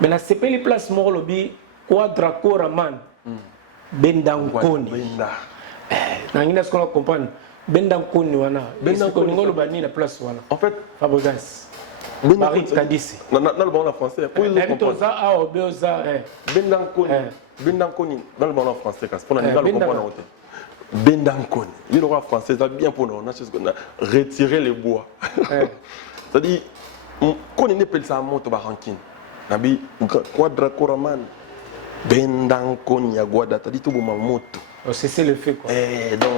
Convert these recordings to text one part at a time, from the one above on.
Mais na sepeli place moko lobi quadracora man. Bendankoni. Nangina ce qu'on comprendre. Bendankoni wana. Bendankoni ngolo bani la place wana. En fait, Fabrice. Marie Kadisi. Dans le bon en français. Pour ils comprendre. Bendankoni. Dans le bon en français, parce qu'on a le comprendre. Bendankoni. Il aura français, ça bien pour nous. On a retiré les bois. C'est-à-dire, quand on appelle ça moto barankin. Nabi quadracoraman. Bendankoni Yaguada, t'as dit tout bon moto. C'est le fait quoi. Donc,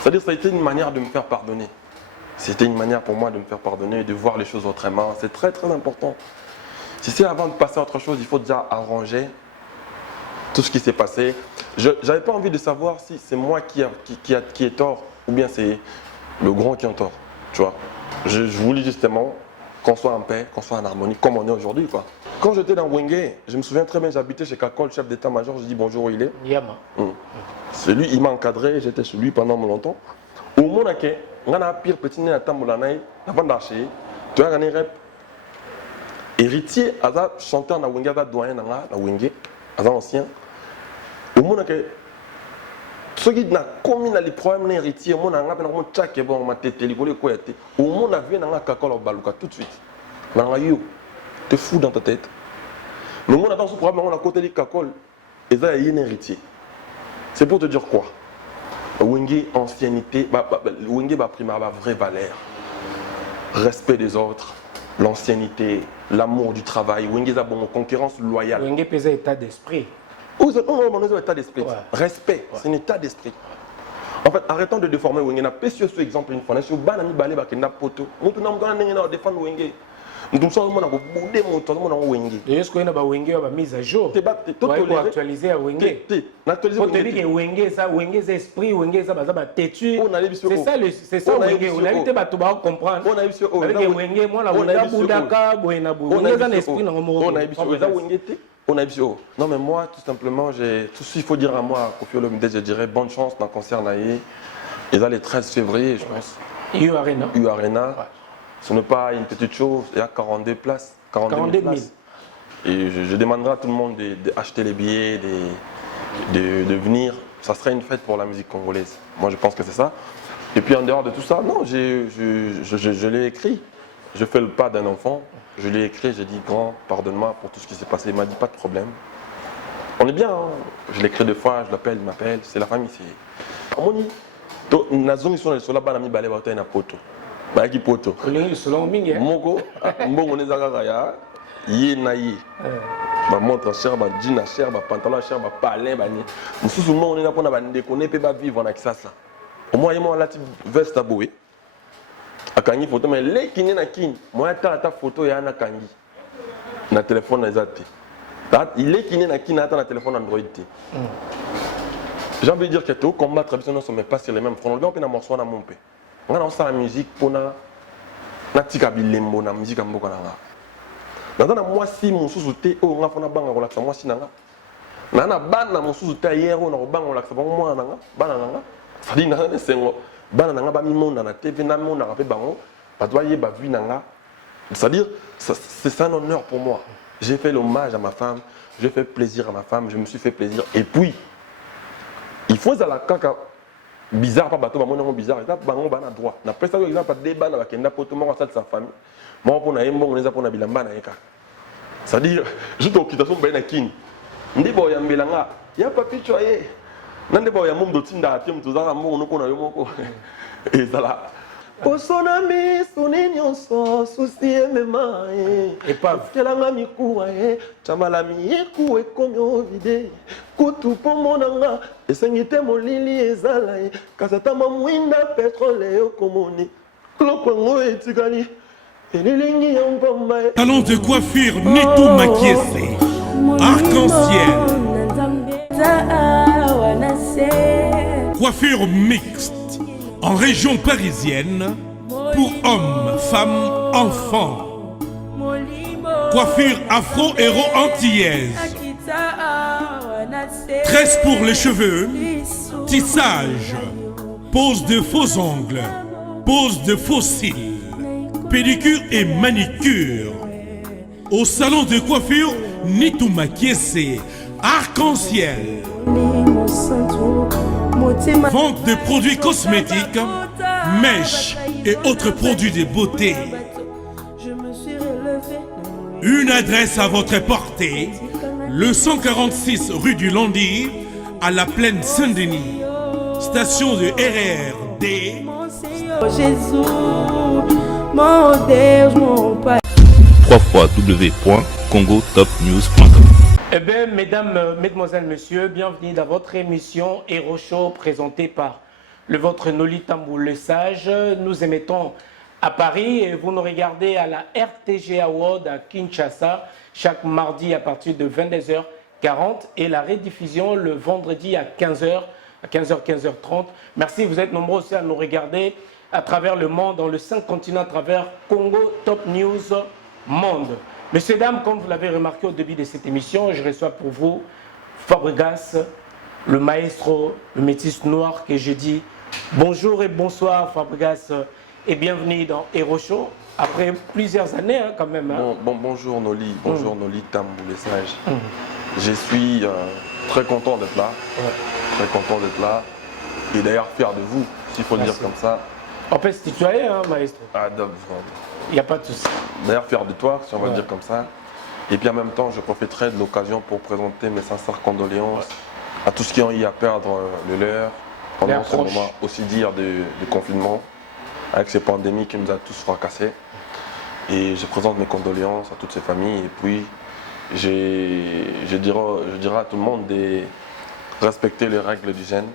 c'est-à-dire ça a été une manière de me faire pardonner. C'était une manière pour moi de me faire pardonner, de voir les choses autrement. C'est très très important. Si c'est avant de passer à autre chose, il faut déjà arranger tout ce qui s'est passé. Je n'avais pas envie de savoir si c'est moi qui ai tort ou bien c'est le grand qui a tort. Tu vois. Je voulais justement qu'on soit en paix, qu'on soit en harmonie, comme on est aujourd'hui, quoi. Quand j'étais dans Wenge, je me souviens très bien, j'habitais chez Kakol, chef d'état-major, je dis bonjour, où il est. Yama. C'est lui, il m'a encadré, j'étais chez lui pendant longtemps. Au moment où on a pire petit nez à Tamboulanaï, avant d'acheter, tu as gagné rep. Héritier, Aza chanteur na Wenge, Aza doyen na Wenge, Aza ancien. Au moment où ceux qui ont commis les problèmes héritiers, au moment où on a tchaké bon, on a tété, au moment où on a vu na Kakol au Balouka tout de suite. T'es fou dans ta tête. Mais on a dans ce problème, on a côté de Kakol, et ça, il y a un héritier. C'est pour te dire quoi? Wenge ancienneté, Wenge va primer la vraie valeur. Respect des autres, l'ancienneté, l'amour du travail. Wenge a bon concurrence loyale. Wenge pèse état d'esprit. Non, état d'esprit. Respect, c'est un état d'esprit. En fait, arrêtons de déformer Wenge. On a pêché ce exemple une fois. On a banani balé bakenda poto. On a défendre Wenge. Nous sommes en train de Wenge. Est-ce qu'on a Wenge a mise à jour? Pour actualiser à Wenge. Pour te dire que Wenge c'est esprit, Wenge têtu. C'est ça Wenge. On a vu que tu vas comprendre. On a vu que Wenge, moi la Wenge Boudaka, Wenge c'est un esprit dans mon on a vu non mais moi tout simplement tout ce qu'il faut dire à moi Kofi Olomide, je dirais bonne chance dans le concert Naïe. Et là le 13 février je pense. U Arena. Ce n'est pas une petite chose, il y a 42 places. 42 000 places. Et je demanderai à tout le monde d'acheter les billets, de venir. Ça serait une fête pour la musique congolaise. Moi, je pense que c'est ça. Et puis, en dehors de tout ça, non, je l'ai écrit. Je fais le pas d'un enfant. Je l'ai écrit, j'ai dit, grand, pardonne-moi pour tout ce qui s'est passé. Il m'a dit, pas de problème. On est bien. Hein. Je l'écris 2 fois, je l'appelle, il m'appelle. C'est la famille. C'est... Baki poto. Moko, mbongo nezaka ya ye na ye. Ba montre cher, ba jean cher, ba pantalon cher, ba palin ba ni. Mususu mo on est là pour na ba ndeko ne pe ba vivre na kisasa. Au moins yemo lati veste boé. Akangi photo mais le kini na kini. Moi ta photo ya na kangi. Na téléphone na ezati. Il est kini na kini na téléphone Android. J'ai envie de dire que tout combat traditionnel ne sont pas sur les mêmes fronts. On peut na morceau na mon pé. On a la musique pour na tika bilembo na musique mboka na nga. Na moi si mon sous-souté o nga fona banga ko laksa moi si nanga. Na bana mon sous-souté hier on na banga ko laksa moi nanga bana nanga. Fali na ne sengo bana nanga ba mi monda na TV na monda ka pe bango ba doit y ba vu nanga. C'est-à-dire c'est un honneur pour moi. J'ai fait l'hommage à ma femme, j'ai fait plaisir à ma femme, je me suis fait plaisir et puis il faut à la caca bizarre pas bateau bango bizarre ça bango bana droit na presta exemple débat na bakenda poto moko ça de sa famille moi pour na yembo on les pour na bilamba na yeka c'est à dire juste occupation ba na kin ndibo ya mbelanga ya papi choye nande ba ya mum do tinda atem to za mo no ko na yo moko et ça là Osonami soninyo so susi mema et pas kelanga mikuwa chamala miku ekomyo vide kutu pomonanga esengite molili ezala kasata mamwinda petrole okomoni lokwango etikali elilingi yompamba. Talent de coiffure Nitou Makiese arc-en-ciel coiffure mixte en région parisienne pour hommes, femmes, enfants. Coiffure afro-héro-antillaise. Tresse pour les cheveux, tissage, pose de faux ongles, pose de faux cils, pédicure et manicure. au salon de coiffure Nituma Kiese, Arc-en-Ciel. Vente de produits cosmétiques, mèches et autres produits de beauté. Une adresse à votre portée, le 146 rue du Landy, à la plaine Saint-Denis. Station de RRD. Jésus, mon Dieu, mon Père. www.congotopnews.com. Eh bien, mesdames, mesdemoiselles, messieurs, bienvenue dans votre émission Hero Show présentée par le vôtre Noli Tambou le Sage. Nous émettons à Paris et vous nous regardez à la RTG Award à Kinshasa chaque mardi à partir de 22h40 et la rediffusion le vendredi à 15h, à 15h30. Merci, vous êtes nombreux aussi à nous regarder à travers le monde, dans le 5 continents, à travers Congo Top News Monde. Messieurs, dames, comme vous l'avez remarqué au début de cette émission, je reçois pour vous Fabregas, le maestro, le métis noir que je dis bonjour et bonsoir Fabregas et bienvenue dans Hero Show après plusieurs années quand même. Hein. Bonjour Noli, bonjour Noli Tambou le Sage. Je suis très content d'être là, très content d'être là et d'ailleurs fier de vous, s'il faut le dire comme ça. On peut se tutoyer, hein, maestro. Ah, vraiment. Il n'y a pas de souci. D'ailleurs, fier de toi, si on va le dire comme ça. Et puis en même temps, je profiterai de l'occasion pour présenter mes sincères condoléances à tous qui ont eu à perdre le leur pendant ce moment aussi dire de confinement, avec ces pandémies qui nous a tous fracassés. Et je présente mes condoléances à toutes ces familles. Et puis, je dirai à tout le monde de respecter les règles d'hygiène,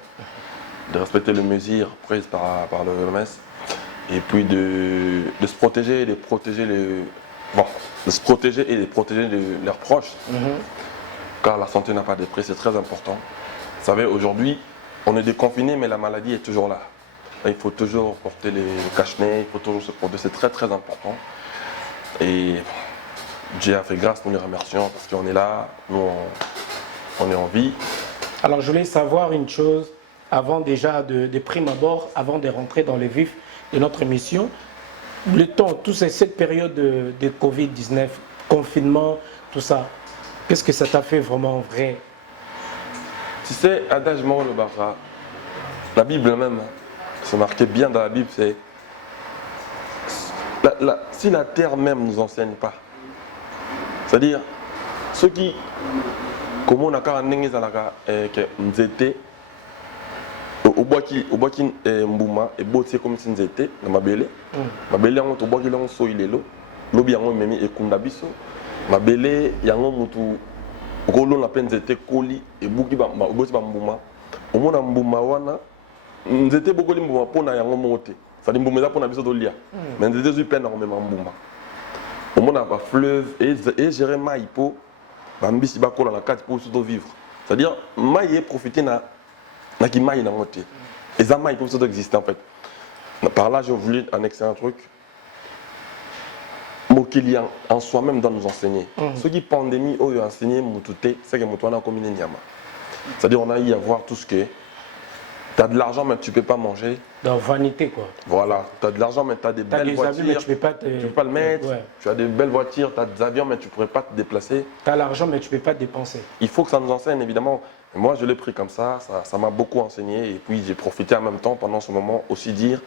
de respecter les mesures prises par l'OMS. Et puis de se protéger et de protéger leurs proches. Car la santé n'a pas de prix, c'est très important. Vous savez, aujourd'hui, on est déconfiné, mais la maladie est toujours là. Il faut toujours porter les cache-nez, il faut toujours se protéger, c'est très très important. Et Dieu a fait grâce, nous les remercions parce qu'on est là, nous on est en vie. Alors je voulais savoir une chose, avant déjà de prime abord, avant de rentrer dans le vif de notre émission. Le temps, cette période de Covid-19, confinement, tout ça, qu'est-ce que ça t'a fait vraiment vrai? Tu sais, adage mort le barra, la Bible même, c'est marqué bien dans la Bible, c'est si la terre même ne nous enseigne pas, c'est-à-dire ceux qui, comme on a quand même nous étaient obwaki mbuma ebotie comme si nzete na mabele mabele yango tobwaki lango soyi lelo lobi yango memi ekunda biso mabele yango mutu okolo na pe nzete koli ebuki oboti ba mbuma omona mbuma wana nzete bokoli mbuma pona yango mote ça dit mbuma za pona biso dolia mais nzete zui pena ko mema mbuma omona ba fleuve et gérer mai po ba mbisi bakola na kati pour surtout vivre c'est à dire mai profiter na qui maille dans mon thé. Et ça maille pour ça d'exister en fait. Par là, j'ai voulu annexer un truc. Mokili en soi-même doit nous enseigner. Ce qui pandémie, oh, a enseigné Moutouté, c'est que Moutouana a combiné Nyama. C'est-à-dire, on a eu à voir tout ce que. Tu as de l'argent, mais tu ne peux pas manger. Dans vanité, quoi. Voilà. Tu as de l'argent, mais tu as des belles voitures. Avis, mais tu ne peux pas le mettre. Ouais. Tu as des belles voitures, tu as des avions, mais tu ne pourrais pas te déplacer. Tu as l'argent, mais tu ne peux pas dépenser. Il faut que ça nous enseigne, évidemment. Et moi, je l'ai pris comme ça m'a beaucoup enseigné. Et puis, j'ai profité en même temps, pendant ce moment, aussi dire,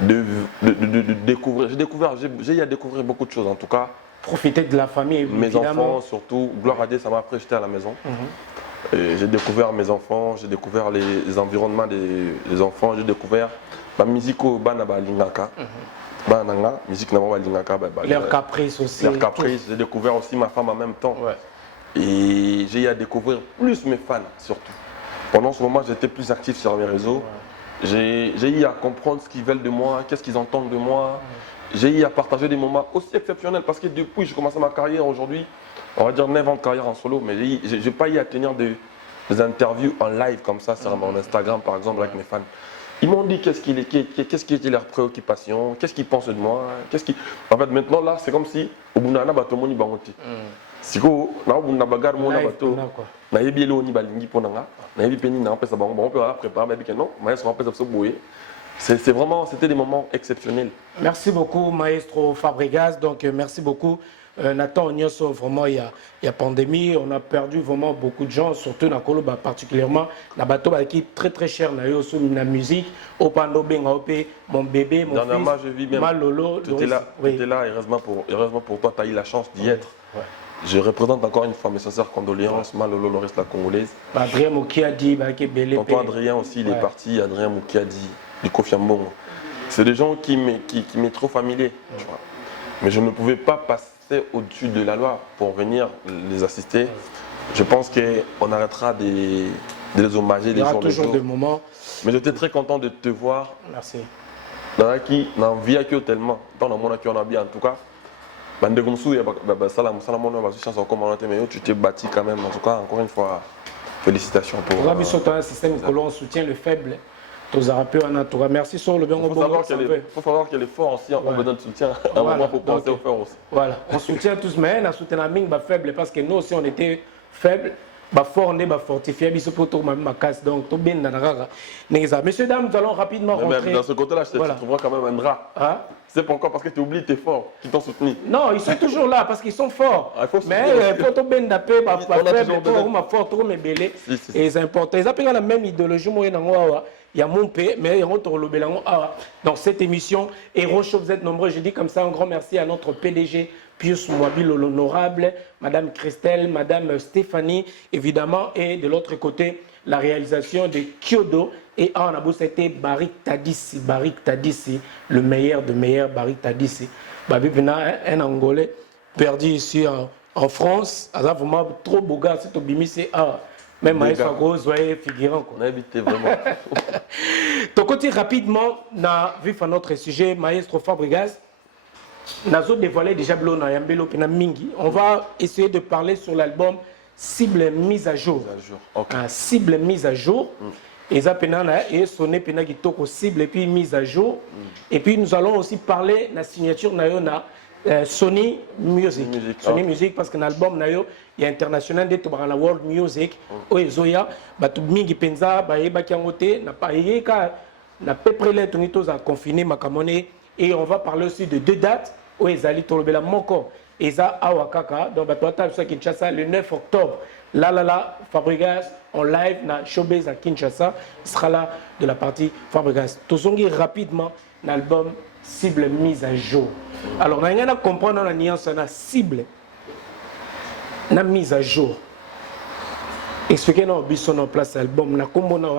de découvrir. J'ai eu à découvrir beaucoup de choses, en tout cas. Profiter de la famille, mes évidemment. Enfants, surtout. Gloire à Dieu, ça m'a appris, j'étais à la maison. J'ai découvert mes enfants, j'ai découvert les environnements des enfants, j'ai découvert la musique au Banaba Lingaka. Bananga, musique Naba Lingaka. Leurs caprices aussi. Leurs caprices, j'ai découvert aussi ma femme en même temps. Ouais. Et j'ai eu à découvrir plus mes fans surtout. Pendant ce moment, j'étais plus actif sur mes réseaux. Ouais. J'ai eu à comprendre ce qu'ils veulent de moi, qu'est-ce qu'ils entendent de moi. J'ai eu à partager des moments aussi exceptionnels parce que depuis que j'ai commencé ma carrière aujourd'hui, on va dire 9 ans de carrière en solo, mais je n'ai pas eu à tenir des interviews en live comme ça sur mon Instagram par exemple avec mes fans. Ils m'ont dit qu'est-ce qui était leur préoccupation, qu'est-ce qu'ils pensaient de moi. En fait maintenant là c'est comme si au bout d'un an, tout le monde y bangote. Si vous avez un bagarre, vous avez un bateau. Vous avez un c'était des moments exceptionnels. Merci beaucoup, maestro Fabregas. Donc, merci beaucoup Nathan Onyoso, vraiment, il y a pandémie, on a perdu vraiment beaucoup de gens, surtout dans Koloba particulièrement. La bateau qui très très cher, la musique, au Pando Benga, mon bébé, mon dernièrement, fils, je vis bien. Malolo. Tu étais là, heureusement pour toi, tu as eu la chance d'y être. Ouais. Je représente encore une fois mes sincères condoléances, Malolo, le reste la congolaise. Adrien Moukiadi, Tonton Adrien aussi, il est parti, Adrien Moukiadi, du Kofi Mbongo. C'est des gens qui m'est trop familier. Tu vois. Mais je ne pouvais pas passer au-dessus de la loi pour venir les assister. Je pense qu'on arrêtera de les hommager les jours. Il y aura toujours des moments. Mais j'étais très content de te voir. Merci. Dans la vie tellement. Dans le monde qui en a bien en tout cas. Tu t'es bâti quand même. En tout cas, encore une fois, félicitations pour. Un système que l'on soutient le faible. Merci sur le bien. Il faut savoir qu'il est fort aussi, on besoin de soutien. À un moment, il faut penser au fort aussi. Voilà, on soutient tous, mais on soutient la mine faible parce que nous aussi on était faibles. Fort, on est fortifié, ma casse. Donc, tout bien dans la messieurs, dames, nous allons rapidement rentrer. Mais dans ce côté-là, tu trouveras quand même un drap. Hein? C'est pourquoi? Parce que tu oublies tes forts qui t'ont soutenu. Non, ils sont toujours là parce qu'ils sont forts. Mais il faut tout bien taper, fort, mais belé. Et c'est important. Ils ont la même idéologie, il y a mon pays, mais il y a autre dans cette émission. Héros Show, vous êtes nombreux. Je dis comme ça un grand merci à notre PDG. Pius Mouabil, l'honorable, Madame Christelle, Madame Stéphanie, évidemment, et de l'autre côté, la réalisation de Kyodo. Et en Abou, c'était Barik Tadissi, le meilleur de meilleurs, Barik Tadissi. Un Angolais perdu ici en France, c'est vraiment trop beau gars, c'est au Bimi, c'est même Maestro Rose, voyez, figurant. On a évité vraiment. Donc, côté rapidement, on a vu à notre sujet, Maestro Fabregas. Nazo dévoilé déjà on va essayer de parler sur l'album Cible mise à jour. Okay. Cible mise à jour. Et ça et sonné penagi toko cible et puis mise à jour. Et puis nous allons aussi parler de la signature na Sony Music. Sony Music parce que l'album nayo il y a international de la World Music oezoya batu mingi penza ba yeba kiangote na pa yeka na peu près les tonitos à confiner makamone. Et on va parler aussi de deux dates où ils allaient tourner Moko. Et ça, à Wakaka, dans Kinshasa, le 9 octobre. Là, Fabregas en live dans Showbiz à Kinshasa. Il sera là de la partie Fabregas. Tozongi rapidement l'album Cible mise à jour. Alors, on a comprendre la nuance, on a cible, la mise à jour. Expliquez-nous en place l'album, na combo na.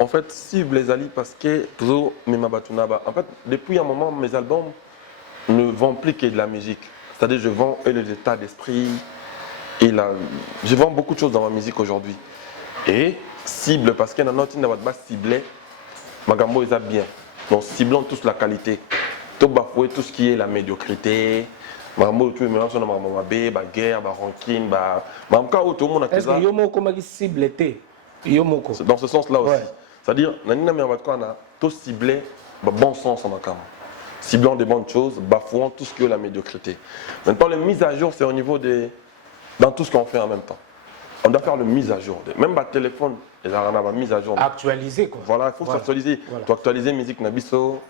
En fait, cible les alliés parce que toujours en fait, depuis un moment, mes albums ne vendent plus que de la musique. C'est-à-dire, je vends les états d'esprit et je vends beaucoup de choses dans ma musique aujourd'hui. Et cible parce qu'il y a un autre ciblé, Magambo est bien. Donc ciblons tous la qualité. Tout bafouer tout ce qui est la médiocrité. Magambo tout mélange sur la guerre, la rancune, tout le monde a. Est-ce que yomo comme cible yomoko? Dans ce sens-là aussi. C'est-à-dire, tout ciblé, bon sens en account. Ciblant des bonnes choses, bafouant tout ce qui est la médiocrité. Maintenant, les mises à jour, c'est au niveau dans tout ce qu'on fait en même temps. On doit faire le mise à jour. Même le téléphone, il y a une mise à jour. Actualiser quoi. Voilà, il faut s'actualiser. Tu actualiser la musique, Nabiso.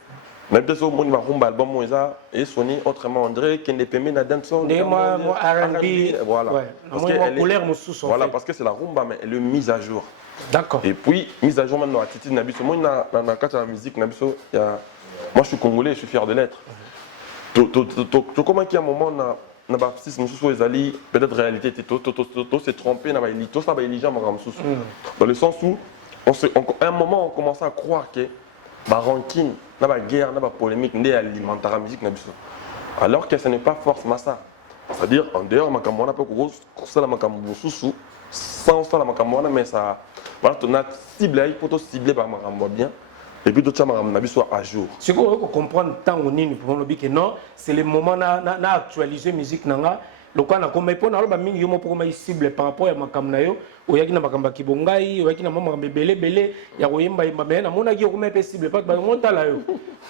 Même si on va faire un album, et Sony, autrement, on dirait qu'il n'est pas mis dans dancehall. Moi, R&B. Voilà. Voilà, parce que c'est la rumba, mais elle est mise à jour. D'accord. Et puis, mise à jour maintenant à Titi Nabiso. Moi, dans la musique Nabiso, moi je suis congolais, je suis fier de l'être. Comment il y a un moment, peut-être réalité, tout s'est trompé, tout ça va éliger dans le sens où, à un moment, on commençait à croire que la rancune, la guerre, la polémique, n'est alimentée la musique. Alors que ce n'est pas forcément ça. C'est-à-dire, en dehors, on a pas sans ça, mais ça. Voilà, tu as ciblé, il faut cibler par bien. Et puis, tout ça, soit à jour. Ce qu'on veut comprendre, tant on est que non, c'est le moment d'actualiser la musique. Le cas n'a comme pour cible par rapport à ma camnayo, ou yaki na makamba kibongai, ou yaki na mama belé, ya oyemba yemba na mona gi okuma pe cible pas ba monta la yo.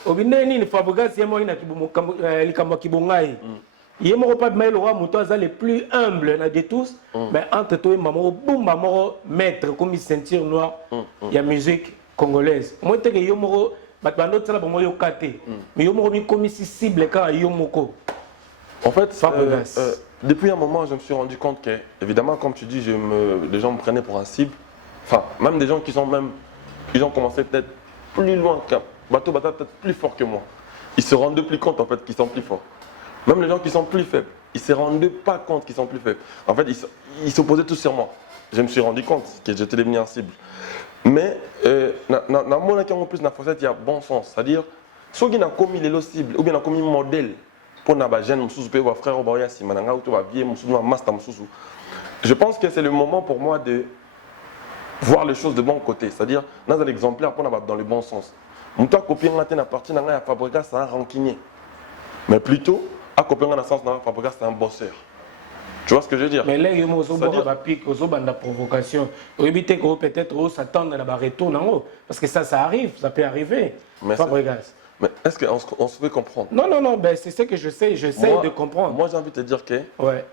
Obinde ni Fabregas yemo ina kibonga kibongai. Il n'y a pas de mail au roi, les plus humbles de tous, mais entre toi et maman, boum, maman, maître, comme il ceinture noire, il y a musique congolaise. Moi, je suis un peu de temps, mais je suis comme si cible quand il y a un En fait, depuis un moment, je me suis rendu compte que, évidemment, comme tu dis, les gens me prenaient pour un cible. Enfin, même des gens qui ont commencé peut-être plus loin qu'un bateau peut-être plus fort que moi. Ils se rendent plus compte en fait qu'ils sont plus forts. Même les gens qui sont plus faibles, ils ne se rendent pas compte qu'ils sont plus faibles. En fait, ils s'opposaient tous sur moi. Je me suis rendu compte que j'étais devenu un cible. Mais, dans mon cas, en plus, il y a bon sens. C'est-à-dire, ceux qui ont commis les cibles ou bien ont commis modèle pour les jeunes, frère, je pense que c'est le moment pour moi de voir les choses de bon côté. C'est-à-dire, dans un exemplaire, dans le bon sens. Moi, copier la partie de la fabrique, c'est un rancunier. Mais plutôt, à copier dans le sens de la fabrique, c'est un bosseur. Tu vois ce que je veux dire? Mais là, il y a un pic, une provocation. Peut-être s'attendre à un retour. Parce que ça arrive, ça peut arriver. Mais est-ce qu'on se fait comprendre? Non, ben, c'est ce que j'essaie de comprendre. Moi, j'ai envie de te dire qu'à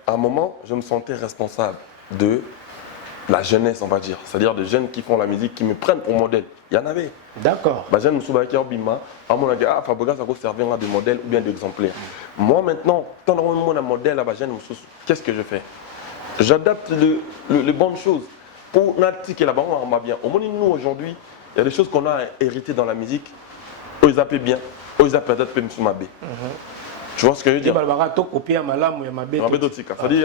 un moment, je me sentais responsable de la jeunesse, on va dire. C'est-à-dire des jeunes qui font la musique, qui me prennent pour modèle. Il y en avait. D'accord. Je me suis dit, à mon avis, Fabrica, ça va servir de modèle ou bien d'exemplaire. Moi, maintenant, quand on a un modèle, qu'est-ce que je fais? J'adapte les bonnes choses pour n'articuler là-bas, on va bien. Au moins, nous, aujourd'hui, il y a des choses qu'on a héritées dans la musique. Ils appellent bien, ils appellent peut-être même sous ma baie. Tu vois ce que je veux dire? C'est-à-dire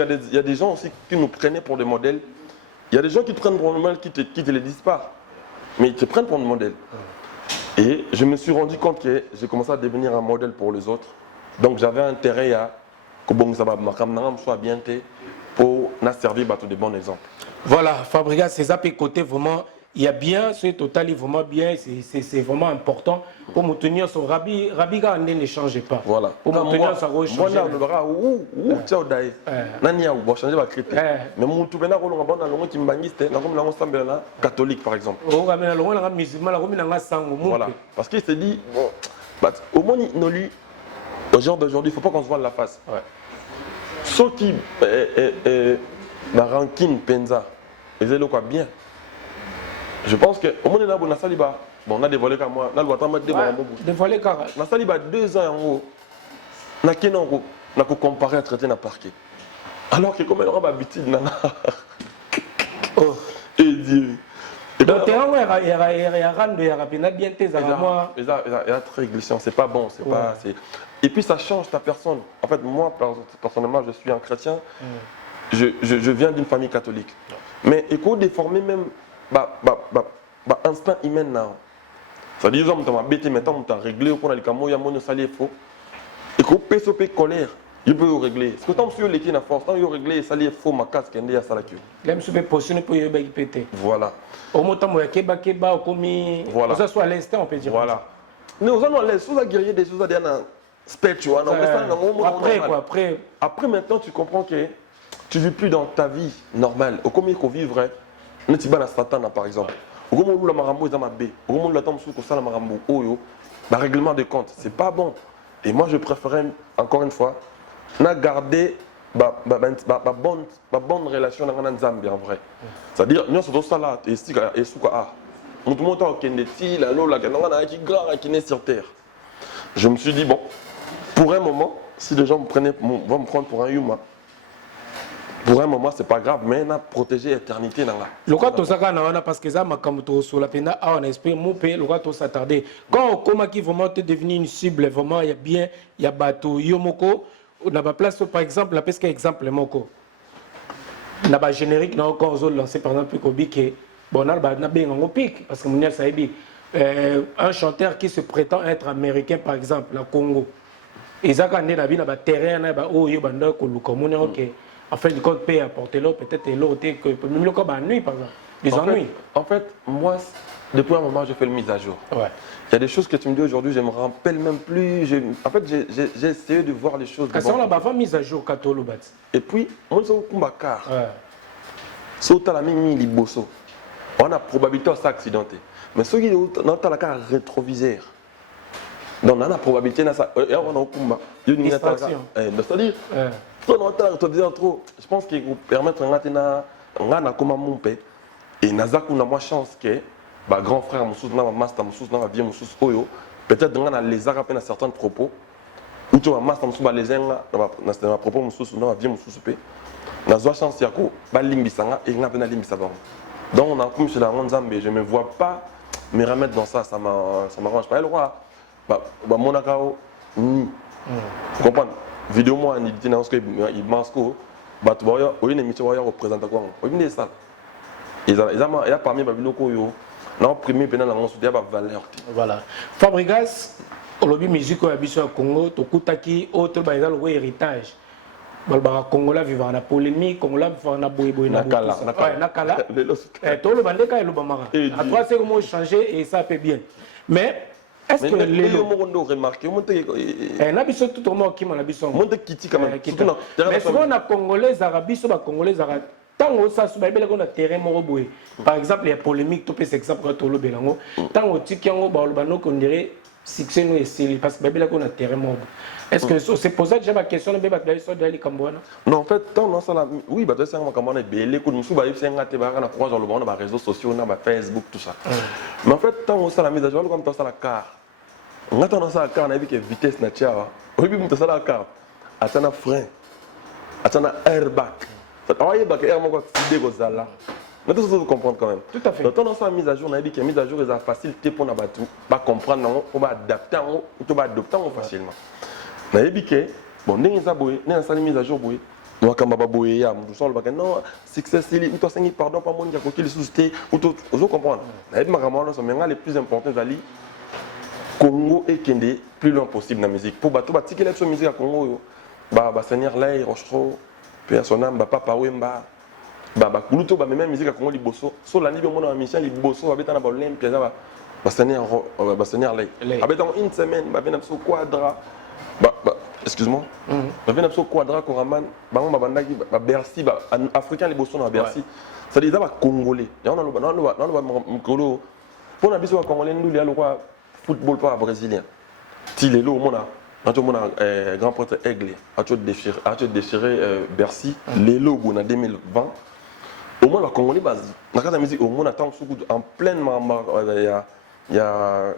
il y a des gens aussi qui nous prenaient pour des modèles. Il y a des gens qui te prennent pour le modèle qui te les disent pas. Mais ils te prennent pour le modèle. Et je me suis rendu compte que j'ai commencé à devenir un modèle pour les autres. Donc j'avais intérêt à que soit bien pour servir de bons exemples. Voilà, Fabrica, c'est ça, côté vraiment. Il y a bien, c'est total, vraiment bien, c'est vraiment important pour me tenir son Rabiga ne change pas. Voilà. Pour me tenir sa roche. Moi, là, ciao d'ailleurs. Nania ou changer ma critique. Mais mon tout bien rôle on a longue qui m'baniste, la catholique par exemple. Oh, mais la longue la musulman, la roue n'a sang. Voilà. Parce qu'il s'est dit au moins au genre d'aujourd'hui, il ne faut pas qu'on se voit la face. Ceux qui la rancune penza, ils ont quoi bien. Je pense que au moins on a saliba. Bon, on a dévoilé comme moi. On a dévoilé car. On a saliba 2 ans en haut. On a comparé à traiter dans le parquet. Alors que comme on aura l'habitude, oh, et Dieu. Donc, il y a bien tes moi. Il y a très glissant, c'est pas bon. Et puis ça change ta personne. En fait, moi, personnellement, je suis un chrétien. Je viens d'une famille catholique. Mais il faut déformer même. Instinct humain now. C'est-à-dire que tu as bêté maintenant, tu as réglé pour aller comme il y a mon salaire faux. Et que tu colère, il peut régler. Ce que tu as sur l'équipe na force, tu as réglé salaire faux ma casse qui est à salakio. Là je peux positionner pour y péter. Voilà. Au moment où keba comme voilà. Ça soit à l'instant on peut dire. Voilà. Mais aux gens les choses à guérir des choses à dire spiritual. Après maintenant tu comprends que tu ne vis plus dans ta vie normale. Au combien qu'on vivrait par exemple. Règlement de compte, c'est pas bon. Et moi je préférais, encore une fois, garder ma bonne relation avec Nzambi en vrai. C'est-à-dire, nous sommes tous là, et si nous sur terre. Je me suis dit, bon, pour un moment, si les gens vont me prendre pour un humain, pour un moment, c'est pas grave, mais on a protégé l'éternité dans la. Le cas tout ça parce que ça m'a comme tout sur la peine on espère mon pays le cas tout s'attarder. Quand comment qui vraiment te devenir une cible vraiment il y a bien il y a bateau yomoko on a pas place par exemple la pesque exemple moko. On a pas générique non quand on lancer par exemple Kobi que bon on a bien on pique parce que mon ça un chanteur qui se prétend être américain par exemple la Congo. Et ça quand on est dans la terrain na ba oh yo banda ko lukomone OK. En fait, le code peut apporter l'eau, peut-être l'autre que même le code à nuit, par exemple. Les ennuis. En fait, moi, depuis un moment, je fais le mise à jour. Ouais. Il y a des choses que tu me dis aujourd'hui, je ne me rappelle même plus. En fait, j'ai essayé de voir les choses. Quand on a fait mise à jour, et puis, on se retrouve à car. Si on a mis les bossos, on a probabilité de s'accidenter. Mais ceux qui ont la car rétroviseur, donc on a la probabilité de ça. Et on a un combat. Distraction. C'est-à-dire, je pense qu'il vous permettre de comme mon père et nazaku na moi chance que grand frère mon sous na master mon sous na vie mon sous oyo peut-être dans les arabes à certains propos ou tu as masse dans les enga dans ma propre mususu dans ma vie mususu pe na zoa chance yako ba limbisanga et na pena limbisa bango donc on a comme chez la Nzambe je me vois pas me remettre dans ça m'arrange pas le roi ba monakao ni comprendre vidéo moi ni dit dans ce que il masco ba to boyo o une émission boyo représenter quoi o bien ça il y a parmi babiloko yo na premier pena na ngonso dia ba valeur voilà Fabregas olobi musique ya biso ya Congo tokutaki autre ba ezalo héritage balba Congolais vivant na polémique Congolais vivant na boyeboy na kala to le bandeka et le bamara après c'est comment changer et ça peut bien mais est-ce que les gens remarqué na biso tout le monde qui m'a biso monde kiti quand même mais souvent na Congolais arabes so ba Congolais arabes tant ça sur babel qu'on a terrain moko boy par exemple il y a polémique to peut exemple quand to lo belango tant au tiki yango ba lo bano qu'on dirait succès nous essayer parce que babel qu'on a terrain moko est-ce que c'est posé déjà ma question be ba sur de Kambwana non en fait tant non ça là oui ba ça ma Kambwana belé ko musu ba yipse ngate ba na croise le bon ba réseaux sociaux na ba Facebook tout ça mais en fait tant ça la mise à jour comme ça la car ngata na ça car na bi que vitesse na tia oui bi muta ça la car atana frein atana airbag il y a des choses là. Mais tout ça, vous comprenez quand même. Tout à fait. Donc, on a mise à jour, on a dit que mise à jour est facilité pour nous comprendre, on va adapter, on va adopter facilement. On a dit que, bon, nous avons mise à jour, nous avons non, succès, nous avons pardon, pas mon diable, qu'il suscite, vous comprenez. On a dit que les plus importants, c'est Congo et Kende, plus loin possible dans la musique. Pour battre, si vous avez musique à Congo, Seigneur Lay, Rochereau, personnel ba papa wemba ba kuluto ba même musique à Congo liboso so la ni be mona mission liboso ba betana ba olympia ba seigneur lay abeta une semaine ba bena so quadra excuse-moi ba bena so quadra koraman ba bandaki ba Bercy ba africain liboso na Bercy ça dit ba congolais ya on a ba mkolo pour na biso ba congolais nduli ya lokwa football pas brésilien ti lelo mona quand on a grand prêtre Aigle, a déchiré Bercy, les logos en 2020. Au moins, la Congolais, dans la musique, au moins, attend en plein il y a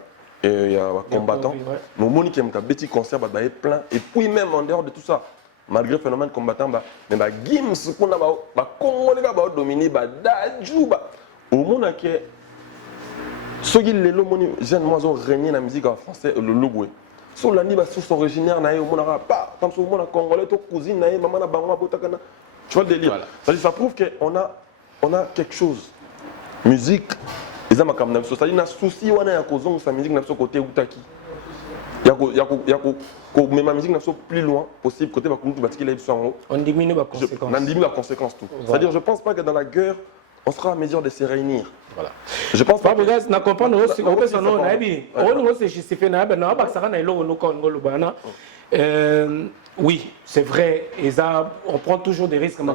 combattant. Nous, Monique, il y a un petit concert, plein. Et puis, même en dehors de tout ça, malgré le phénomène combattant, mais Gims, qu'on a Congolais, dominé, Dajou, au moins, ceux qui les logo, régné dans la musique en français, le logo. Sur la niba source originaire nae au monara pas comme sur le monde congolais to cousine nae maman na bango botakana tu vois le délire voilà. Ça prouve que on a quelque chose musique les ama comme ça dit na souci wana ya kozongo sa musique na so côté utaki ko même ma musique na so plus loin possible côté ba kumtu batiki la biso on diminue la conséquence on diminue la conséquence tout voilà. C'est-à-dire je pense pas que dans la guerre on sera à mesure de se réunir. Voilà. Je pense pas. Parce que na comprendre aussi on peut s'en na bi on se justifie na ba na ba ça na ilo no Congo lubana oui, c'est vrai et ça on prend toujours des risques mais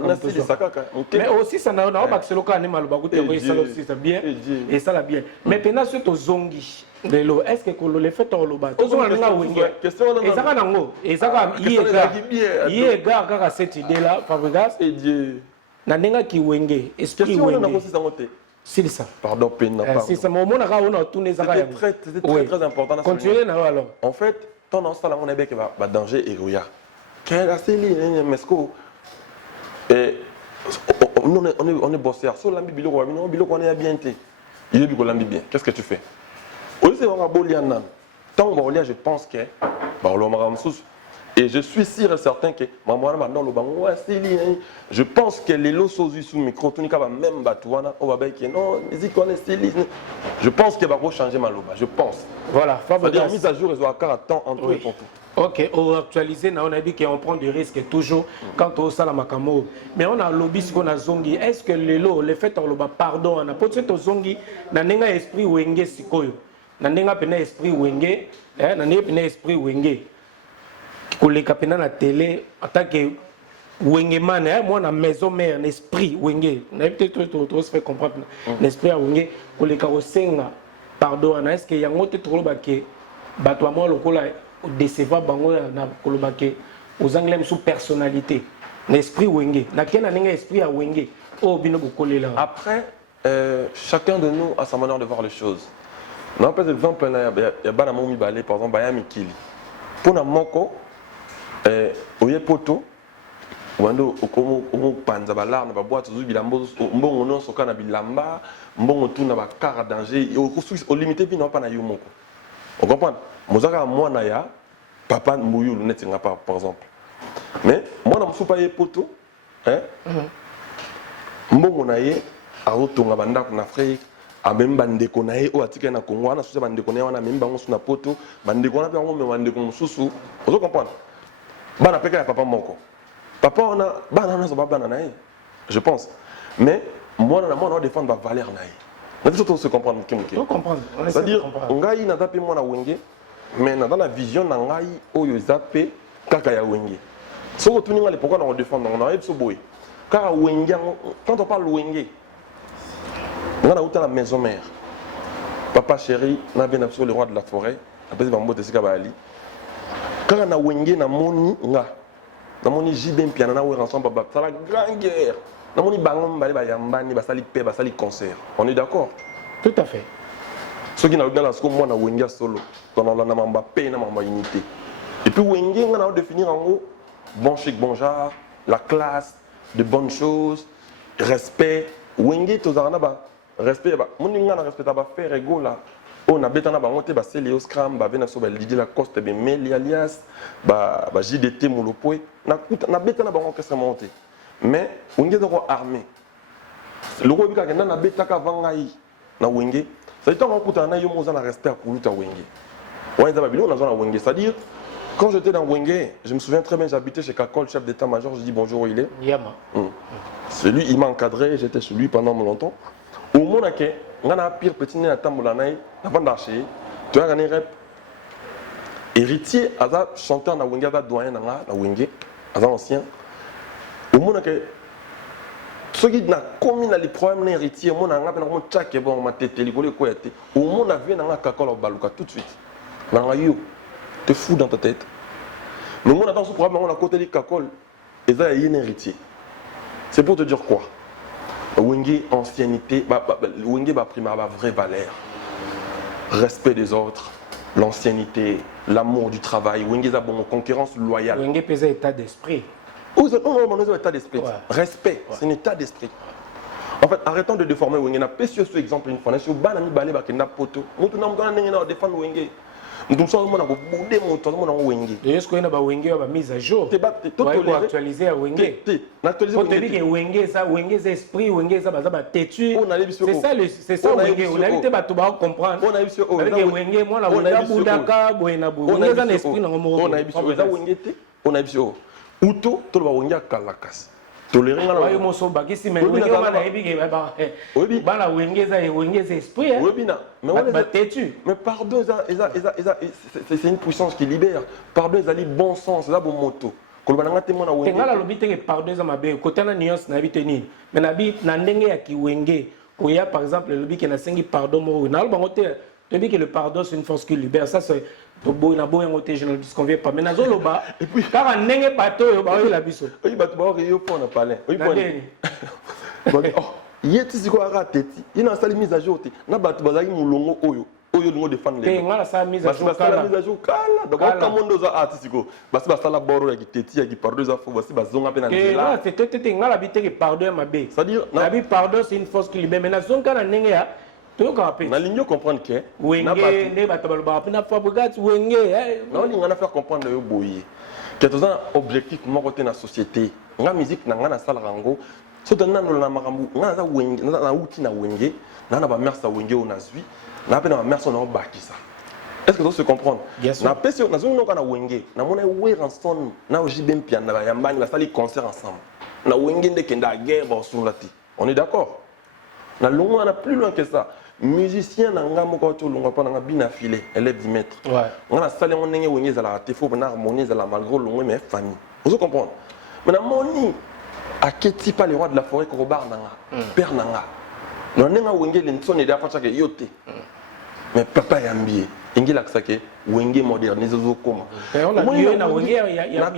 aussi ça na ba c'est le cas animal ba goûter oui ça aussi c'est bien et ça la bien mais pendant ce to zongi lelo est-ce que le fait au loba to zonga nga wingi et ça kana ngo et ça ka yega kaka cette idée là Fabregas et Dieu na nenga ki wenge esprit wenge c'est ça pardon pena pardon c'est ça mon on a tourné ça c'était très important continuez là alors en fait tendance là on est avec ba danger et roya quel assez ligne mesco et on est bosseur sur l'ambi biloko on est bien té il est bi ko l'ambi bien qu'est-ce que tu fais au c'est on va boliana tant on va je pense que ba lo mara msusu. Et je suis sûr et certain que je pense que les lots sont sous micro, tout le même batouana, on va dire non, musique on est styliste. Je pense qu'il va changer ma loba, je pense. Voilà, c'est-à-dire mise à jour, ils ont encore à temps entre eux pour tout. Ok, on actualise, on a dit qu'on prend des risques toujours quand on sait la macamo. Mais on a lobby ce qu'on a zongi. Est-ce que les lots, les faits en loba, pardon, on a peut-être zongi, n'a pas esprit wenge sikoyo, n'a pas esprit wenge, n'a pas esprit wenge. Koleka pena na télé en tant que wenge man moi na maison mère l'esprit wenge na peut-être se fait comprendre l'esprit wenge koleka osenga pardon est-ce que yango te toloba ke bato moi lokola décevoir bango na koloba ke aux anglais sous personnalité l'esprit wenge na kena ninga esprit a wenge o bino bokolela après chacun de nous a sa manière de voir les choses na par exemple il y a bana momi balé par exemple baya mikili pour na moko oye poto wando okomo panza balar na baboîte zu bilambo mbongo non soka na bilamba mbongo tout na ba car danger au limité bino pa na yo moko on comprend mozaka mwana ya papa mbuyulu neti nga par exemple mais mwana musupa ye poto mbongo na ye aotonga bandako na Afrique amem bandeko na ye o atika na Congo na susa bandeko na ye wana mem bango suna poto bandeko na pe bango me bandeko mususu ozo comprendre bana peka ya papa moko papa on a bana zo bana na ye je pense mais moi on défendre la valeur na ye mais tout se comprendre kimki comprendre c'est-à-dire ngai na tape moi na wenge mais dans la vision na ngai oyo zape kaka ya wenge soko tuninga le pourquoi on défendre on a yebso boy car wenge quand on parle wenge on a outa la maison mère papa chéri na bien absolu le roi de la forêt après bambo tesika bali quand na wenge na moni nga na moni jibem piana na wera ensemble baba ça la grande guerre na moni bangom bali ba yambani ba sali pe ba sali concert on est d'accord tout à fait ce qui na bien là ce que moi na wenge solo quand on na mamba pe na mamba unité et puis wenge nga na définir en gros bon chic bon genre la classe de bonnes choses respect wenge to zarana ba respect ba moni nga na respecta ba faire ego là on a betana ba monter ba Célio Scram ba vena so ba Lydie Lacoste be Meli alias ba JDT Molopoe na betana ba orchestre monter mais wenge doko armé le roi bika na betaka vangai na wenge ça dit on kuta na yo moza na respect pour luta wenge ouais ça ba bilo na zona wenge c'est-à-dire quand j'étais dans wenge je me souviens très bien j'habitais chez Kakol chef d'état-major je dis bonjour il est Yama celui il m'a encadré j'étais chez lui pendant longtemps au monde que on a pire petit né à Tamboulanaï avant d'acheter tu as gagné rep héritier aza chanteur na wenge aza doyen na wenge aza ancien au monde que ceux qui na commis na les problèmes na héritier mon anga pe na mon tchake bon ma tete likolo ko yate au monde a vu na Kakolo baluka tout de suite na yo t'es fou dans ta tête mais mon attend ce problème on a côté de Kakol et ça y est un héritier c'est pour te dire quoi wenge ancienneté wenge ba prima ba vraie valeur respect des autres l'ancienneté l'amour du travail wenge za bon concurrence loyale wenge pesa état d'esprit on a état d'esprit respect c'est un état d'esprit en fait arrêtons de déformer wenge na précieux exemple une fois na sur banami balé ba kenda poto mutu na mutana ndenge na défendre wenge ndumso mona ko bude moto mona wenge de ce qu'on a ba wenge ba mise à jour to actualiser à wenge n'actualiser wenge ça wenge c'est esprit wenge ça ba têtu c'est ça wenge on a été ba to ba comprendre on a eu sur wenge moi la wenge budaka boena bu wenge ça esprit na mo on a eu sur wenge te on a eu sur uto to ba wenge kalakas toléré ngala wayo moso bakisi mais wenge mana ebige ba bana wenge ça wenge c'est esprit mais on est têtu mais pardon c'est une puissance qui libère pardon ils allaient bon sens là bon moto kolobana te mona wenge ngala lobi te pardon za mabe kotana nuance na biteni mais na bi na ndenge ya ki wenge oya par exemple lobi ke na sengi pardon mo na lo bango te lobi que le pardon c'est une force qui libère ça c'est to boy na boy ngote je ne disconvient pas mais na zo loba et puis car ndenge bato yo ba yo la biso oui bato ba yo pona palais oui pona oh yeti siko ara teti ina sali mise à jour te na bato bazaki mulongo oyo lingo défendre les ngala sa mise à jour kala mise à jour kala donc comme on doza artistique basi basala boro ya kiteti ya ki pardon za fo basi bazonga pe na nzela c'est tete ngala biteke pardon mabe c'est à dire na bi pardon c'est une force qui libère mais na zonga na ndenge ya na ligne comprendre que wenge ne batabalo ba pina fabricat wenge na linga na faire comprendre yo boye que tous un objectif mo côté na société nga musique na nga na sala rango soto na no na makambu nga za wenge na uti na wenge na ba merci wenge on a zui na pe na merci on a bakisa est-ce que tu se comprendre na pesi na zo no kana wenge na mona we ranson na ojibem piana ba yambani ba sali concert ensemble na wenge ndeke nda guerre ba surlati on est d'accord na longo na plus loin que ça musicien na nga moko to longo pa na bina filé élève 10 mètres on a salé on ndenge wenge za la te faut na harmonie za la malgré longo mais famille vous comprendre mais na moni aketi pas les rois de la forêt ko bar nanga père nanga non nenga wenge le nsone da facha ke yote mais papa yambie ingila ksake wenge modernise zo koma on na wenge ya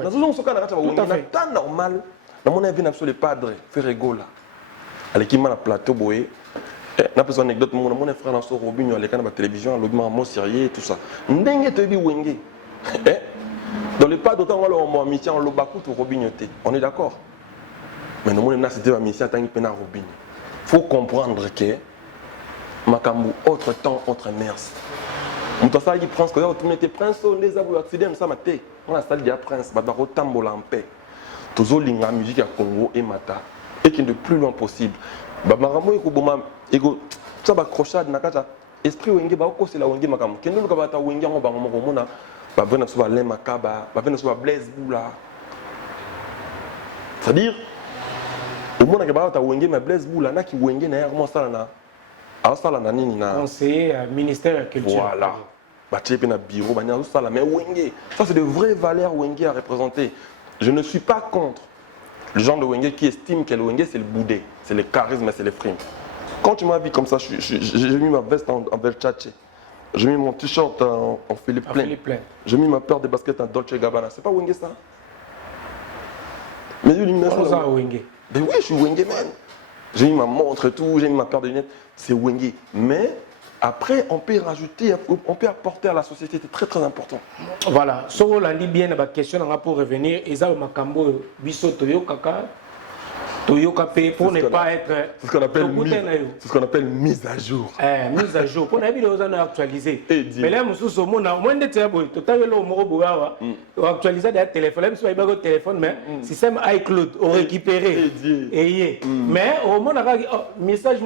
na zo soka na kata wenge na ta normal na mon avis na sur le padre Ferregola alekima na plateau boye na personne anecdote mon frère na so Robinho aleka na télévision lobima mo sérieux tout ça ndenge to bi wenge Dans le pas d'autant on a mis en lobakou tout robignoté. On est d'accord. Mais nous on a c'était un mission tant qu'il peine à robigner. Faut comprendre que makambu autre temps autre mers. Mutasa qui prend ce que tout était prince on les a voulu accident ça maté. On a salle dia prince ba ko tambola en paix. Toujours linga musique à Congo et mata et qui de plus loin possible. Ba makambu ko boma ego ça ba crochade nakata esprit wenge ba ko c'est la wenge makambu. Kendo ka ba ta wenge ngo ba ngo mona ba vena so ba le makaba ba vena so ba blaze boula. C'est-à-dire au monde que ba ta wenge ma blaze boula na ki wenge na comment ça na a ça na nini na conseiller ministère de la culture. Voilà. Ba tchepe na bureau ba nya ça la mais wenge ça c'est de vraies valeurs wenge à représenter. Je ne suis pas contre le genre de wenge qui estime que le wenge c'est le boudé, c'est le charisme, c'est le frime. Quand tu m'as vu comme ça, j'ai mis ma veste en Versace. J'ai mis mon t-shirt en Philippe Plein. J'ai mis ma paire de baskets en Dolce Gabbana. C'est pas Wenge ça? Mais lui, il ça Wenge. Mais oui, je suis Wenge, man. J'ai mis ma montre et tout, j'ai mis ma paire de lunettes. C'est Wenge. Mais après, on peut rajouter, on peut apporter à la société. C'est très très important. Voilà. Si on a dit bien la question, pour revenir, et ça, Makambo, Bisso, Toyo, Kaka. Pour ne pas être. C'est ce qu'on appelle mise à jour. Mise à jour. Pour ne pas actualiser. Mais là, nous sommes moins de téléphone. Tout à l'heure, on actualise des téléphones. Même si on a un téléphone, mais système iCloud, on récupère. Mais au moment où message,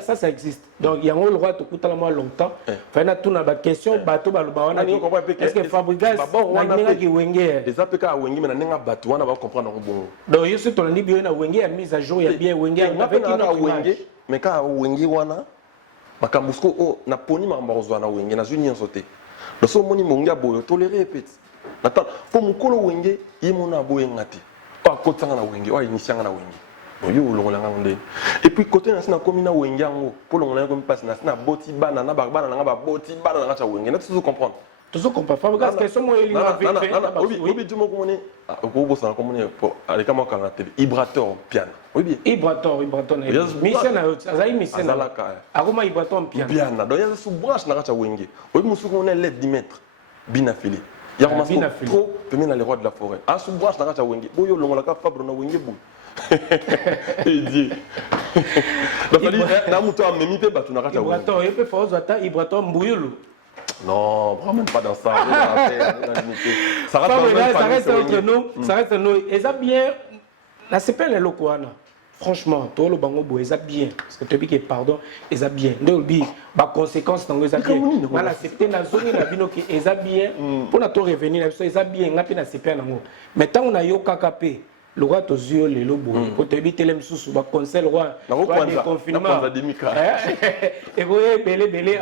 ça existe. Donc, il y a un droit de coûter longtemps. Il y a tout une question. Est-ce que Fabrigas n'a qui wenge? Les APK à wenge, mais n'a pas bateau, on va comprendre. Donc, je suis tourné bien à wenge, à mise à jour, il y a bien wenge. Avec une wenge, mais quand wenge wana, makambusko o na poni mambarozo na wenge na zuni sauté. Le so moni monga boyo toléré petit. Attends, pour mon kolo wenge, il mona boye ngati. Pas côté na wenge, ouais initiant na wenge. Et puis côté na commune na wenge ngo, pour l'on comme passe na boti bana na barbana na ba boti bana na cha wenge. Na tout comprendre. Tout comprendre. Fabrigas question moi il a fait. Oui, tu me connais. Au bout ça comme on avec comment quand la télé vibrateur piano. Oui bien. Vibrateur. Mission na mission na. Akoma vibrateur piano. Piano. Donc il y a sous branche na cha wenge. Oui musu on est LED 10 mètres. Bina filé. Il y a commencé trop peine dans les rois de la forêt. À sous branche na cha wenge. Boyo longola ka fabre na wenge bou. Et Dieu. Donc il na muto amemite batu na cha wenge. Vibrateur, il peut faire zata vibrateur mbuyulu. Non, vraiment pas dans ça. Ça reste entre nous. Ça reste nous. Et ça bien. La CPL est loquana. Franchement, tout le bango bo, ça bien. Parce que tu dis que pardon, ça bien. Donc bi, ba conséquence dans ça bien. Dans la CPL na zone na bino que ça bien. Pour na to revenir, ça bien. Ngapi na CPL nango. Mais tant on a yo KKP. Le roi aux yeux les lobos pour te éviter les sous ba conseil roi des confinements et vous belé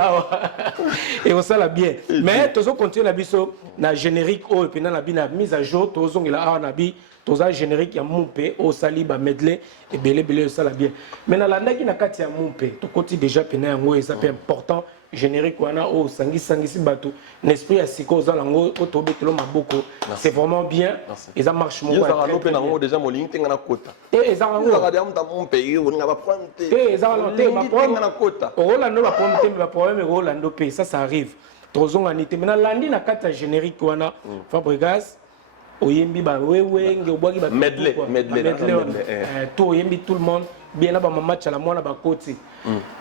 et on ça la bien mais tous on continue la biso na générique au et na bina mise à jour tous on la na bi tous a générique ya mumpe au sali ba medley et belé ça la bien mais na landa qui na kati ya mumpe to côté déjà pena yango et ça c'est important générique wana o sangi bateau l'esprit à siko za lango o tobetelo maboko c'est vraiment bien et ça marche mon ça rano pe nango déjà mo link na kota et ça rango ça regarde mon pays on va prendre et ça va prendre na kota o Rolando va prendre mais problème Rolando pe ça arrive tozonga nité mais na landi na kata générique wana Fabrigas oyembi ba wewe nge obwaki ba medley tout oyembi tout le monde bien là ba match à la mona ba koti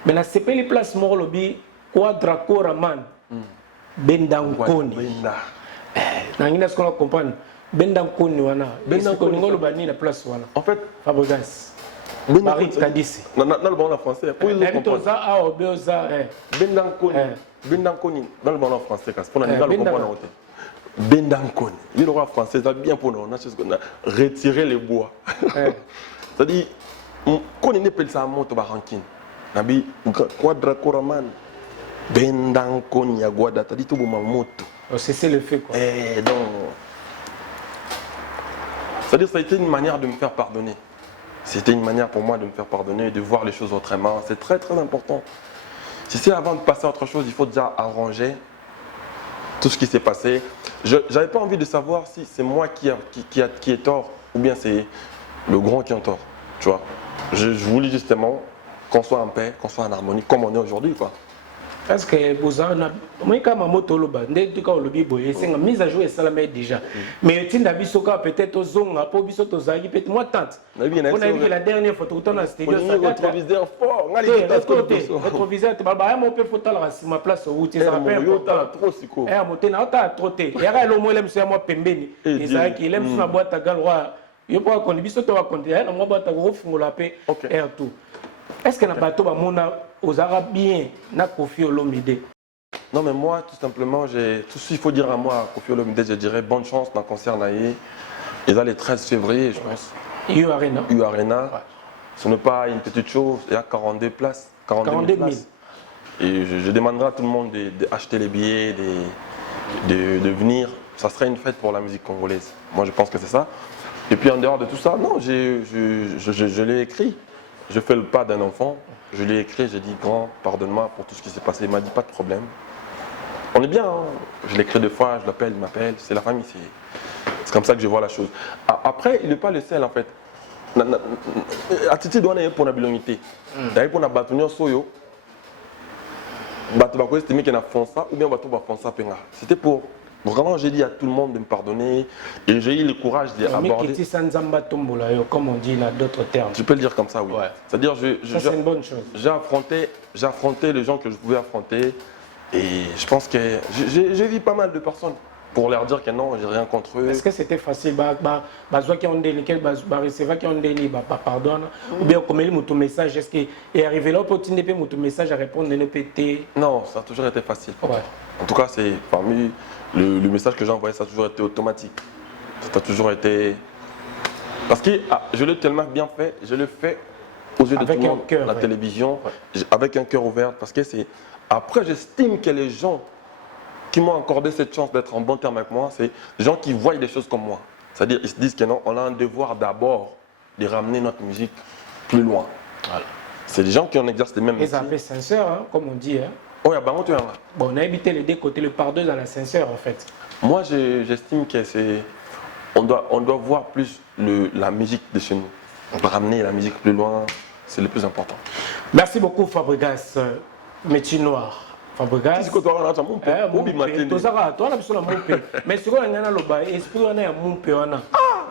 mais na sepeli place moko lobi Quadracora man Bendankoni nangina ce qu'on comprend Bendankoni wana Bendankoni ngolo bani la place wana en fait Fabrigas Paris Kadisi dans le bon français pour le comprendre ça a obeoza Bendankoni dans le bon français pour le comprendre Bendankoni le roi français ça bien pour nous on a retirer les bois c'est-à-dire qu'on ne peut ça monte barankin nabi Quadracora man Bendankoni ya Guada, t'as dit tout bon moto. C'est le fait quoi. Et donc, c'est-à-dire ça a été une manière de me faire pardonner. C'était une manière pour moi de me faire pardonner, de voir les choses autrement. C'est très très important. Si c'est avant de passer à autre chose, il faut déjà arranger tout ce qui s'est passé. J'avais pas envie de savoir si c'est moi qui est tort ou bien c'est le grand qui est tort. Tu vois. Je voulais justement qu'on soit en paix, qu'on soit en harmonie, comme on est aujourd'hui quoi. Parce que vous avez moi quand ma moto loba ndé quand le bibo et c'est une mise à jour et ça la met déjà mais tinda bisoka peut-être aux zonga pour biso tozali peut-être moi tante on a vu que la dernière photo on a studio ça rétroviseur fort rétroviseur te baba mo peut photo la ma place où tu ça rappelle trop siko eh moté na ota troté ya ga lo mo lem so moi pembeni et ça qui lem na boîte à galwa yo pour qu'on biso to va compter na mo boîte à refungola pe et tout est-ce que na bateau ba mona aux Arabiens na Koffi Olomide? Non mais moi tout simplement tout ce qu'il faut dire à moi Koffi Olomide, je dirais bonne chance dans le concert naïe. Ils allaient le 13 février je pense. U Arena. U Arena. Ouais. Ce n'est pas une petite chose, il y a 42 places. 42 000 places. Et je demanderai à tout le monde d'acheter les billets, de venir. Ça serait une fête pour la musique congolaise. Moi je pense que c'est ça. Et puis en dehors de tout ça, non, je l'ai écrit. Je fais le pas d'un enfant. Je lui ai écrit, j'ai dit grand, pardonne-moi pour tout ce qui s'est passé. Il m'a dit pas de problème. On est bien, hein. Je l'écris 2 fois, je l'appelle, il m'appelle. C'est la famille, c'est comme ça que je vois la chose. Après, il n'est pas le seul en fait. Attitude doit être pour la bilonité. D'ailleurs, pour la bâtonnière soyo, bateau va estimer qu'il a fait ça ou bien bateau va faire ça penga. C'était pour vraiment, j'ai dit à tout le monde de me pardonner et j'ai eu le courage d'aborder. Comme on dit dans d'autres termes. Tu peux le dire comme ça, oui. Ouais. C'est-à-dire, c'est une bonne chose. J'ai affronté les gens que je pouvais affronter et je pense que j'ai vu pas mal de personnes pour leur dire que non, j'ai rien contre eux. Est-ce que c'était facile? Qui ont des qui ont des pardon ou bien comme il mon message, est-ce qu'il est arrivé là pour tenir mon message à répondre de péter? Non, ça a toujours été facile. Ouais. En tout cas, c'est parmi le message que j'ai envoyé, ça a toujours été automatique. Ça a toujours été... Parce que je l'ai tellement bien fait, je le fais aux yeux de tout le monde, la télévision, avec un cœur ouvert. Parce que c'est... Après, j'estime que les gens qui m'ont accordé cette chance d'être en bon terme avec moi, c'est des gens qui voient des choses comme moi. C'est-à-dire, ils se disent que non, on a un devoir d'abord de ramener notre musique plus loin. Voilà. C'est des gens qui en exercent les mêmes métiers. Et ça fait sincère, hein, comme on dit. Hein. Oh, bon, on a évité les deux côtés, le pardon dans la sincère en fait. Moi, j'estime que c'est... On doit voir plus la musique de chez nous. On doit ramener la musique plus loin, c'est le plus important. Merci beaucoup Fabregas, métier noir. Fabregas. Qu'est-ce que tu as dit? Mon père. Mais ce qu'on a dit, esprit on a mon père.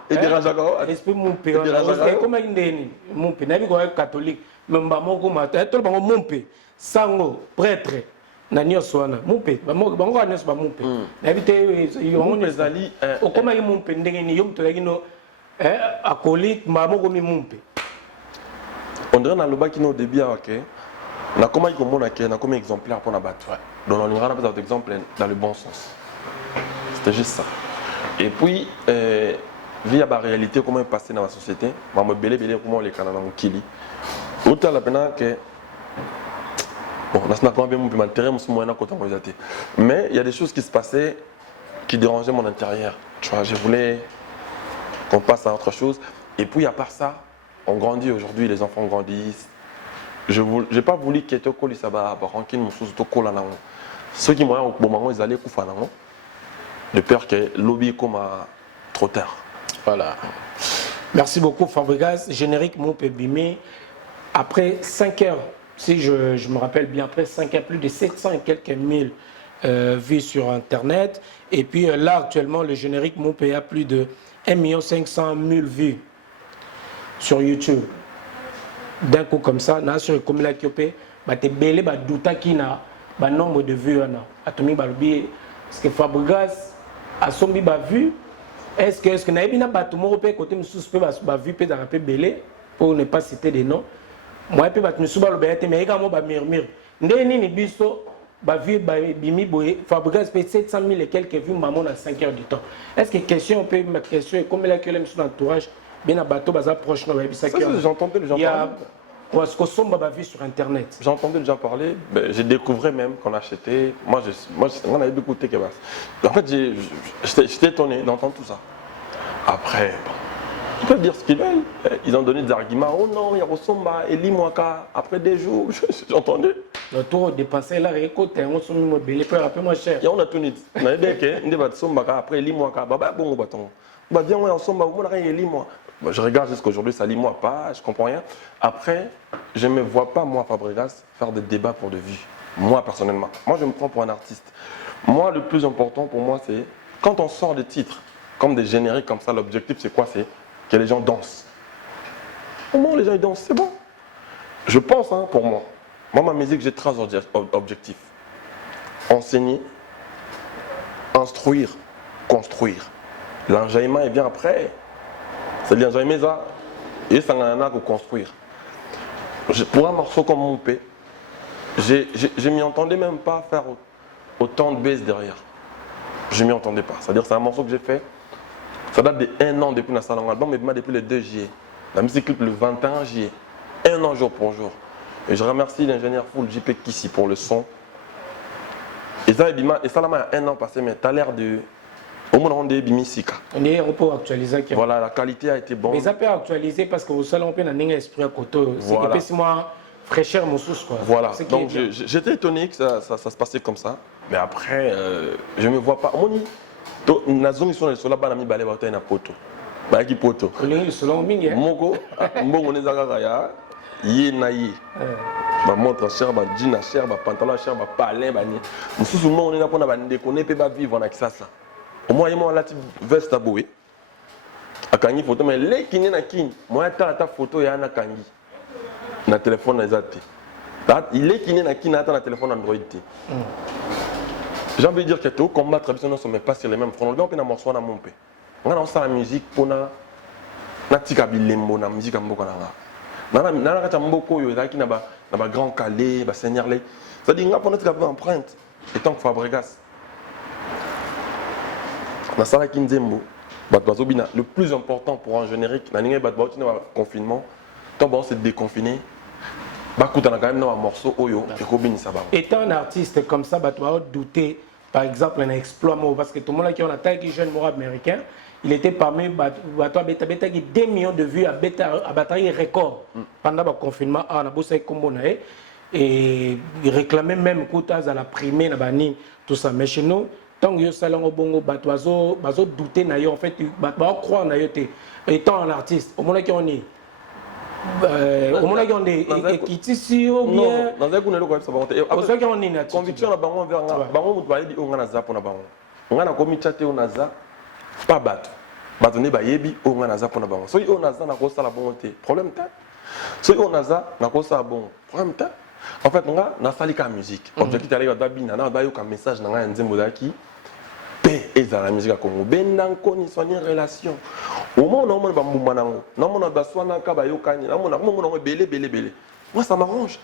Et dérangeant. Esprit mon père. Comme un déni, mon père. N'avez pas catholique. Même pas mon comment. Tout le monde mon père. Sango prêtre. Nanyo soana. Mon père. Bango anes ba mon père. N'avez on les alliés. Au comment il mon père ndengeni yom to yagino acolyte maman comme mon père. On dirait dans le bas qui nous débit ok. On a comment comme exemplaire pour la battre. Donc on aura besoin d'exemple dans le bon sens. C'était juste ça. Et puis via la réalité comment est passé dans la société, on va me belé comment les Canadiens ont kili. Autant la peine que bon, on a bien mon intérêt, mais il y a des choses qui se passaient qui dérangeaient mon intérieur. Tu vois, je voulais qu'on passe à autre chose. Et puis à part ça, on grandit aujourd'hui, les enfants grandissent. Je n'ai pas voulu que tu colles ça rankin mon sous cola na. Ceux qui m'ont au moment ils allaient couper na. De peur que lobby comme trop tard. Voilà. Merci beaucoup Fabregas. Générique mon Bimé. Après 5 heures, si je me rappelle bien, après 5 heures, plus de 700 et quelques mille vues sur Internet. Et puis là, actuellement, le générique mon pays a plus de 1 500 000 vues sur YouTube. D'un coup comme ça, na sur comme la Kiopé, bah t'es belé, bah douta qui n'a, bah nombre de vues on a. Atomi balubi, parce que Fabregas a son bi bah vu. Est-ce que n'a pas bah tout le monde peut côté me suspect bah vu peut dans un peu belé pour ne pas citer des noms. Moi puis bah tu me souba le belé mais également bah murmure. Ndeni ni biso bah vu bah bimi boye Fabregas peut 700 000 et quelques vues maman à 5 heures du temps. Est-ce que question on peut ma question comme la que l'aime son entourage bien à bateau bas proche non ça j'entendais les gens parler. Parce que son baba vu sur internet. J'entendais déjà parler, ben, j'ai découvert même qu'on achetait. Moi on avait beaucoup écouté Kebas. En fait j'étais étonné d'entendre tout ça. Après, ils peuvent dire ce qu'ils veulent. Ils ont donné des arguments. Oh non, il y a Rosomba, Eli Mwaka. Après des jours, j'entendais. Le tour dépensé là, écoute, on s'est mis mobile, après moins cher. Et on a tout net. On a dit que on va Somba après Eli Mwaka. Baba bon bâton. Bah viens on Somba, on a rien Eli moi. Je regarde jusqu'à aujourd'hui, ça lit moi pas, je comprends rien. Après, je ne me vois pas moi Fabregas faire des débats pour de vues. Moi, personnellement. Moi, je me prends pour un artiste. Moi, le plus important pour moi, c'est quand on sort des titres, comme des génériques comme ça, l'objectif, c'est quoi? C'est que les gens dansent. Au moins, les gens ils dansent, c'est bon. Je pense, hein, pour moi. Moi, ma musique, j'ai 3 objectifs. Enseigner, instruire, construire. L'enjaillement, il vient après. C'est l'enjaillement, ça. Et ça en a que construire. Pour un morceau comme mon P, je m'y entendais même pas faire autant de bass derrière. Je m'y entendais pas. C'est-à-dire c'est un morceau que j'ai fait, ça date de 1 an depuis la salon album, mais depuis le 2 juillet. La musique clip le 21 juillet. 1 an jour pour jour. Et je remercie l'ingénieur Full JP Kissi pour le son. Et ça, il y a 1 an passé, mais tu as l'air de... Au moins, on est on peut actualiser. Voilà, la qualité a été bonne. Mais ça peut actualiser parce que au sol, on peut avoir un esprit à côté. Voilà. C'est moi fraîcheur, mon sous. Voilà, donc j'étais étonné que ça se passait comme ça. Mais après, je ne me vois pas. Na zone sur la bas mi balé bata na poto. Ba ki poto. Le selon mingi. Moko mbongo ne zaka ya ye na ye. Ba montre cher ba jean cher ba pantalon cher ba palin ba ni. Mususu mo on na pona ba ndeko ne pe ba vivre na kisasa. Au moins moi la veste à boué. Akangi photo mais les kini na kini. Moi ta photo ya na kangi. Na téléphone ezati. Il est kini na kini na téléphone Android. J'ai envie de dire que tout combat traditionnel ne sont pas sur les mêmes fronts. On a un morceau dans mon pays. On a la musique pour na tika bilembo na musique amboko na nga. Na kata mboko yo ezaki na ba grand calais, ba seigneur les. Ça dit nga pour notre empreinte étant que Fabregas. Na sala kinzembo batbazobina le plus important pour un générique na ninga batbauti na confinement. Tant bon c'est déconfiné. Bakuta na quand même un morceau oyo et kobini ça ba. Étant un artiste comme ça, tu vas douter. Par exemple, un exploit, parce que tout le monde qui a attaqué jeune mort américain, il était parmi 2 millions de vues à Bataille Record pendant le confinement. Et il réclamait même Koutas à la primée, tout ça. Mais chez nous, tant que salon bongo, bazo douter en fait, croire étant un artiste, au moment qui on est. Au moment où on est ici ou bien dans un coup de l'eau ça va monter. Pour ça qu'on est naturel. Conviction là bango vers bango vous voyez on a za pona bango. On a komi chaté on a za pas bateau. Bateau ne ba yebi on a za pona bango. So on a za na ko sala bon té. Problème ta. So on a za na ko sala bon. Problème ta. En fait nga na sali ka musique. Objectif aller da bina na ba yo ka message na nga nzembo daki. Paix et dans la musique à Congo. Ben nan koni soigner relation. Au moment où on a bambou nango, non on a besoin d'un kabayo kani, non on a belé. Moi ça m'arrange.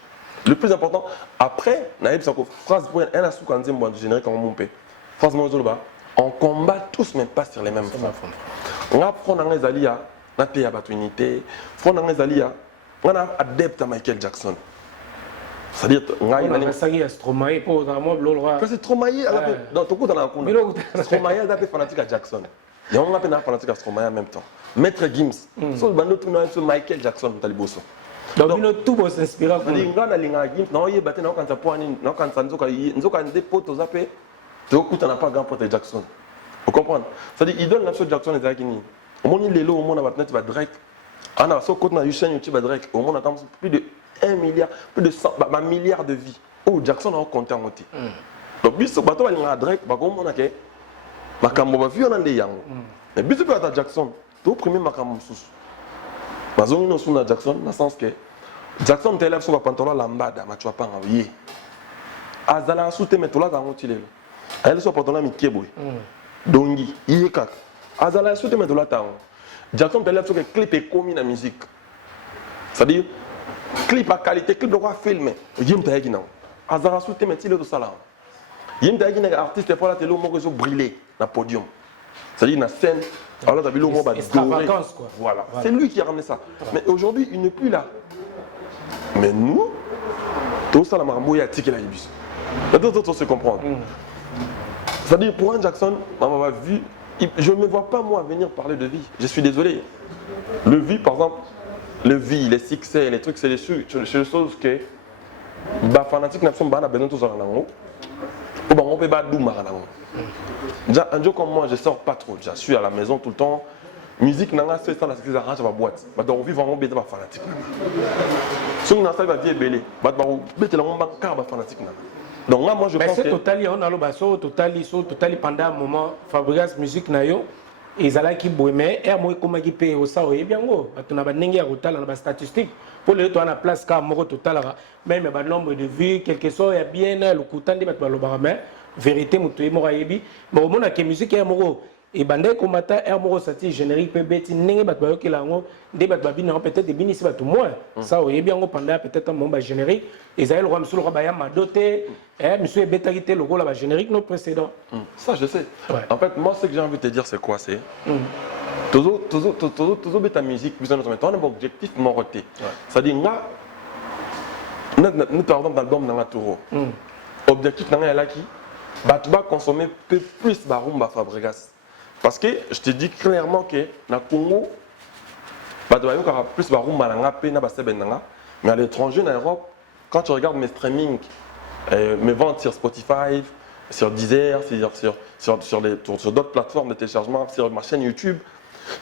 Le plus important après, naïb ça phrase pour un asou quand on dit générique comme mon père. Phrase moi zoloba, on combat tous mais pas sur les mêmes fronts. On apprend dans les alliés, na te ya batunité, front dans les alliés, on a adepte à Michael Jackson. C'est-à-dire, on a Stromae pour moi l'olra. Que c'est Stromae dans tout coup dans la cour. Stromae a été fanatique à Jackson. Et on a peine à fanatique à Stromae en même temps. Maître Gims, sur le bandeau tournant sur Michael Jackson Taliboso. Donc tout va s'inspirer. On dit nga na linga Gims, non y batté non quand ça poani, non quand ça nzoka des potes zapé. Tu écoutes on n'a pas grand pote Jackson. Vous comprenez? C'est-à-dire il donne la chose Jackson et Zakini. Au moins il est là au moins on va net va Drake. On a sur côté na chaîne YouTube Drake. Au moins on attend plus de 1 milliard, plus de 100 milliards de vies. Oh Jackson a compté en ôté. Donc bis bateau linga Drake, ba comme on a que makambo ba vu on a des yango. Mais bis peut à Jackson. Tout premier makambo sous. Bazongi no suna Jackson dans le sens que Jackson t'élève sur pantalon lambada, ma tu vas pas envoyer. Azala soute mais tola dans otile. Elle sur pantalon mi keboy. Dongi, yeka. Azala soute mais tola ta. Jackson t'élève sur que clip est commis la musique. C'est-à-dire clip à qualité, clip de quoi filmer. Yim ta yeki na. Azala soute mais tile to sala. Yim ta yeki na artiste pour la télé mo réseau briller na podium. C'est-à-dire na scène. Alors tu as vu le mot doré. Voilà. C'est lui qui a ramené ça. Mais aujourd'hui, il n'est plus là. Mais nous, tout ça, la marmouille a tiqué la ibis. D'autres se comprendre. C'est-à-dire, pour un Jackson, on vu, je ne me vois pas moi venir parler de vie. Je suis désolé. Le vie, par exemple, le vie, les succès, les trucs, c'est les choses que les fanatiques n'ont pas besoin de tout ça. On peut pas un jour comme moi, je sors pas trop. Je suis à la maison tout le temps. musique nanga c'est ça la sécurité arrange ma boîte ba donc vivre vraiment bête ba fanatique si on a ça va dire belé ba bête la on ba car ba fanatique nanga donc moi je pense que c'est total on a le basso total pendant un moment Fabregas musique na yo ezala ki boime et moi comme qui paye au ça et bien go atuna ba ndenge ya total na ba statistique pour le toi na place ka moko total même ba nombre de vues quelque chose ya bien le kutandi ba ba mais vérité mutu mo yebi mais au monde que musique ya moko et bandé combattant air moko sorti générique peut beti ndenge ba yo kilango ndé ba bina peut-être des binisi ba tout moins ça oui bien go pendant peut-être un moment générique Isaël le roi monsieur le roi ba ya madoté monsieur betalité le rôle la générique nos précédents ça je sais en fait moi ce que j'ai envie de te dire c'est quoi c'est toujours beta musique besoin de ton objectif moroté ça dit nga nous pardon dans l'album dans la tour objectif dans là qui bah tu vas consommer plus ba rumba Fabregas. Parce que je te dis clairement que dans le Congo, il y a plus de rumba, mais à l'étranger, en Europe, quand tu regardes mes streamings, mes ventes sur Spotify, sur Deezer, sur d'autres plateformes de téléchargement, sur ma chaîne YouTube,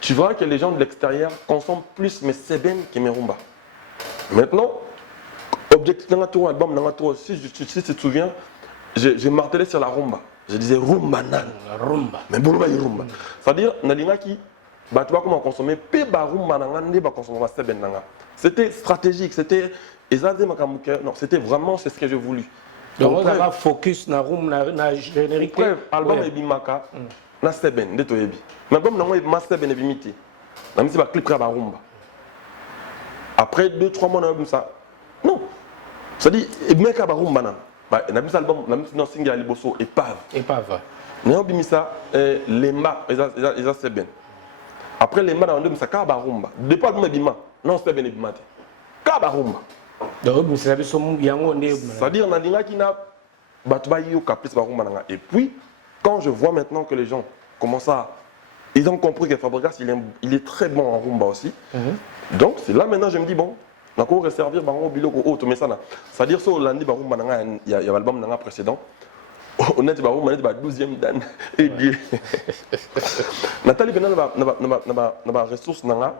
tu vois que les gens de l'extérieur consomment plus mes seben que mes rumba. Maintenant, objectif dans l'album, si tu te souviens, j'ai martelé sur la rumba. Je disais rumba nan. Rumba. Mais rumba y rumba. C'est-à-dire, nalinga qui, bah tu vois comment consommer, pe ba rumba nanga, ne ba consommer ba seben nanga. C'était stratégique, c'était, non, c'était vraiment, c'est ce que j'ai voulu. Donc on va focus na rumba, na générique. Album ebimaka, na seben, de to ebi. Mais album nango ebima seben ebimiti. Na misi ba clip ba rumba. Après 2-3 mois na ça. Non. C'est-à-dire, ebimaka ba rumba nan. Dans l'album, dans single à Liboso, Épave. Nous bimisa Lemba, ils ont bien. Après Lemba, on a dit ça Kabarumba. Depuis l'album bima, non c'est bien bimate. Kabarumba. Donc c'est ça son yango né. C'est-à-dire na dinga qui na batba yo kapis barumba nanga. Et puis quand je vois maintenant que les gens commencent à ils ont compris que Fabregas il est très bon en rumba aussi. Donc c'est là maintenant je me dis bon. On va resservir bango biloko auto mais ça c'est-à-dire so landi barumba nanga il y a l'album nanga précédent honnête barumba nanga 12e dan et Dieu Nathalie Benal na ressources nanga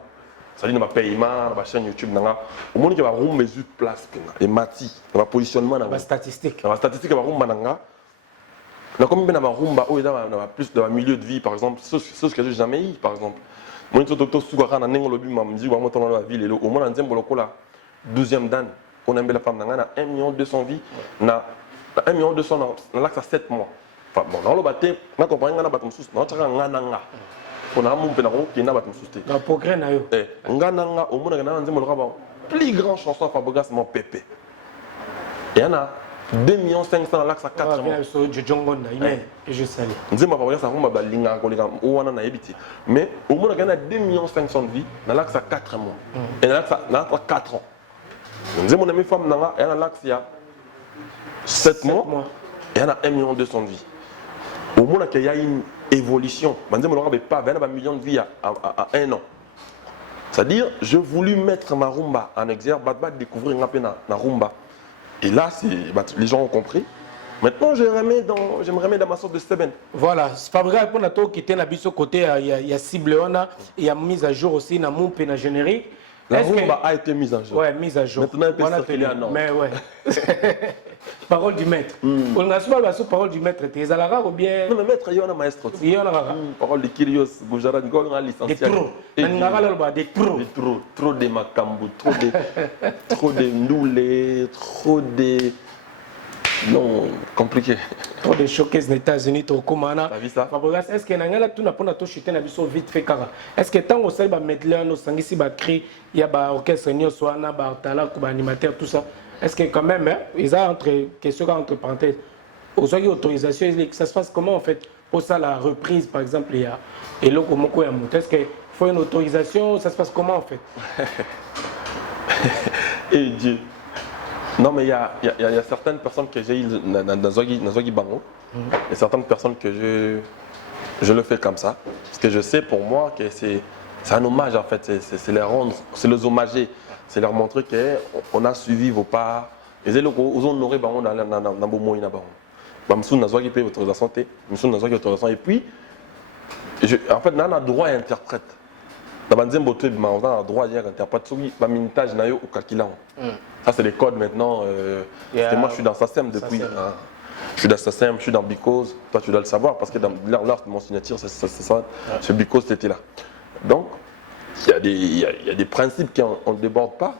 c'est-à-dire na paiement na chaîne YouTube nanga au monde que barumba est place et mati na positionnement nanga statistique barumba nanga na comme ben na barumba o eda na plus de milieu de vie par exemple ce que j'ai jamais eu par exemple moi je suis souvent na nengo lobi ma musique vraiment dans la ville au moins nzembo lokola 12e dan on a la femme na 1 200 000 vies na 1 200 000 na l'axe à 7 mois enfin bon dans le baté na comprendre na batum sus na tsaka ngana on a mon penaro qui na batum sus na progrès na yo ngana au moins na nzembo lokola plus grand chanson Fabregas mon pépé et y en a 2 500 000 l'axe à 4 mois et je salue nzembo Fabregas ça va balinga koleka o wana na ebiti mais au moins na 2 500 000 vies na l'axe à 4 mois et na l'axe à 4 ans nzembo na mi femme nanga et na l'axe il y a 7 mois et il y en a 1 200 000 vies au moins qu'il y a une évolution nzembo loka pas 20 millions de vies à 1 an. C'est-à-dire je voulais mettre ma rumba en exergue ba découvrir un peu na rumba. Et là, les gens ont compris. Maintenant, je me remets dans ma sorte de semaine. Voilà, Fabregas, pour nous quitter na biso côté, il y a cible, il y a mise à jour aussi, na mon na générique. La rumba a été mise à jour. Ouais, mise à jour. Maintenant, elle peut circuler à Nantes. Mais ouais. Parole du maître. On a souvent la parole du maître. Tu es à la rare ou bien? Non, mais maître, il y a un maestro. Il y a la rare. Parole de Kyrios, Goujaran, Gol, un licencié. Des pros. Trop de macambo, trop de ndoulé, trop de... Non, compliqué. Trop de showcase aux États-Unis, trop comme ça. T'as vu ça? Fabregas, est-ce que tu as tout na to chuter na biso vite fait kara? Est-ce que tant que ça ba medley no sangisi ba cri, il y a ba orchestre nyo soana ba tala ko ba animateur tout ça. Est-ce que quand même ils ont entre question entre parenthèses aux autorisations ça se passe comment en fait pour ça la reprise par exemple il y a et le komoko ya monte est-ce que faut une autorisation ça se passe comment en fait? Et Dieu. Non, mais il y a certaines personnes que j'ai eues dans Zogi Bango. Et certaines personnes que je le fais comme ça. Parce que je sais pour moi que c'est un hommage en fait. C'est les rendre, c'est les hommager. C'est leur montrer qu'on a suivi vos pas. Et c'est le coup, ils ont honoré Bango dans le moment où ils ont Bamsou n'a pas payé autorisation. Et puis, en fait, on a droit à interprète. Dans Nzembo tu on a droit hier interprète soki ba minutage na yo au kakila. Ça c'est les codes maintenant moi je suis dans SACEM depuis je suis dans SACEM, je suis dans Because, toi tu dois le savoir parce que dans l'art de mon signature c'est ça, ce Because c'était là. Donc il y a des principes qu'on ne déborde pas.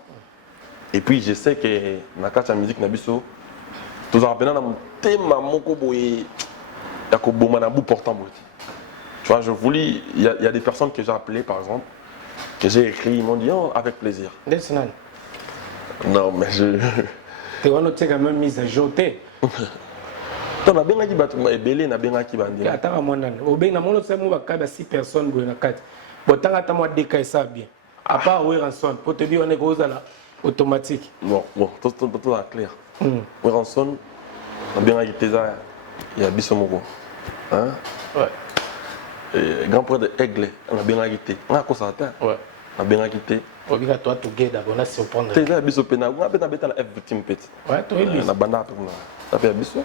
Et puis je sais que la musique nabiso tous en venant dans mon thème moko boy ya ko bomana bout portant boy. Tu vois, je voulais il y a des personnes que j'ai appelées par exemple que j'ai écrit, ils m'ont dit oh, avec plaisir. Non mais je tu vois notre quand même mise à jour on a bien qui bat belé na bien qui bandi. Attends moi nan. Au ben na mon autre moi ba 6 personnes go na 4. Botanga ta moi décailler ça bien. À part oui rançon pour te dire on est gros là automatique. Bon, tout clair. Oui rançon na bien qui teza il y a bisomoko. Hein? Ouais. Grand prêtre de Aigle, on a bien agité. On a quoi ça attend? Ouais. On a bien agité. Obligatoire to get d'abord là surprendre. Teza bisopena, on a bien beta la F team petit. Ouais, toi il na banda pour moi. Ça fait biso.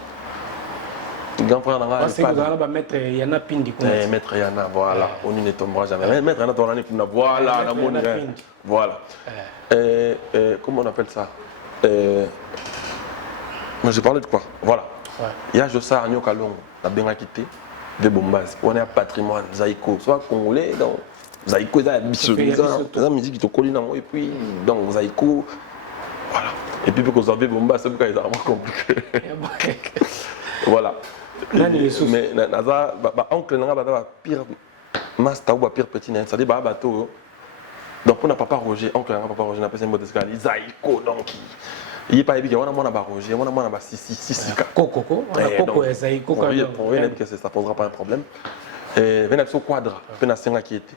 Grand frère n'a pas. C'est que là va mettre Yana Pindi quoi. Mettre Yana voilà, on ne tombera jamais. Mettre Yana dans l'année pour voilà, la monnaie. Voilà. Comment on appelle ça? Moi j'ai parlé de quoi? Voilà. Il y a Jossa Agno Kalongo, la bien quitté de Bombaz. On est un patrimoine Zaïko, soit congolais donc Zaïko ça la musique qui te colle dans moi et puis donc Zaïko voilà. Et puis pour que vous avez Bombaz, c'est pourquoi il est vraiment compliqué. Voilà. Mais naza oncle nanga ba pire master ou pire petit ça dit ba bateau. Donc pour na papa Roger, oncle nanga papa Roger na pesa mbo descali Zaïko donc il est pas évident, on a mon Roger, on a mon six Coco, on a Coco et Zaïko quand même. On vient que ça posera pas un problème. Et venez sur quadra, puis na senga qui était.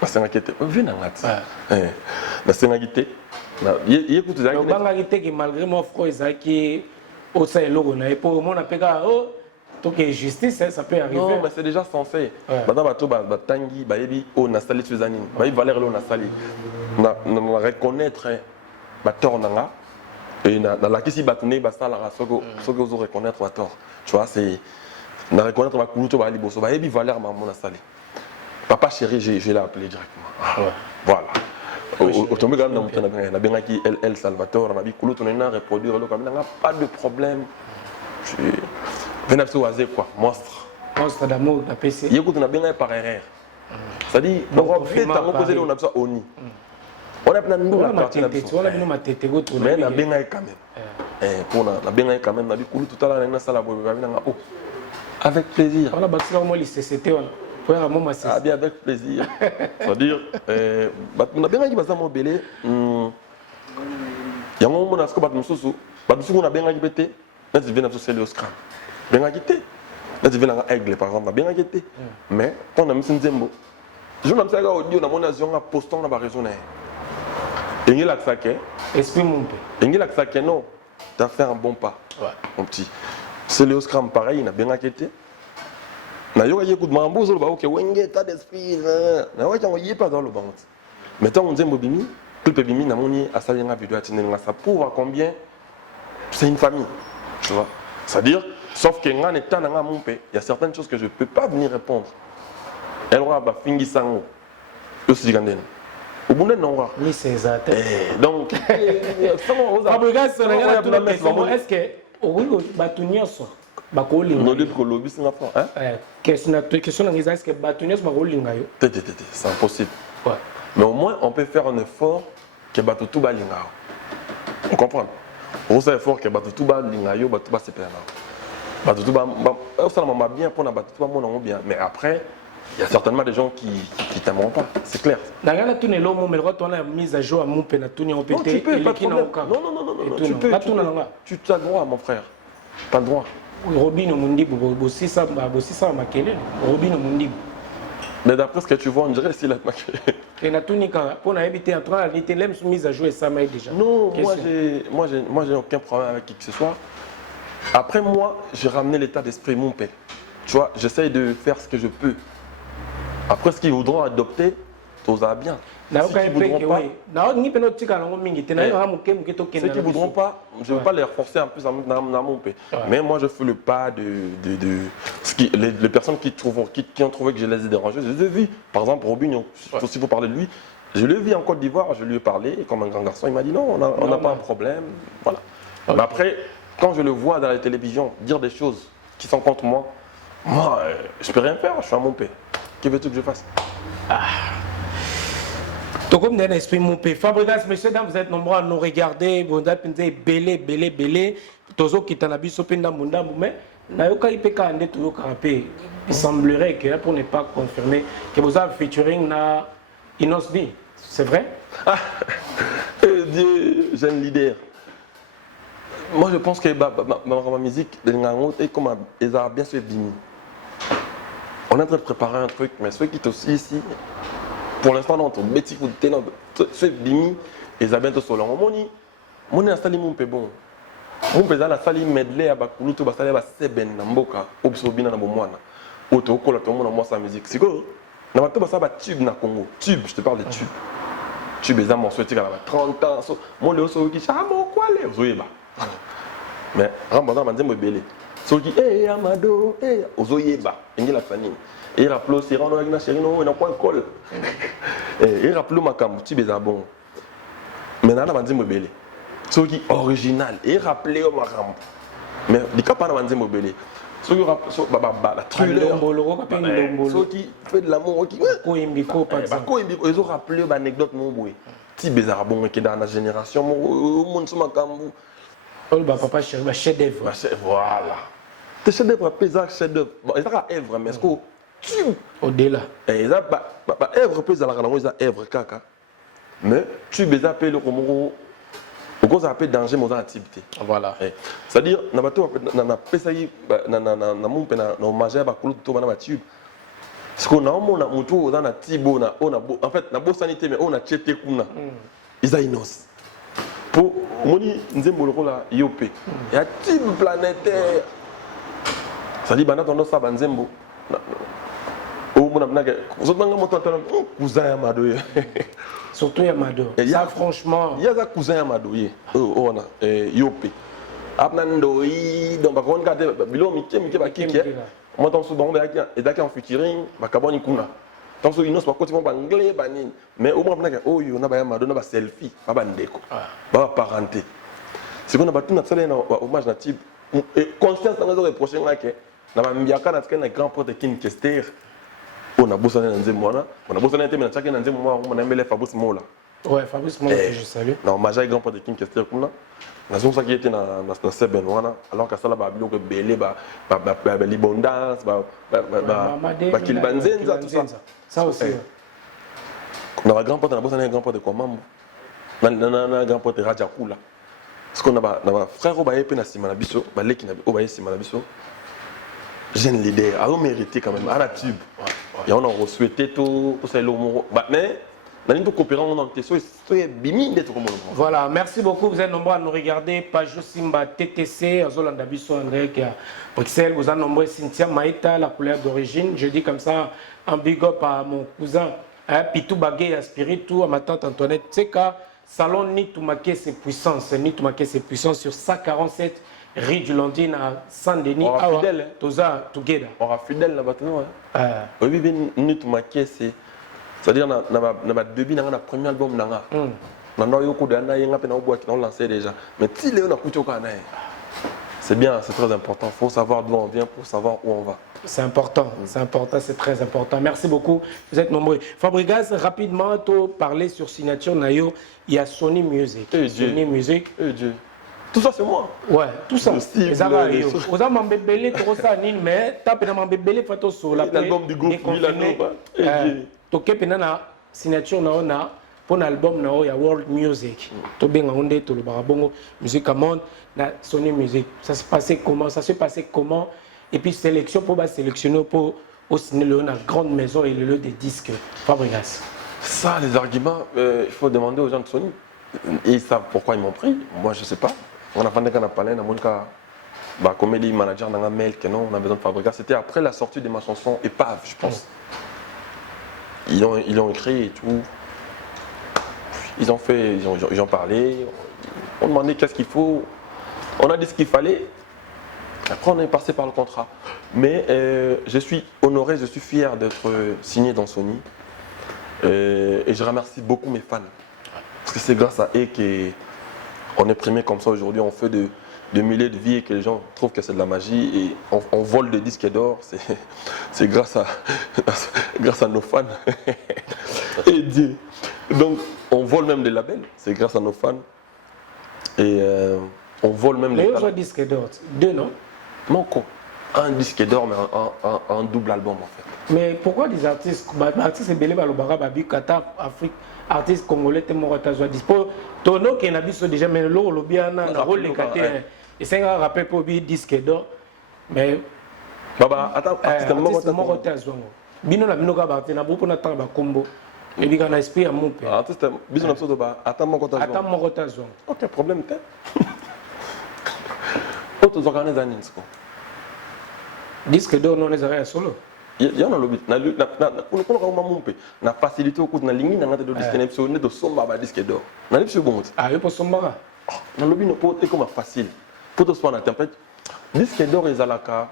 La senga qui était. Venez en là. La senga qui était. Il écoute Zaïko. La senga qui était malgré mon frère Zaïko au sein logo na et pour mon apega oh donc justice ça peut arriver. Non mais c'est déjà censé. Madame bato ba tangi ba yebi o na sali suzanine. Ba valeur lo na sali. Na reconnaître ba tort nanga et na la kisi batune ba sala soko soko zo reconnaître ba tort. Tu vois c'est na reconnaître ba kuluto ba liboso ba yebi valeur maman na sali. Papa chéri je l'ai appelé directement. Voilà. Automatique na bien qui El Salvatore na bi kuluto na reproduire le comme pas de problème. Venez sur Oazé quoi, monstre d'amour la PC. Il écoute na bien par erreur. Ça dit donc en fait on cause on a besoin oni. On a plein de nous la partie là. Mais na bien quand même. Pour na bien quand même na bi kuluto tout à l'heure na sala bo ba na o. Avec plaisir. On a bâti moi lycée c'était on. Ah bien avec plaisir. C'est-à-dire on a bien qui basa mo belé. Ya mo mona sko bat mususu. Bat mususu on a bien qui pété. Là tu viens sur le scrum. Bien quitté. Là tu viens dans Aigle par exemple, bien quitté. Mais on a mis Nzembo. Je n'aime pas ça audio na mon avion a poston na ba raisonner. Engi la saké. Esprit mon père. Engi la saké non. Tu as fait un bon pas. Ouais. Mon petit. C'est le scrum pareil, il a bien quitté. Na yo écoute mambo zo ba OK wenge état d'esprit na wa on y pas dans le banc. Maintenant Nzembo bimi, clip bimi na moni asalinga vidéo atinenga ça prouve combien c'est une famille. Tu vois, c'est-à-dire, sauf que en étant dans mon pays, il y a certaines choses que je ne peux pas venir répondre. Elle aura ba fingi sango. Aussi ganden. Au bout d'un non. Ni c'est ça. Donc, est-ce que au batunio so bakolinga. Non depuis que lobby singa fa, hein? Question est-ce que batunio so bakolinga yo? C'est impossible. Ouais. Mais au moins on peut faire un effort que batutu balinga. On comprend? On sait fort que batutu ba lingayo batutu ba sepena. Batutu ba ça m'a bien pour na batutu ba mon bien mais après il y a certainement des gens qui t'aimeront pas, c'est clair. Dans la tourne lo mo melro ton la mise à jour à mon pena tourne on pété et qui n'a aucun. Non, tu peux. Tu as droit mon frère. Pas le droit. Robino Mundibu bossi ça makele. Robino Mundibu. Mais d'après ce que tu vois, on dirait s'il a marqué. Et na tunika pour na éviter en train d'été l'aime mise à jouer ça m'a déjà. Non, moi j'ai aucun problème avec qui que ce soit. Après moi, j'ai ramené l'état d'esprit mon père. Tu vois, j'essaye de faire ce que je peux. Après ce qu'ils voudront adopter, tout ça bien. voudront pas, je ne veux pas les forcer en plus dans mon pays. Mais moi, je fais le pas les personnes qui ont trouvé que je les ai dérangés. Je les ai vus. Par exemple, Robinho, si vous parlez de lui, je l'ai vu en Côte d'Ivoire, je lui ai parlé. Et comme un grand garçon, il m'a dit non, on n'a pas un problème. Voilà. Mais après, quand je le vois dans la télévision dire des choses qui sont contre moi, je ne peux rien faire, je suis à mon pays. Que veux-tu que je fasse? Comme d'un esprit mon pays. Fabregas, messieurs, dames, vous êtes nombreux à nous regarder. Vous êtes belé. Tozo qui t'en a vu sopé dans mon dame, mais il semblerait que pour ne pas confirmer que vous avez featuring na Inosbi. C'est vrai? Dieu, jeune leader. Moi, je pense que ma musique, est comme ils ont bien suivi. On est en train de préparer un truc, mais ceux qui sont aussi ici, pour l'instant, on est métier pour tenir ce bimi, ils ont bientôt sur leur moni. Mon installé mon peu bon. Mon pèse la salle medley à Bakulu, tout basale à Seben, Namboka, Obsobina, Nabomoana. Auto, Kola, tout le monde a moi sa musique. C'est quoi? N'a pas tout ça, tube na Congo. Tube, je te parle de tube. Tube, ils ont mon souhaité qu'elle a 30 ans. Mon Léo Soki, ah mon quoi, Léo Zoyeba. Mais, Ramadan m'a dit, moi, belé. Soki, eh, Amado, eh, Ozoyeba. Il y a la famille. Et il rappelle aussi, Rano, Agna, Chérino, il n'a pas un col. Et il rappelle ma cam, Tube, ils ont bon. Mais, Nana m'a dit, moi, belé. Soki original et rappelé au maram. Mais les capanes m'a dit mobile. Soki la truelle. Soki fait de l'amour qui. Koimbiko par exemple. Koimbiko ils ont rappelé l'anecdote mon boy. Ti bizarre bon qui dans la génération mon monde sur ma cambu. Oh bah papa chéri, chef d'œuvre. Voilà. Tes chef d'œuvre pesant chef d'œuvre. Bon, ils ont œuvre mais est-ce que tu au-delà. Et ça bah œuvre pesant la rango ils ont œuvre kaka. Mais tu bizarre appelle le Romoro. Pourquoi ça appelle danger mon activité? Voilà. C'est-à-dire, na bateau na pesayi na mon pena na manger ba kulu to bana batube. Parce qu'on a mon mutu dans na tibo na on a en fait na bo sanité mais on a chete kuna. Ils a inos. Pour moni nzembo lokola yopé. Il y a tibo planétaire. C'est-à-dire bana tondo sa banzembo. O mona bana ke zo banga moto tala cousin ya madoye. Surtout Yamado. Ça, franchement. Il y a un cousin Yamado. On a Yopé. Abnandoi, donc, on a des bilons, Mickey, moi, dans ce bon, et d'accord, en featuring, ma cabane kuna. Dans ce inos, par contre, ils vont anglais, banin. Mais au moins, on a un Yamado, on a un selfie, pas bandeko. Pas parenté. C'est qu'on a battu notre salaire au hommage natif. Et conscience dans les prochains lacs, on a mis un grand porte de Kinkester. On a bossé dans un mois, on a bossé dans un mois, on a mis les Fabrice Mola. Ouais, Fabrice Mola, que je salue. Non, ma j'ai grand pote de King Kester comme là. La zone qui était dans Seben, alors qu'à ça là, bilo que belé, libondance, kilbanzenza, tout ça. Ça aussi. On a un grand pote, on a bossé dans un grand pote de Komambo. On a un grand pote de Rajakula. Parce qu'on a un frère au Baye Penasima Nabiso, Balé qui n'a pas Baye Simanabiso. Jeune leader, a mérité quand même, à la tube. Et on a souhaité tout, c'est l'homme. Mais, on a coopérer en voilà, merci beaucoup. Vous êtes nombreux à nous regarder. Page Simba TTC, Zolanda Bisso André qui est à Bruxelles. Vous êtes nombreux, Cynthia Maïta, la couleur d'origine. Je dis comme ça, un big up à mon cousin, Pitou Bagé, à Spiritou, à ma tante Antoinette Tseka. Salon Nitoumake, c'est puissance. Nitoumake, c'est puissance sur 147. Rue du Londine à Saint-Denis. On aura fidèle. Toza, together. On aura fidèle là-bas. Oui, nous, c'est-à-dire, on a début dans le premier album. On a lancé déjà. Mais si on a coupé au canal, c'est bien, c'est très important. Il faut savoir d'où on vient pour savoir où on va. C'est important, c'est très important. Merci beaucoup, vous êtes nombreux. Fabregas, rapidement, tu parlais sur Signature Nayo, il y a Sony Music. Sony Music. Tout ça, c'est moi. Ouais, tout ça. Vous avez m'embébélé, tout ça, mais tu as m'embébélé, fait sur la l'album du groupe Milano. Tu as Signature Nayo, pour l'album Nayo, il y a World Music. Tu as bien rendu tout le barabongo, musique à monde, Sony Music. Ça se passait comment? Et puis sélection pour sélectionner pour signer le grande maison et le lot des disques. Fabregas. Ça, les arguments, il faut demander aux gens de Sony. Ils savent pourquoi ils m'ont pris. Moi, je ne sais pas. On a parlé qu'on a parlé, on a dit comédie manager dans un mail que non, on a besoin de Fabregas. C'était après la sortie de ma chanson Épave, je pense. Ils ont écrit et tout. Ils ont parlé, on demandait qu'est-ce qu'il faut, on a dit ce qu'il fallait. Après, on est passé par le contrat. Mais je suis honoré, je suis fier d'être signé dans Sony. Et je remercie beaucoup mes fans. Parce que c'est grâce à eux qu'on est primé comme ça aujourd'hui. On fait de milliers de vies et que les gens trouvent que c'est de la magie. Et on vole des disques d'or. C'est grâce à nos fans. Et Dieu. Donc, on vole même des labels. C'est grâce à nos fans. Et on vole même les autres disques d'or. 2, non? Non, quoi. Un disque d'or, mais un double album en fait. Mais pourquoi des artistes, artistes belé balobara babi Qatar Afrique, artistes congolais tellement retazwa dispo, tono qui n'a pas déjà mais l'eau le bien na rôle les Qatar et c'est un rappel pour bi disque d'or mais baba attends artiste mo retazwa bino na bino ka ba na beaucoup na tamba combo et bi kana esprit à mon père artiste biso na pso ba attends mon retazwa aucun problème peut autres organismes disque d'or non les arrêts solo il y en a lobby na facilité au coup na ligne na ngata do disque na pso ne do somba ba disque d'or na pso bon ah yo pour somba na lobby no pote comme facile pour tout soit na tempête disque d'or et zalaka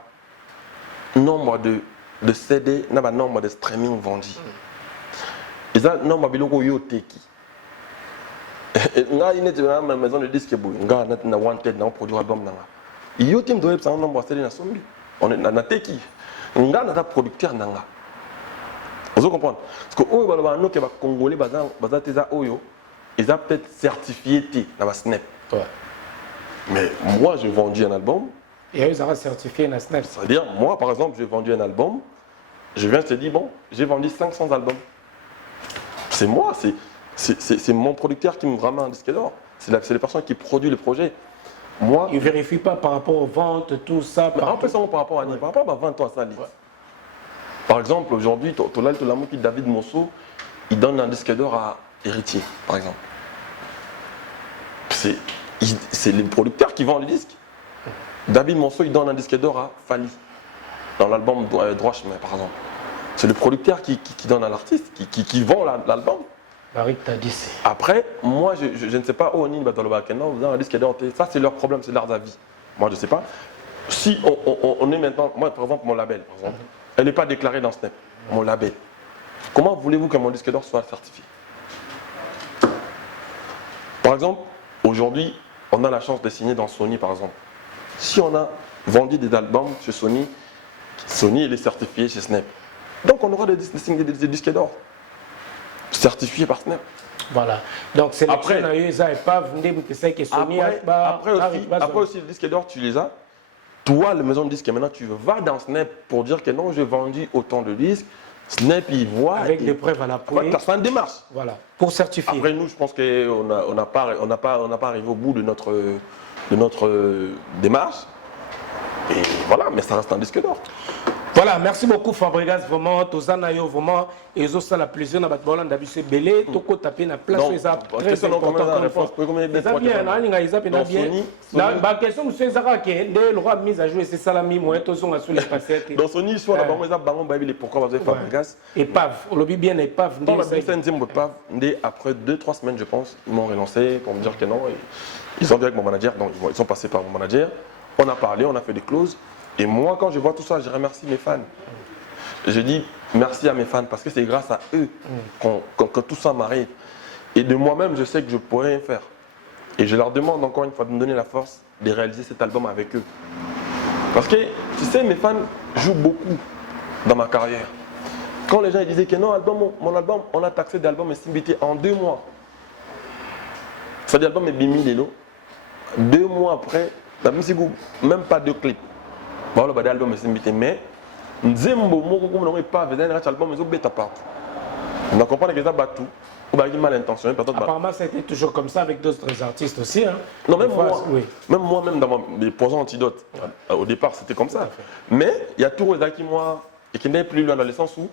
nombre de CD na ba nombre de streaming vendus ils ont nombre biloko yo teki nga ine te na maison de disque boy nga na wanted na produire album na yo tim do yebsa nombre de CD na sombi on est na teki nga na producteur nanga vous comprenez parce que oyo baloba no ke ba congolais baza teza oyo ils ont peut-être certifié na ba snap ouais. Mais moi j'ai vendu un album et ils ont certifié na snap c'est-à-dire moi par exemple j'ai vendu un album je viens te dire bon j'ai vendu 500 albums c'est moi c'est mon producteur qui me ramène un disque d'or c'est les personnes qui produisent le projet. Moi, ils ne vérifient pas par rapport aux ventes, tout ça. Par rapport à par rapport à 20 ans à ça. Ouais. Par exemple, aujourd'hui, David Mosso, il donne un disque d'or à Héritier, par exemple. C'est les producteurs qui vendent les disques. David Mosso, il donne un disque d'or à Fali, dans l'album Droit Chemin, par exemple. C'est le producteur qui donne à l'artiste, qui vend l'album. Après, moi, je ne sais pas où on est, vous avez un disque d'or. Ça, c'est leur problème, c'est leur avis. Moi, je ne sais pas. Si on est maintenant, moi, par exemple, mon label, par exemple, elle n'est pas déclarée dans Snap, mon label. Comment voulez-vous que mon disque d'or soit certifié? Par exemple, aujourd'hui, on a la chance de signer dans Sony, par exemple. Si on a vendu des albums chez Sony, Sony, il est certifié chez Snap. Donc, on aura des disques d'or. Certifié par Snap. Voilà. Donc c'est après aussi le disque d'or tu les as. Toi la maison de disque maintenant tu vas dans Snap pour dire que non j'ai vendu autant de disques. Snap il voit avec des preuves à l'appui. Tu as une démarche. Voilà. Pour certifier. Après nous je pense qu'on n'a pas arrivé au bout de notre démarche. Et voilà mais ça reste un disque d'or. Voilà, merci beaucoup Fabregas, vraiment, Tozanayo, vraiment, et ça la plaisir dans votre balade d'habitude belé, toko taper na place très important la question monsieur Zara qui est le roi mise à jouer c'est salami moi tous sont sur les passettes. Dans son histoire la bango bango baby pourquoi vous avez Fabregas épave, on lobby bien épave dans la deuxième épave après 2-3 semaines je pense, ils m'ont relancé pour me dire que non, ils sont bien avec mon manager donc ils sont passés par mon manager. On a parlé, on a fait des clauses. Et moi, quand je vois tout ça, je remercie mes fans. Je dis merci à mes fans parce que c'est grâce à eux que tout ça m'arrive. Et de moi-même, je sais que je pourrais rien faire. Et je leur demande encore une fois de me donner la force de réaliser cet album avec eux. Parce que, tu sais, mes fans jouent beaucoup dans ma carrière. Quand les gens disaient que non, mon album, on a taxé d'album et Simbité en 2 mois. Ça dit, l'album est bimi l'élo. 2 mois après, même pas de clip. Bon, le album est invité, mais Nzembo, moi, je pas fait un album, mais bêta partout. On comprend que ça bat tout, ou mal intentionné. Apparemment, c'était toujours comme ça avec d'autres artistes aussi. Hein. Non, même moi-même dans mes posants antidotes, au départ, c'était comme ça. Mais il y a toujours les acquis, moi, et qui n'est plus loin dans le sens où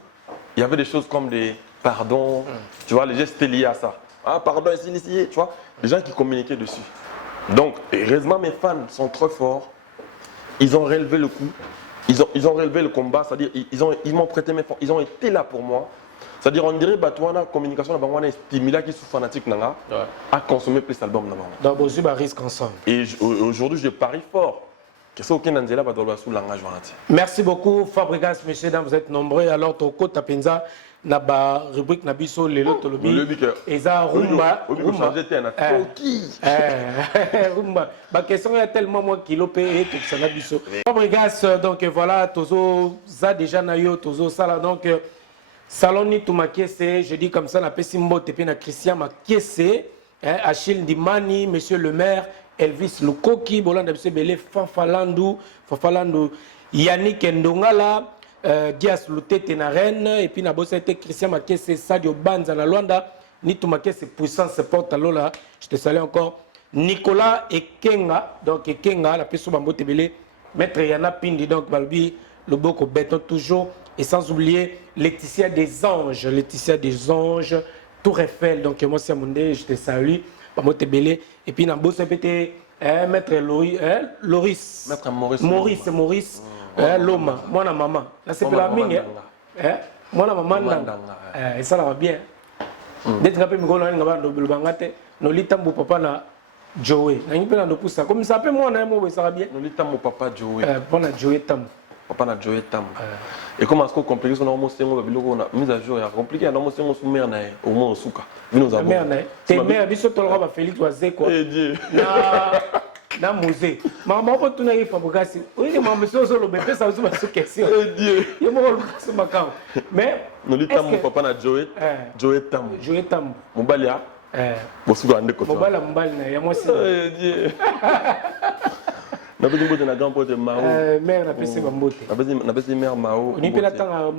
il y avait des choses comme des pardons, tu vois, les gestes liés à ça. Ah, pardon, ici, tu vois, des gens qui communiquaient dessus. Donc, heureusement, mes fans sont très forts. Ils ont relevé le coup, ils ont relevé le combat, c'est-à-dire ils m'ont prêté mes forces, ils ont été là pour moi. C'est-à-dire, on dirait que la communication est stimulée qui sont fanatiques à consommer plus d'albums. Donc, aussi, un risque ensemble. Et aujourd'hui, je parie fort. Merci beaucoup, Fabregas, messieurs, dames, vous êtes nombreux. Alors, Toko Tapenza, na ba rubrique na biso lelo tolobi eza rumba rumba ba question est tellement moi kilo payé tout ça na biso Fabregas. Donc voilà, tozo za déjà na yo tozo sala donc saloni tu makese, je dis comme ça na pesimbo tepe na Christian makese, Achille Dimani, monsieur le maire Elvis Lukoki, Bolanda biso belé Fafalandu Yannick Ndongala, Dias Lutete na Rennes, et puis na bossete Christian Makese, Sadio Banza na Luanda, Nitu Makese puissance porte là, je te salue encore. Nicolas Ekenga, donc Ekenga, la personne bambote belé, maître Yana Pindi, donc Balbi, le boko béton toujours, et sans oublier Laetitia des Anges, Tour Eiffel, donc moi c'est Mondé, je te salue, bambote belé, et puis na bossete maître Loris, maître Maurice. Loma, moi na maman. Là c'est la mine. Moi na maman et ça va bien. Dès que me gona ngaba do bangate, no litambu papa na Joey. Na ngipe na do poussa. Comme ça peut moi na mo ça va bien. No litambu papa Joey. Papa na Joey tam. Papa na Joey tam. Et comment est-ce qu'on complique son normal c'est mo biloko na mise à jour ya compliqué na mo c'est mo sous mère na au moins suka. Nous avons. Mère na. Tes mère biso tolra ba Félix Oazé quoi. Eh Dieu. Na musée maman ko tuna yi Fabregas oui maman so so lo bébé ça aussi ma question Dieu yo mo lo so makao mais no lita mon papa na Joey tam mobalia bosuko ande ko mobala mbali na ya mosi Dieu na bidi mbote na grand pote Mao mère na pese bambote na pese mère Mao ni pe la tanga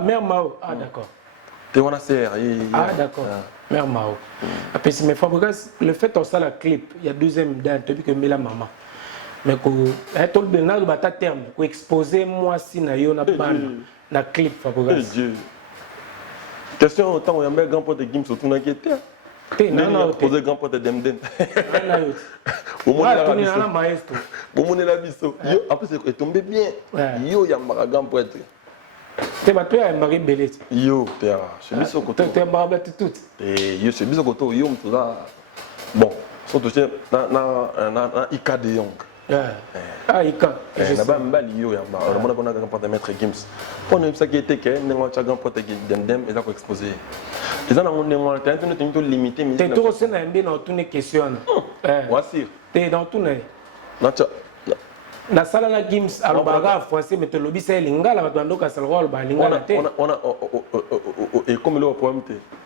mère Mao d'accord te wana ser d'accord mère Mao après mais Fabregas le fait on ça la clip il y a deuxième date depuis que la maman mais ko tout le na ba ta terme ko exposer moi si na yo na ban na clip Fabregas Dieu question autant on y a grand pote Gims surtout na qui était non poser grand pote Demden na yo au moins la maestro bon mon la biso yo après c'est tombé bien yo ya grand pote. Tu vas te marier belé. Yo, je suis côté. Tu es marié tout. Et yo, je suis côté. Yo, tout ça. Bon, surtout na Ika de Young. Ika. Na ba mbali yo ya ba. On a grand porte maître Gims. On a ça qui était que n'engo cha grand porte Demdem et là ko exposer. Les gens on n'engo t'as un peu limité mais. T'es trop aussi na mbe na toutes les questions. Voici. T'es dans tout né. Na sala na Gims alobaga français mais te lobi c'est lingala bato ndoka salwa ba lingala te on a et comme le problème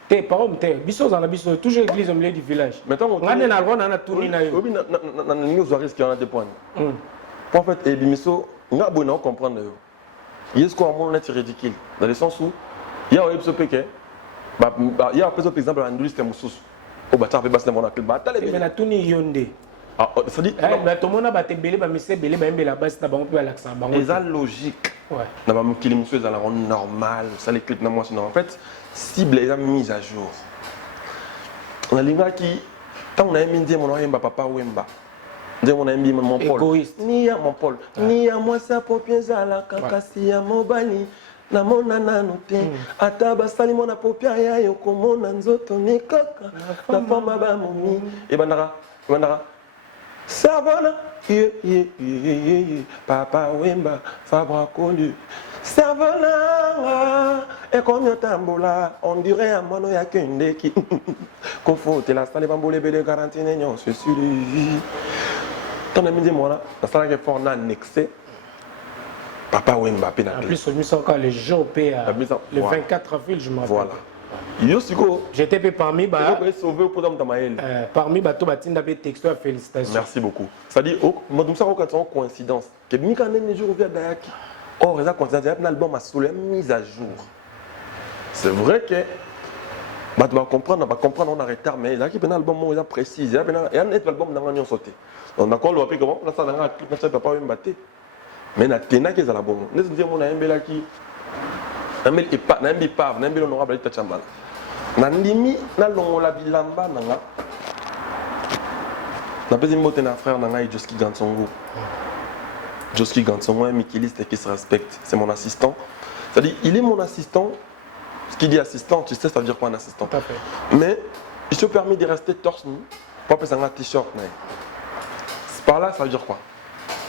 te parole te biso za na biso toujours église au milieu du village maintenant ngane na rona na tourni na yo obi na ningo zo risque on a des points en fait et bimiso nga bo na comprendre yo yesko amon net ridicule dans le sens où il y a episode peke il y a par exemple un liste mususu o ba ta pe bas na mona ba ta le na tourni yonde. Ça dit, tout le monde a battu belé, mais c'est belé, mais la base n'a pas pu l'accent. Et ça logique. Ouais. N'a pas qu'il monsieur dans la ronde normale, ça les clips n'a moi sinon en fait cible est mise à jour. On a les gars qui tant on a mis dire mon nom papa Wemba. Dire mon ami mon Paul. Égoïste. Ni à mon Paul, ni à moi ça pour pieds à la kakasi à mon bani. Na mona nanote ataba sali mona popia ya yo komona nzoto ni kaka na fama ba momi e bandara Servona, Papa Wemba, Fabra connu. Servona, et comme un tambola, on dirait à moi, il n'y a qu'une qui. Confo, t'es la salle bambolé, belle garantie, non, c'est sûr. Ton ami dit moi là, la salle qui est fort, on a annexé. Papa Wemba, en plus, on a mis encore les jours le 24 avril, je me rappelle. Voilà. J'étais parmi parmi bateau batinda be texto félicitations. Merci beaucoup. Ça dit moi ça une coïncidence que Mika ne jour via Dayaki. Or ça coïncidence l'album a sous la mise à jour. C'est vrai que bah tu vas comprendre on a retard mais là qui un album moi précis il y a un album dans l'union sauté. On a quoi le comment là ça dans un clip ça peut pas même battre. Mais na tena que ça la bon. Nous dire mon ambela qui Namel et pas nambi pas nambi honorable tachambala. Nandimi na longola bilamba nanga. Na pesi mbote na frère nanga et Joski Gansongo. Joski Gansongo est Mikiliste qui se respecte, c'est mon assistant. C'est-à-dire il est mon assistant Ce qui dit assistant, tu sais, ça veut dire quoi un assistant. Tout à fait. Mais il se permet de rester torse nu, pas passer un t-shirt. Par là, ça veut dire quoi?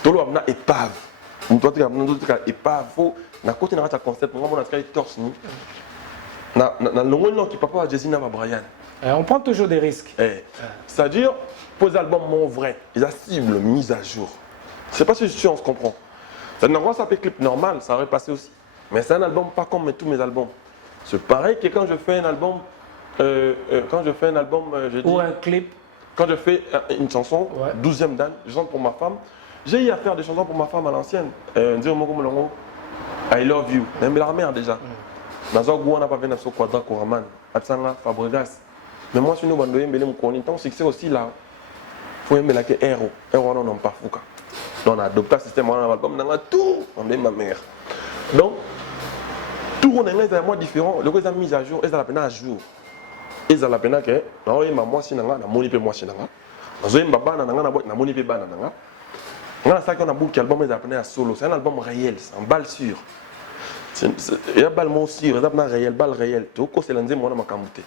Tout le monde a épave. Toi, tu as épave. Na côté na ta concept, moi on a fait torse nu. Na longo non qui papa Jessina va Brian. On prend toujours des risques. C'est-à-dire pour les albums mon vrai, ils a cible mise à jour. C'est pas si on se comprend. Ça n'a pas s'appeler clip normal, ça aurait passé aussi. Mais c'est un album pas comme tous mes albums. C'est pareil que quand je fais un album je dis ou un clip. Quand je fais une chanson, 12e dan, je chante pour ma femme. J'ai eu à faire des chansons pour ma femme à l'ancienne. I love you. Même la mère déjà. Dans un goût, on n'a pas vu dans ce quadrat Koraman. Atsanga, Fabregas. Mais moi, si nous avons un tant succès aussi là. Il faut aimer la héros. Héros, on n'a pas fouca. Donc, on a adopté un système, on a album, on a tout. On est ma mère. Donc, tout le monde est moi différent. Le coup, ils ont mis à jour, ils ont la peine à jour. Ils ont la peine que, non, il m'a moi si nanga, na moni pe moi si nanga. Nazo yemba bana nanga na moni pe bana nanga. Ngana ça qu'on a beaucoup album ils appellent à solo, c'est un album réel, c'est un balle sûr. Il y a balle mon sûr, c'est un réel, balle réel. Tout ko c'est l'anze moi na makamute.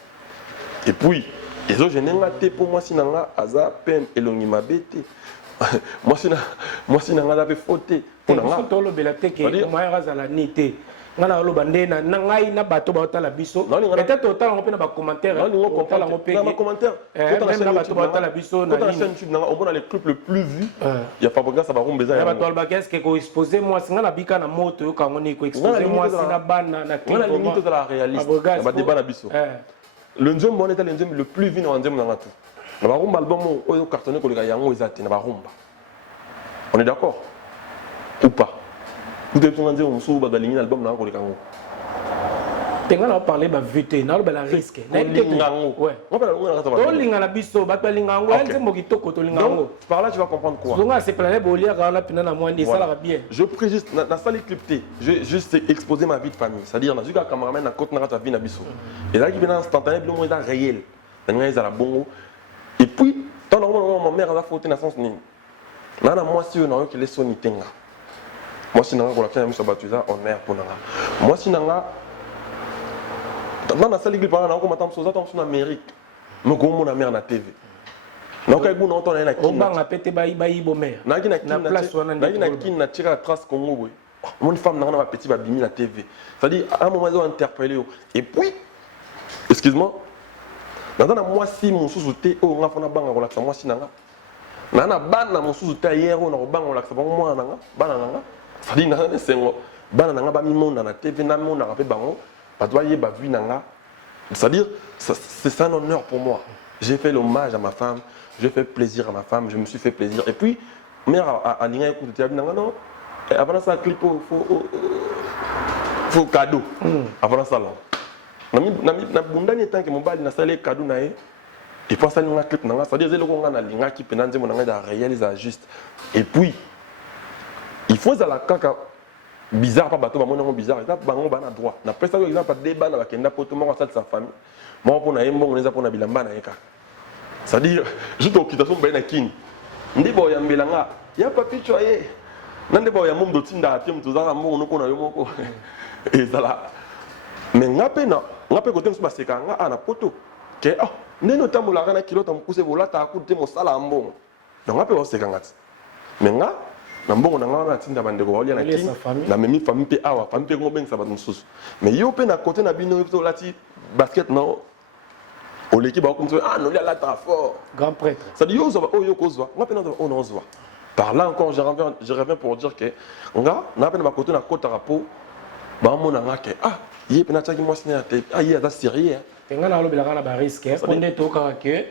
Et puis, les autres je n'ai pas pour moi si nanga aza peine elongi mabete. Moi si nanga da pe faute pour nanga. Tout le belate que moi raza la nité. Ngana lo bande na ngai na bato ba otala biso peut-être otala ngo pe na ba commentaire otala ngo pe na commentaire même na bato ba otala biso na chaîne YouTube on a les clips le plus vu il y a Fabregas ça va rombeza ya bato alba qu'est-ce que ko exposer moi singa na bika na moto yo kango ni ko exposer moi sina bana na clip on a la limite de la réaliste ba débat na biso le nzembo on était le nzembo le plus vu na nzembo na tout na ba rumba album o cartonné ko le yango ezati na ba rumba on est d'accord ou pas? Vous avez besoin de dire que l'album n'a pas de cango. Tu as parlé de vérité, tu as parlé de risque. Tu as parlé de biso, tu as parlé de par là, tu vas comprendre quoi. Je précise, dans la salle cliptée, je juste exposer ma vie de famille. C'est-à-dire, dans le cameraman, dans côté de vie, et là, il y a un instantané, il y a un réel. Il y a un bon. Et puis, tant que ma mère a fauté dans le sens où moi, si on a un son tenga. Moi, si nanga kolakisa miso batuza honneur pour nanga. Moi, si nanga dans la salle clip nanga ko matam soza tam sur Amérique. Me ko mon mère na TV. Donc ay buna on na kin. On banga pété ba ibo mère. Na place wana na kin na tira trace Congo boy. Mon femme nanga na petit ba bimi na TV. C'est-à-dire à un moment ils ont interpellé et puis excuse-moi. Dans na moi si mon sous-souté o nga fona banga kolakisa moi si nanga. Na bana mon sous-souté hier on na banga kolakisa moi nanga bana nanga. C'est-à-dire que c'est un honneur pour moi. J'ai fait l'hommage à ma femme, j'ai fait plaisir à ma femme, je me suis fait plaisir. Et puis, mère a dit non, avant ça, clip, faut cadeau. Avant ça, na bundani tant que mon bal na salé cadeau na et puis ça na clip na c'est-à-dire que on a linga qui penanze mon na réaliser juste. Et puis il faut ça la caca bizarre pas bateau mon bizarre ça bango bana droit na presta par exemple débat na bakenda poto mo sa sa famille moi pour na yembo on les a pour na bilamba na eka c'est-à-dire juste occupation ba na kin ndi bo yambela nga ya papi choye nande bo ya mom do tinda atem to za mo no ko na yo moko et ça là mais ngape côté so baseka nga ana poto ke oh neno tambola kana kilota mukuse bolata akute mo sala mbongo donc ngape o seka ngati mais nga na mbongo na nga na tinda bandeko baolia na kin na memi famille pe awa famille pe ngo bengisa bato mosusu mais yo pe na côté na bino to lati basket non au l'équipe ba comme ah non là ta fort grand prêtre ça dit yo zo o yo kozwa nga pe na on ozwa par là encore je reviens pour dire que nga na pe na côté na kota rapport ba mona nga ke ah yé pe na taki moi sina te ah yé ça sérieux nga na lobela na ba risque pour neto ka que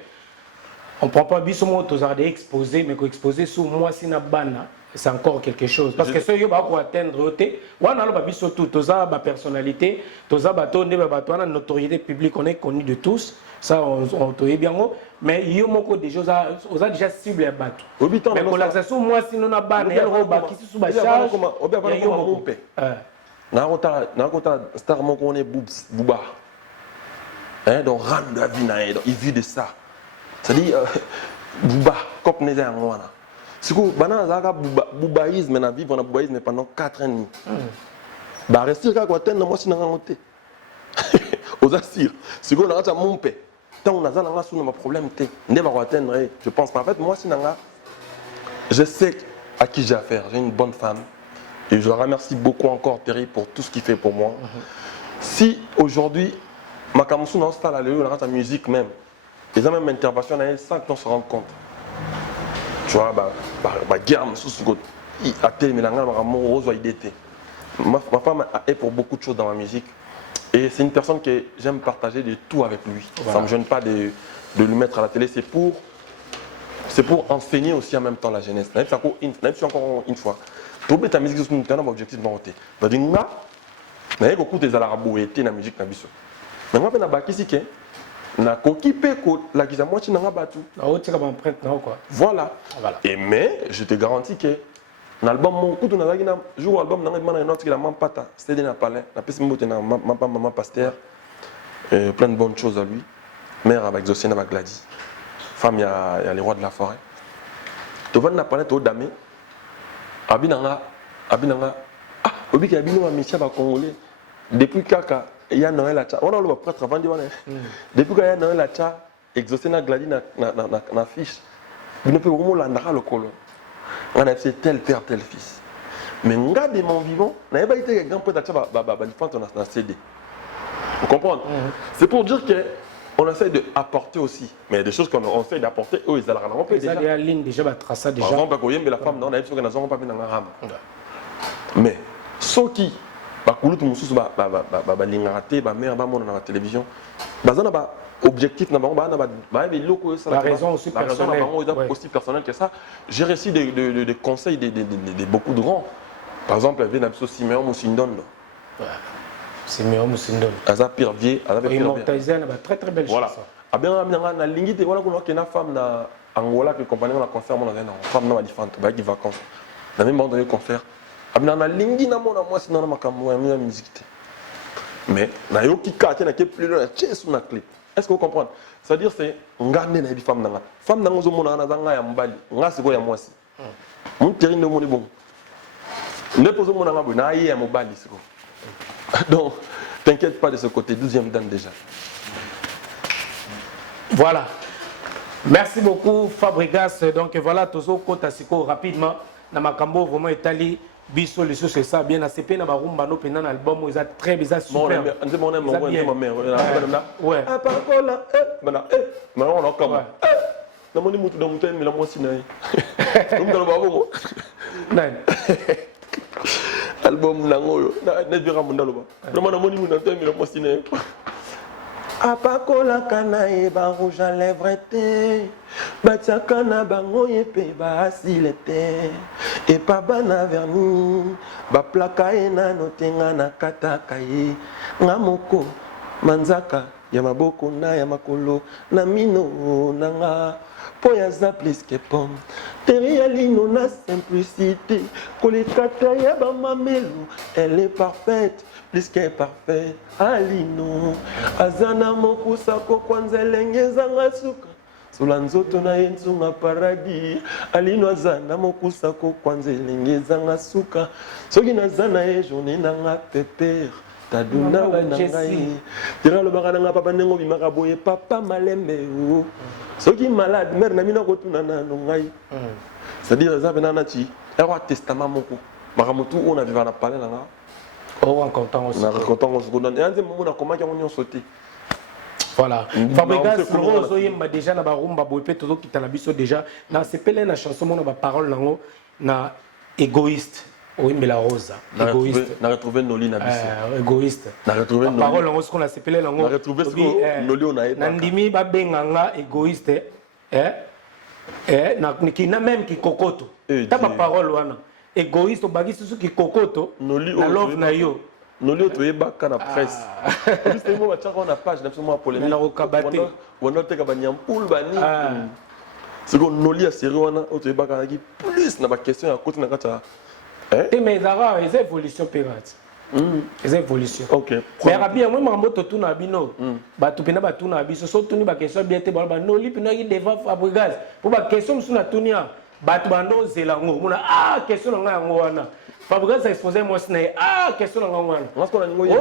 on prend pas biso moto za exposer mais ko exposer sous moi sina bana c'est encore quelque chose parce que ceux qui vont atteindre côté wana lo ba biso tout toza ba personnalité toza bato ndé bato na notoriété publique on est connu de tous ça on toye bien mais yo moko déjà aux a déjà ciblé à bato mais pour l'accession moi sinon na bana ya roba qui sous ba charge na kota star moko on est Bouba hein donc rendre la vie na donc il vit de ça ça dit Bouba cop neza ya ngwana siko bana zaka boubaïsme na vivre na boubaïsme pendant 4 ans et demi ba restir ka ko atteindre moi sinanga ngote aux assires. Si on a mon père, tant on a un problème, je pense pas. En fait, moi, je sais à qui j'ai affaire. J'ai une bonne femme. Et je remercie beaucoup encore Terry pour tout ce qu'il fait pour moi. Si aujourd'hui, ma camusou dans la musique même, ils ont même une intervention sans qu'on se rende compte. Tu vois, guerre, ma femme est pour beaucoup de choses dans ma musique. Et c'est une personne que j'aime partager de tout avec lui. Voilà. Ça ne me gêne pas de lui mettre à la télé. C'est pour enseigner aussi en même temps la jeunesse. Encore une fois. Trouver ta musique, c'est un objectif de monter. Je dis, il y a beaucoup de musique dans la musique. Mais moi, je suis na kokipe ko la kisa moitié na batu voilà et mais je te garantis que l'album mon coup na zaki na jour album na ngana na tika la pata c'était na palais na pesi mbote na maman pasteur plein de bonnes choses à lui mère avec Zosiana avec Gladys femme il y a les rois de la forêt to va na palais to damé abinanga ah obi ki abino ma micha ba congolais depuis kaka il y a Noël à Tcha. On a le prêtre avant de dire depuis qu'il y a Noël à Tcha, exaucé na gladi na fiche. Il ne peut vraiment l'andra le colon. On a fait tel père, tel fils. Mais regarde de mon vivant, on n'a pas été grand prêtre à Tcha, on a CD. Vous comprenez? C'est pour dire que on essaie d'apporter aussi. Mais il y a des choses qu'on essaie d'apporter, eux, ils allaient la romper déjà. Il y a une ligne déjà, tracer déjà. Par exemple, mais la femme, on a dit qu'on n'a pas mis dans la rame. Mais, ceux qui bakulutu mususu ba lingaraté ba mère ba mona na télévision bazana ba objectif na bango ba na ba loko ça la raison aussi personnelle aussi personnelle que ça j'ai reçu des conseils de beaucoup de grands par exemple il y avait Siméon Musindondo Siméon Musindondo aza pire vieux immortalisé na très très belle voilà chanson abien na lingite wala ko na femme na Angola que compagnie na concert mona na femme na différente ba qui vacances na même moment donné concert abina lingi na mona mwasi na makambo ya musique mais na yo ki ka tena ke plus na chesu na clip est-ce que vous comprenez c'est-à-dire c'est ngande na bi femme na ngozo mona na zanga ya mbali ngasi ko ya mwasi mon terrain de moni bon ne pose mona ngabo na ya mbali siko donc t'inquiète pas de ce côté 12e dan déjà voilà merci beaucoup Fabregas donc voilà tozo kota siko rapidement na makambo vraiment etali biso les choses c'est ça bien à CP na barumba no pendant l'album ils a très bizarre super ouais ah par rapport là bana mais on a comme na moni mutu da mutu mais la moisi na donc dans le babo nan album nango na bira mundalo ba na moni mutu mais la moisi na apakola kana e ba rouge à lèvres te batiaka na bango ye pe ba silete et pa bana vernis ba plaka e na notenga na kataka ye ngamoko manzaka ya maboko na ya makolo na mino nanga po ya za plus que pomme Terry alino na simplicité kolikata ya ba mamelo elle est parfaite plus que parfait alino azana mokusa ko kwanza lengezanga suka sula nzoto na yenzunga paradis alino azana mokusa ko kwanza lengezanga suka soki nazana e journée nanga pépère taduna wanangai tira lo bakana nga papa nengo bimaka boye papa malembe o soki malade mère na mina ko tuna na ngai c'est-à-dire ça venana ti era testament moko makamutu on a vivre na parler là. Oh, en content aussi. On content aussi. On a dit moment comment on a sauté. Voilà. Fabregas Rose oyemba déjà na barumba boype todo kitala biso déjà na sepele na chanson mona ba parole nango na égoïste oyembela Rosa. Égoïste. Na retrouver Noli na biso. Égoïste. Na retrouver Noli. Parole nango ce qu'on a sepele nango. Na retrouver ce que Noli on a été. Na ndimi ba benganga égoïste na kina même ki kokoto. Ta ba parole wana. Égoïste obagisi su ki kokoto na love na yo Noli to yebaka na presse juste mo bataka na page na mo polémique na okabate wona teka banyampul bani c'est que Noli a série wana to yebaka ki plus na ba question ya côté na kata mais zara les évolutions pirates les évolutions OK mais rabia moi mambo to tuna bino batu pena batuna biso so tuni ba question bien te ba Noli pena ki devant Fabregas pour ba question suna tunia bato bando zelango mona question nga yango wana Fabregas a exposé moi sné question nga wana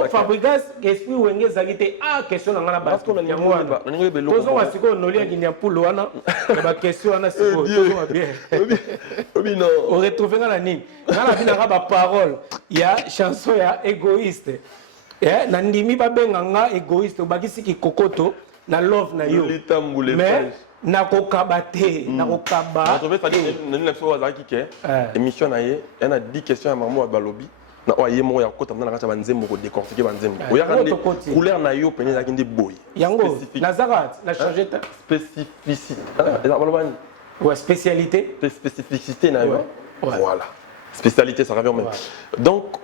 Fabregas esprit wenge zagite question nga na bato yango wana tozo wasiko noli nginya pulo wana ba question wana siko tozo bien obino on retrouve nga na nini na bina ba parole ya chanson ya égoïste na ndimi babenga nga égoïste obakisi ki kokoto na love na yo mais na kokaba te na kokaba trouvé ça dit nani so wazaki ke émission na ye a 10 questions à maman balobi na oye mo ya kota na kata banzembo ko décortiquer banzembo oya kande couleur na yo pene zaki ndi boy yango na zarat na changer ta spécificité balobani ouais spécialité na yo voilà spécialité ça revient même donc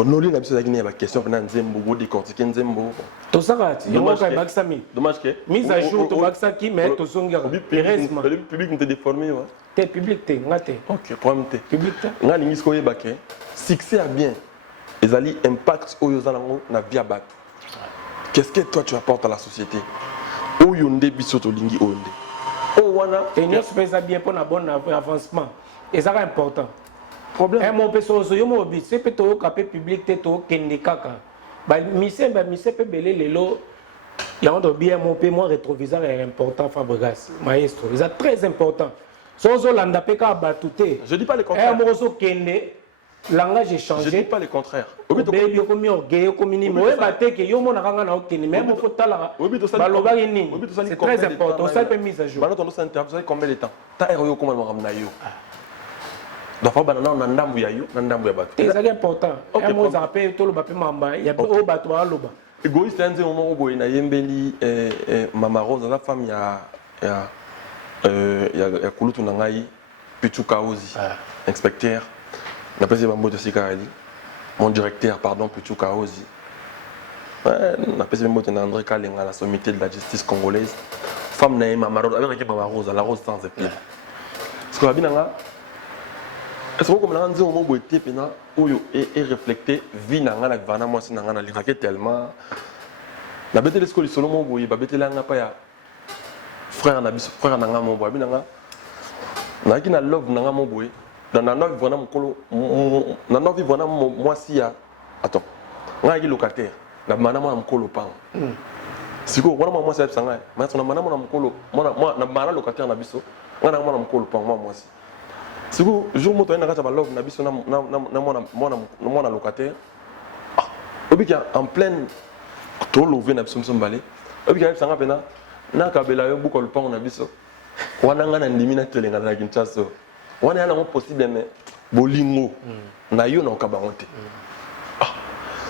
on a la question de la question de Nzembo, décortiquer Nzembo. Tout ça, dommage que. Mise à jour, tout ça qui met tout son gars. Le public nous déformé. T'es public, t'es. Ok, problème t'es. Public t'es. On a l'ingis koye baké. Succès à bien. Les alliés impact au yozalango na via bat. Qu'est-ce que toi tu apportes à la société? Au yonde bisoto lingi onde. Oh wana. Et nous faisons bien pour un bon avancement. Et ça c'est important. Problème mon peso yo mo bi c'est peut capé public te to kende kaka ba mise pe belé lelo ya on bien mon pe moi rétroviseur est important Fabregas maestro c'est très important sozo landa pe ka batute je dis pas le contraire mo so kende langage est changé je dis pas le contraire obi ko mi orgueil ko minimo e batte que yo mona kanga na okende même faut tala ba loba nini c'est très important ça peut mise à jour ba non ça interview combien de temps ta ero yo comment na yo donc faut banana na ndambu ya yo na ndambu ya bato c'est important et moi ça rappelle tout le bapé mamba ya o bato ba loba égoïste un moment boy na yembeli mama Rose la femme ya kulutu na ngai Pichu Kaozi inspecteur na pesi bambo de Sikali mon directeur pardon Pichu Kaozi na pesi bambo de André Kalenga la sommité de la justice congolaise femme na mama Rose avec mama Rose la Rose sans épile ce qu'on a bien là. Est-ce que comme on dit au mot beauté pena ou et refléter vie na ngana vana moi si na ngana lirake tellement na bete les scolaires solo mon boy ba bete la nga pa ya frère na biso frère na nga mon boy binanga na ki na love na nga mon boy dans na novi vana mukolo na novi vana moi si ya attends nga ki locataire na mana moi mukolo pang siko wana moi si sanga mais na mana moi mukolo moi na mana locataire na biso ngana moi mukolo pang moi si si vous jour moto na kata ba love na biso na mona locataire obi en pleine to love na biso mbalé obi ka sanga pena na kabela yo buko le pang na biso wana ngana ndimi na telenga na Kinshasa wana yana possible mais bolingo na yo na ka bangote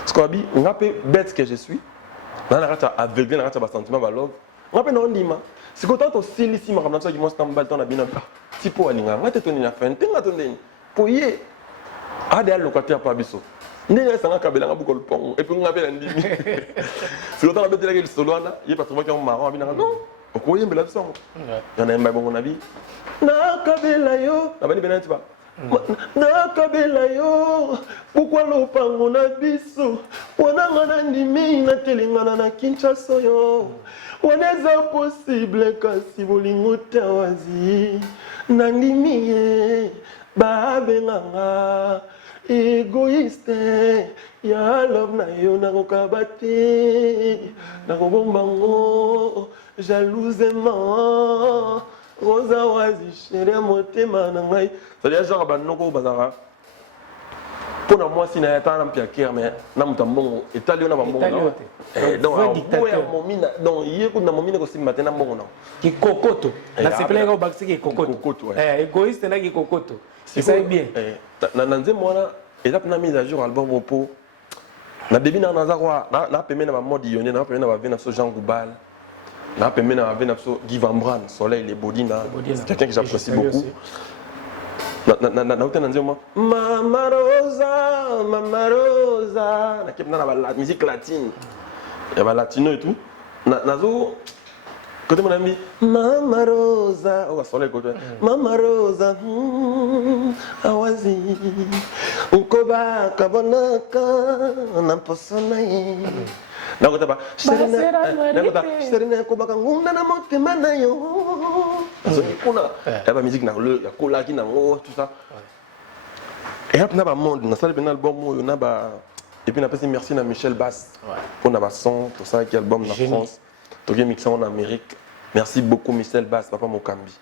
ce qu'on abi ngape bête que je suis na kata aveugle na kata ba sentiment ba love ngape na ndima si quand on silisi ma ramna so ki mo stamba ton na bina tipo alinga ngate toni na fin tenga tondeni poye ade al locataire pa biso ndenge sanga kabela ngabuko le pont et puis ngapela ndimi si autant la betela ke le solo na ye pas trouver que marron abina non okoye mbela biso yana mba bongo na bi na kabela yo na bani benanti ba na kabela yo pourquoi lo pango na biso wana ngana ndimi na telingana na Kinshasa yo waneza possible kasi bolingo tawazi nandimi babenganga égoïste ya love na yo na kokabate na kobombango jalousement rosa wazi chérie motema na ngai ça dit genre banoko bazara pour moi si na yata na mpia kère mais na mutambongo etalio na bambongo donc yeko na momina ko simba tena mbongo na ki kokoto na sepeleka obakisi ki kokoto égoïste na ki kokoto c'est ça bien na nze mwana étape na mise à jour album opo na début na nazarwa na pemé na mode yone na pemé na ba vena so Jean Goubal na pemé na vena so Guy Van Bran Soleil les Bodina c'est quelqu'un que j'apprécie beaucoup na utena nzema Mama Rosa na kipna na la musique latine et ba latino et tout nazo côté mon ami Mama Rosa o Soleil côté Mama Rosa awazi ukoba kabonaka na posona na côté ba serena ko baka ngunda na motema na yo la musique, il y a Kola qui tout ça. Et après, il y a un monde, il y a un album, et puis on a passé merci à Michel Bass pour un son, tout ça, qui est album en France, tout est mixé en Amérique. Merci beaucoup Michel Bass, papa Mokambi.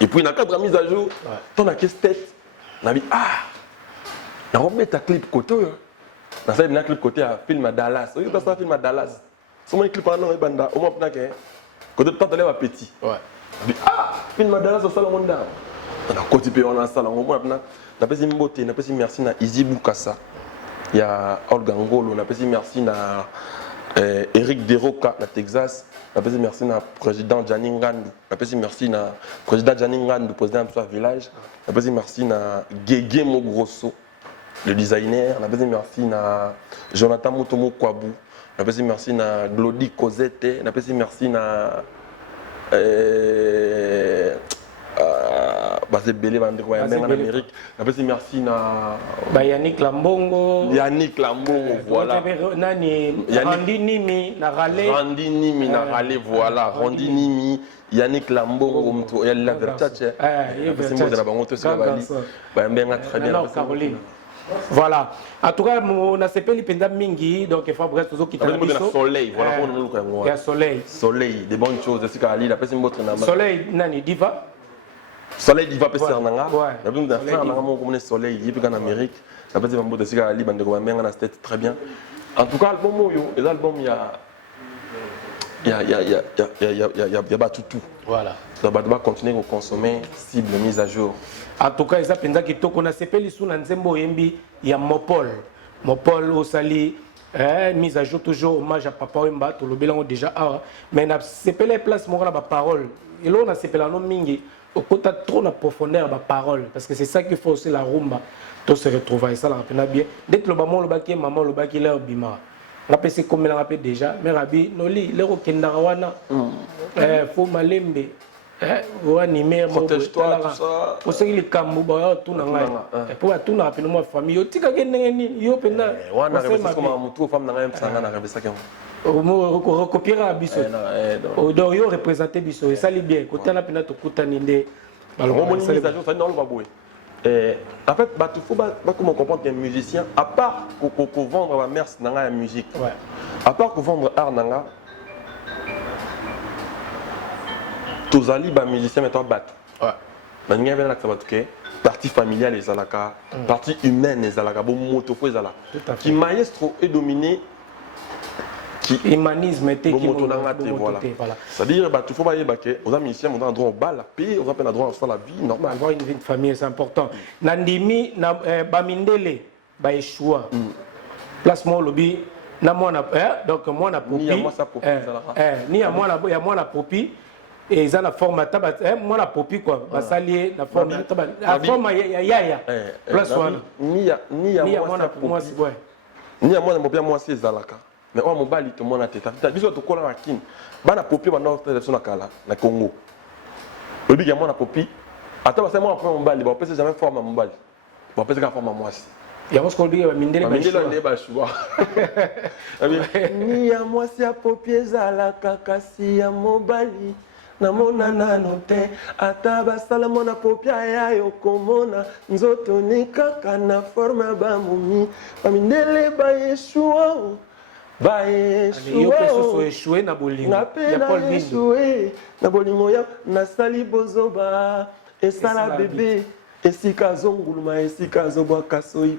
Et puis, il y a 4 mises à jour, on a qu'est-ce tête, on a dit on va mettre un clip côté. On a fait un clip côté à film à Dallas. Vous avez un film à Dallas. C'est mon clip à non, au moins, côté de temps, on a petit. On a dit film à Dallas, au salon monde. On a côté on a un salon, on a fait une beauté, on a fait merci à Izzy Boukassa. Il y a Olga Ngolo, on a fait merci à Eric Deroka, à Texas. On a fait merci à président Gianni Ngandou. On a fait merci à président Gianni Ngandou, président de ce village. On a fait merci à Guégué Mogrosso, le designer. On a fait merci à Jonathan Mutomo Kwabou. On a fait merci à Glody Cosette. On a fait merci à c'est Belé en Amérique. On a fait merci à Yannick Lambongo. Yannick Lambongo, voilà. Randy Nimi, Randy Nimi, voilà. Randy Nimi, Yannick Lambongo, il y a la Versace. Caroline. Voilà. En tout cas, on a CP Lipenda Mingi, donc il faut bref toujours quitter le soleil. Voilà, il y a soleil. Soleil, des bonnes choses. Soleil, Nani, Diva. Soleil, Diva, peut faire Nanga. Il y a un frère comme soleil, il est en Amérique. La personne qui est en Liban, c'est très bien. En tout cas, l'album, il y a tout. Voilà. Donc, on va continuer à consommer, cible, mise à jour. En tout cas, on a CP Nzembo Yembi, il y a Mopol. Mopol, Osali, mise à jour toujours, hommage à Papa Wemba, tout le bilan déjà. Mais on a CP les places, on a la parole. Et là, on a CP la nom Mingi. Au côté trop de profondeur la parole, parce que c'est ça qu'il faut aussi la rumba. Tout se retrouver, ça la bien. Dès que le maman, le baki, maman, le baki, l'air bima. On a pensé comme on a déjà, mais Rabi, Noli, l'euro Kendarawana, faut malembe. Protège-toi, tout ça. Pour ce qui est Kambu, tout n'a pas. Pour tout n'a pas de famille. Tu as gagné, yo pena. On a réussi comme un mouton, femme n'a rien fait, on a réussi ça. On recopiera à Bisso. Donc, il représente Bisso. Et ça, c'est bien. Quand on a pena, tu as ninde. Alors, on a mis à jour, ça ne va pas. En fait, il faut comment comprendre qu'un musicien, à part pour vendre la mère dans la musique, à part pour vendre art nanga, tous ali ba musicien maintenant battent. Ouais. Il y a une partie familiale les alaka, partie humaine les alaka, bon moto faut les alaka. Qui maestro est dominé, qui humanisme était qui voilà. C'est-à-dire bah tu faut pas y baquer, aux musiciens on a droit au bal, la paix, on a droit à la vie normale. Avoir une vie de famille c'est important. Nandimi na bamindele ba échoua. Place moi lobby na moi na donc moi na popi. Ni à moi la popi. Et ils ont la forme, moi la popi quoi, basalier, la forme, la forme yaya, plus one. Ni à moi la popi, ni à moi la popi, moi c'est zalaka. Mais on mobile tout le monde a tête. T'as vu tout quoi la kin, bah la popi maintenant télévision na Kala, na Congo. Le big à moi la popi, attends c'est moi après mon bali, bon peut-être jamais forme mon bali, bon peut-être qu'à forme moi aussi. Il y a ce qu'on dit, mindele bachua. Ni à moi c'est à popi zalaka, kasi à mon bali. Namona nanote ataba salamona popia ya yokomona nzoto ni kaka na forma ba mumi pamindele ba yeshua yo peso échoué na bolingo ya Paul Mindu na bolingo ya na sali bozoba esala bébé esika zonguluma esika zobwa kasoi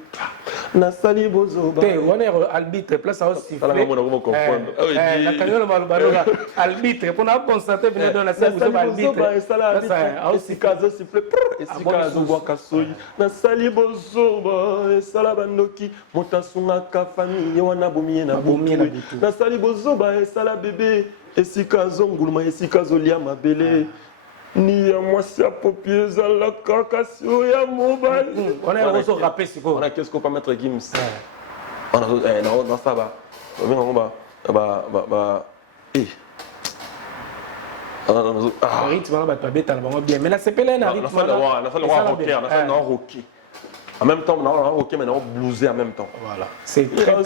na sali bozoba te on est arbitre place à aussiala mona ko comprendre la kanyola malubaroga arbitre pour na constater venir dans la salle bozoba arbitre esala esika zo siffle esika zobwa kasoi na sali bozoba esala bandoki motasunga ka famille wana bomiye na bomiye na sali bozoba esala bébé esika zonguluma esika zolia mabele ni à moi c'est à popier à la cacassio et à mobile. On a aussi rappelé ce qu'on a qu'est-ce qu'on peut mettre Gims. On a dans ça va. rythme là pas bien mais là c'est pas un rythme là rocké. En même temps, on a rocké mais on a bluesé en même temps. Voilà. C'est très on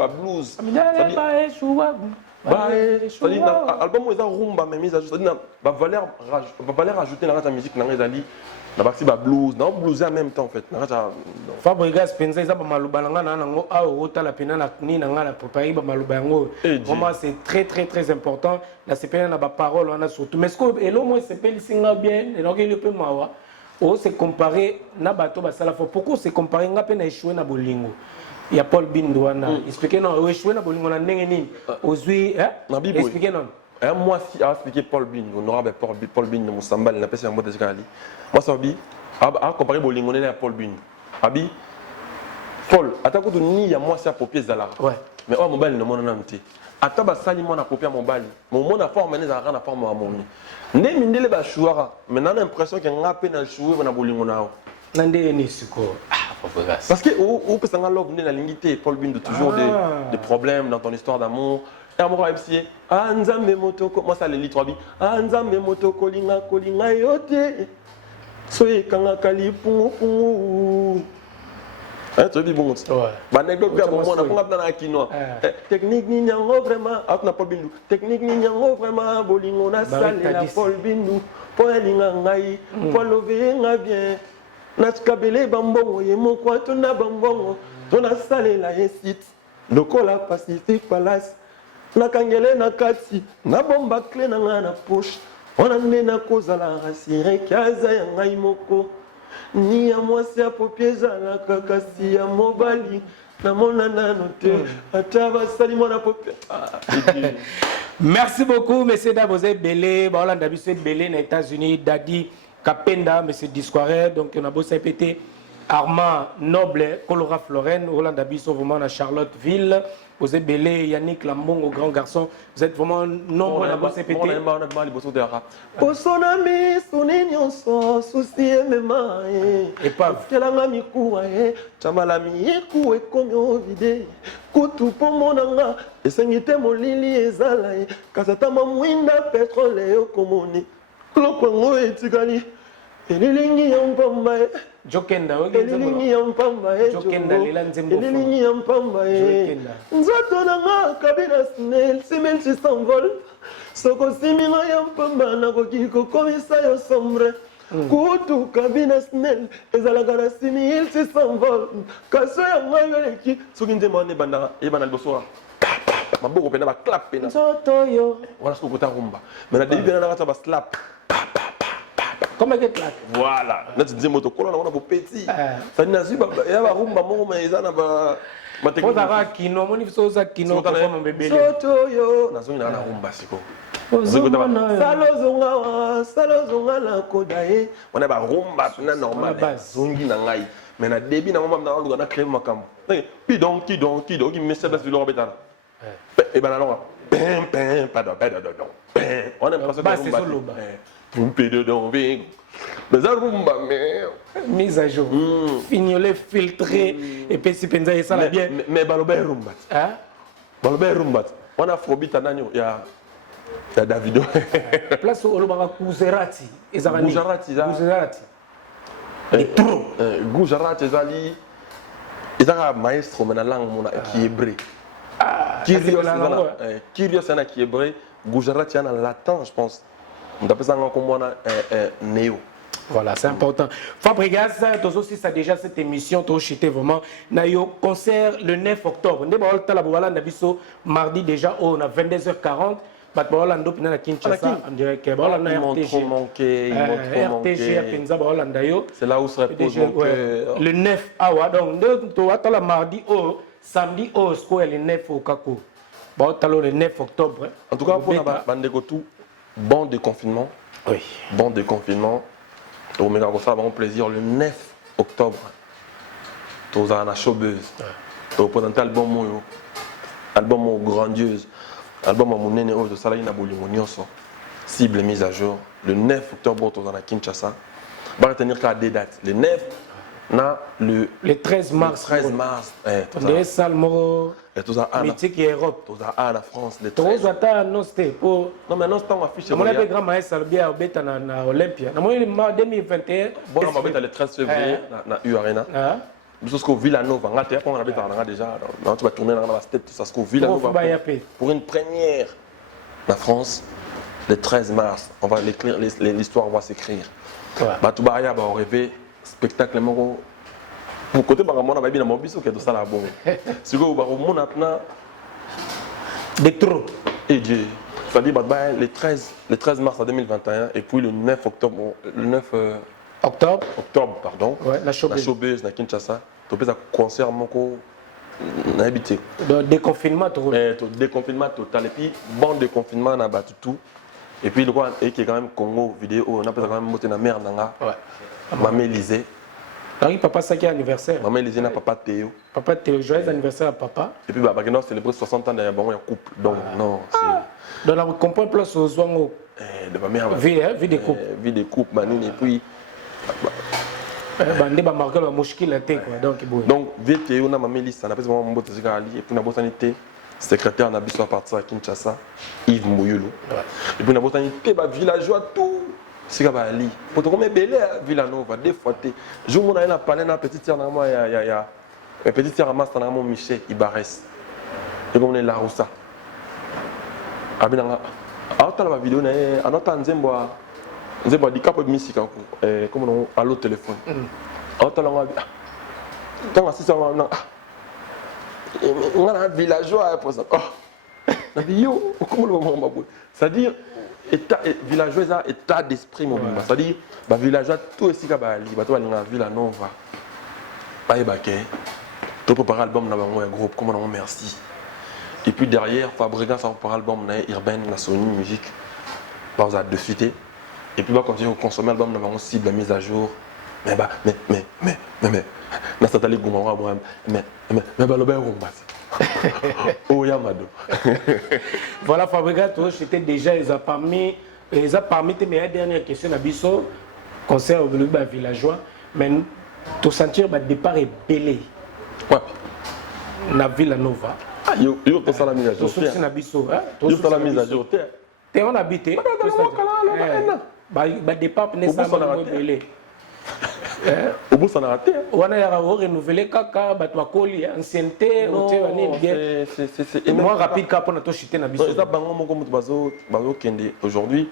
a blues. Album où ils ont rumba mais mise à jour, c'est-à-dire valeur ajoutée dans la musique dans les ali, dans partie blues, dans blues en même temps en fait. Fabregas pensa ils ont maluba nga na ngo a ota la pena na ni na nga la préparer ba maluba ngo. Vraiment c'est très très très important la CPL na ba parole on a surtout mais ce que et là moi CPL singa bien et donc il peut mawa o se comparer na bato ba sala fo pourquoi se comparer nga pe na échouer na bolingo. Il y a Paul Bindo expliquez non échouer na bolingo na ndenge nini ozui expliquez non. Moi si a expliqué Paul Bindo honorable Paul Bindo Moussamba na pesa mbote zikali. Moi ça bi a comparer bolingo na Paul Bindo. Abi Paul atako to ni ya moi ça papier zala. Ouais. Mais o mobile no mona namte. Ata ba sali mona papier mobile. Mon mona forme na za na forme à mon. Ndemi ndele ba chouara. Mais na l'impression que ngape na chouer na bolingo nao. Nande ni siko. Parce que où peut s'en love na lingité Paul Bindo toujours des problèmes dans ton histoire d'amour. Et amour MC Anzambe motoko moi ça les lit 3 bi. Anzambe motoko linga yote. Soye kanga kalipu. Tu dis bon. Anecdote bien bon on a pas na kinoa. Technique ni nyango vraiment atna Paul Bindo. Technique ni nyango vraiment bolingo na salé la Paul Bindo. Pour linga ngai, pour lever nga bien. Naskabele bambongo ye moko tuna bambongo tuna salé la site lokola Pacific Palace nakangele na kati na bomba clé na ngana poche ona nena kozala rasire kaza ya ngai moko ni ya mwasi ya popieza na kakasi ya mobali na mona nano te ataba sali mona popie. Merci beaucoup monsieur Dabozé Belé Baolanda biso Belé na États-Unis Dadi Kapenda, M. Discoiré, donc on a beau répéter Armand Noble, Colora Florène, Roland Abisso, vraiment à Charlottesville, vous êtes Belé, Yannick Lambon, au grand garçon, vous êtes vraiment nombreux à beau répéter. Pour son ami, son ignorance, souci MMA, et pas. Quel ami coué, Chamalami, coué comme au vide, Koutou pour mon anga, et sangité mon lili et zalaï, Kasatama mouina pétrole et comoni. Lokongo etikali elilingi yampamba Jokenda elilingi yampamba Jokenda lilanzembo elilingi yampamba nzoto nanga kabina snel simel si s'envole soko siminga yampamba nakoki kokomisa yo sombre kutu kabina snel ezalaka na simil si s'envole kaso yango yoleki soki nzembo ne banda ebana liboso maboko pena ba clap pena nzoto yo voilà ce que kota rumba mais na début na ba slap. Comment que claque? Voilà. Là tu disais motokolo on a beau petit. Ça n'a su ya ba rumba mo mais ça na ba technique. Oza kino moni biso oza kino ko mo bebele. Soto yo na zongi na rumba siko. Salozonga la kodaye. On a ba rumba na normal. Zongi na ngai. Mais na début na mama na luka na créer makambo. Pidon qui me sait place de l'orbitala. Et ben alors pardon. On a l'impression que c'est solo. Poupée dedans, mais ça rumba, mais. Mise à jour. Fignolet filtré. Et puis si penza et ça la bien. Mais balobé rumbat. Hein? Balobé rumbat. On a Fobi Tananio. Il y a Davido. Place où on a Gujarati. Gujarati. Et trop. Gujarati, Zali. Il y a un maestro, mais la langue qui est hébreu. Kyrios, c'est qui est hébreu. Gujarati, c'est un latin, je pense. On appelle ça comme néo. Voilà, c'est important. Fabregas, aussi ça déjà cette émission, tu vraiment. Nayo concert le 9 octobre. On a mardi déjà, on a 22h40. C'est là où se repose mon cœur. Le 9 awa donc tu attends mardi au samedi au square le 9 au Kako. Bon, le 9 octobre. En tout cas pour Bandegotou, bon déconfinement. Oui. Bon déconfinement. Au méga ça va plaisir le 9 octobre. Tu as la showbuzz. Tu as présenté album grandiose. Album à mon aîné de Salahina Bolingonioso. Cible mise à jour. Le 9 octobre, tu as Kinshasa. On va retenir qu'à des dates. Le 9, le 13 mars. Le 13 mars. Tu as Salmo. Et tu as Mythique et Europe. Tu as la France. Tu as non, mais non, c'est pas affiché. Je suis grand maître Salbia au Beta na Olympia. Na 2021. Bon, on va mettre le 13 février na U Arena. parce que Villanova, on a déjà, tu vas tourner dans la tête, ça se Villanova pour une première. La France, le 13 mars, on va l'écrire, l'histoire va s'écrire. Batoubaria va rêver spectacle pour côté on a bien mon biso qui est de ça là bon. Si vous avez maintenant des trop. Et Dieu, c'est-à-dire le 13 mars 2021 et puis le 9 octobre, octobre pardon. Ouais, la showbiz na Kinshasa, tu peux un concert moko na habité. Déconfinement total. Déconfinement total et puis bon déconfinement na battu tout. Et puis le quoi et qui est quand même Congo vidéo, on a peut-être quand même monté na mère nanga. Ouais. Maman Élisée. Oui, papa, c'est qui anniversaire. Maman Élisée n'a papa Théo. Papa Théo, joyeux anniversaire à papa. Et puis, bah, on célébrer 60 ans d'un bon couple. Donc, non. Donc, on comprend plus aux oiseaux. De ma mère. Vie des couples. Vie des couples, Manine. Et puis. On a marqué la mouchki la tête. Donc, vie Théo, on a Maman Élisée, on a besoin de mon botte de et puis, on a besoin de secrétaire, on a besoin de partir à Kinshasa, Yves Mouyoulou. Et puis, on a besoin de villageois, tout. C'est comme Ali. Pour te remettre belé à Villanova, des fois, je vous ai parlé d'un petit tir, il y a un petit tir à masse dans mon Michel Ibarès. Et comme on est là, Rosa. Abinanga. Alors, tu as la vidéo, on a un handicap de musique, comme on a l'autre téléphone. Alors, tu as un villageois, par exemple. C'est-à-dire, villageois état d'esprit c'est-à-dire villageois tout ici kabali bato balinga Villanova bayebake to préparer l'album na bango un groupe comme on merci et puis derrière fabricant ça pour album na urbain na Sony musique ba vous a de suite et puis va continuer à consommer l'album na bango cible la mise à jour mais na satali gumwa mais baloba rombasi. Oh Yamado. Voilà, Fabricato, j'étais déjà, ils ont parmi tes meilleures dernières questions à Bisso, concert au villageois, mais tu sentir le départ est belé. Ouais. Na Villanova. Ah, yo to sala mise à jour. Tu na Bisso, hein? Yo sala mise à jour. T'es on habité. Bah départ n'est pas belé. Au bout, ça n'a raté. On a renouvelé kaka, batouakoli, ancienneté, c'est moins rapide qu'après notre chité na biso. Aujourd'hui,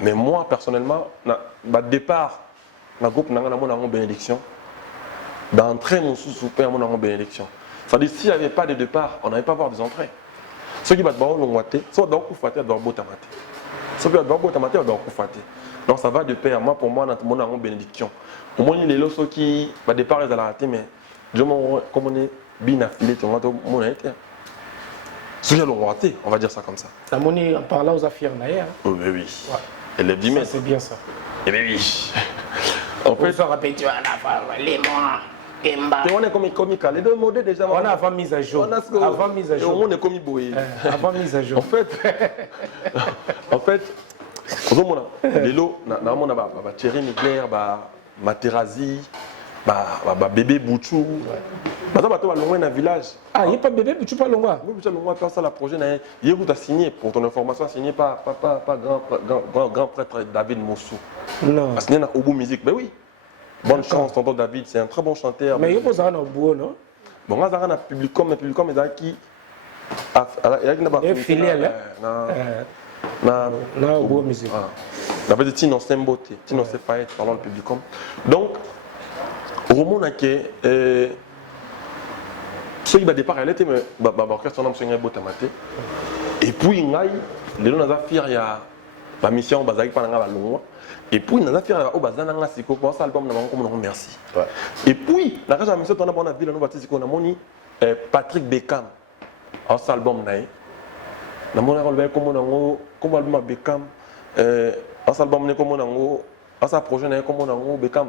mais moi personnellement, départ, le groupe n'a pas de bénédiction. D'entrée, mon sous-père, mon bénédiction. C'est-à-dire, s'il n'y avait pas de départ, on n'allait pas voir des entrées. Ceux qui battent l'ont watté, soit dans le coup faté, dans le beau tamaté. Ceux qui battent le beau tamaté, dans le coup faté. Donc ça va de pair. Moi, pour moi, on a une bénédiction. Au moins, les lots qui, au départ, ils allaient rater, mais je m'en comme on est bien affilé, on va mon été. Ceux qui l'ont raté, on va dire ça comme ça. La monnaie, en parlant aux affaires d'ailleurs. Oh, mais oui. Ouais. Elle est 10 mètres. C'est bien ça. Eh bien, oui. En fait, ça rappelle, tu as la femme, les mois. On est comme comique, les deux modèles déjà. On a avant mise à jour. Avant mise à jour. On est comme Iboé. Avant mise à jour. En fait, les lots, on a Thierry Mugler, Materazzi, bébé Bouchou. Maintenant, tu vas loin dans le village. Ah, il n'y a pas bébé Bouchou, pas loin. Oui, tu vas faire ça, la projet. Il y a signé, pour ton information, signé par grand prêtre David Mossou. Non. Signé dans Obu Musique. Ben oui. Bonne chance, tonton David, c'est un très bon chanteur. Mais il y a pas ça dans Obu, non? Bon, on a un Publicom, mais Publicom, il y a qui. Il y a filiale. Non, Obu Musique. La petite Tino Sembote, Tino Sefaet, parlant le Publicom. Donc, au moment où ceux qui va départ, elle était l'orchestre en ambition botamate. Et puis il y a les gens qui il y a la mission basée par la loi. Et puis il y a fait au bazan nga siko pour ça album na comme merci. Et puis la raison mission on a bonne ville on va tisi qu'on a moni Patrick Beckham. En cet album na moni relevé comme album Beckham en cet album comme on en sa projet na comme on Beckham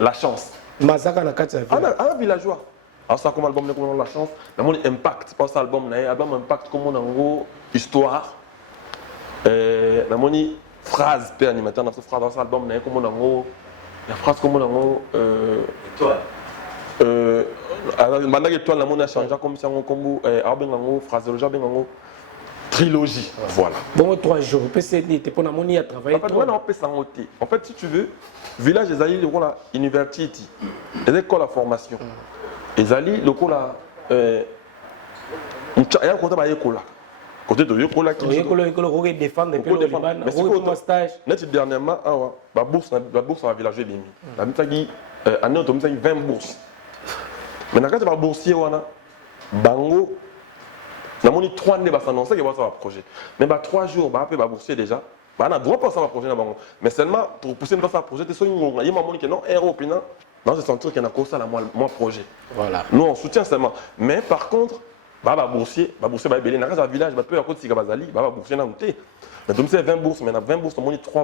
la chance. Mazaka na kati un villageois. Alors ça comme album comme la chance, na mon impact pas ça album impact comme on histoire na moni phrase pe animateur na phrase dans album na comme on la phrase comme on étoile alors mandaki étoile na moni a changé comme ça comme abengango phraseologie abengango Trilogie, voilà. Bon, 3 jours, PCD, tu peux travailler. En fait, si tu veux, village des alliés, le rôle à université, les écoles à formation. Les alliés, le rôle à. Il y a un côté de l'école. Côté de l'école qui l'école défendre depuis le Liban. Stage. Dernièrement, la bourse à la village de Limi. La bourse a 20 bourses. Maintenant, quand tu vas boursier, Bango. On a 3 années pour annoncer qu'il va avoir un projet. Mais 3 jours, on va boursier déjà. On a droit pour ça un projet. Mais seulement, pour pousser un projet, c'est il y a un moment qui est non, dans ce sens qu'il y a un projet. Voilà. Nous, on soutient seulement. Mais par contre, boursier, va belé dans un village, peu à côté de Sigabazali, boursier dans le mais donc c'est 20 bourses, mais dans 20 bourses, on a 3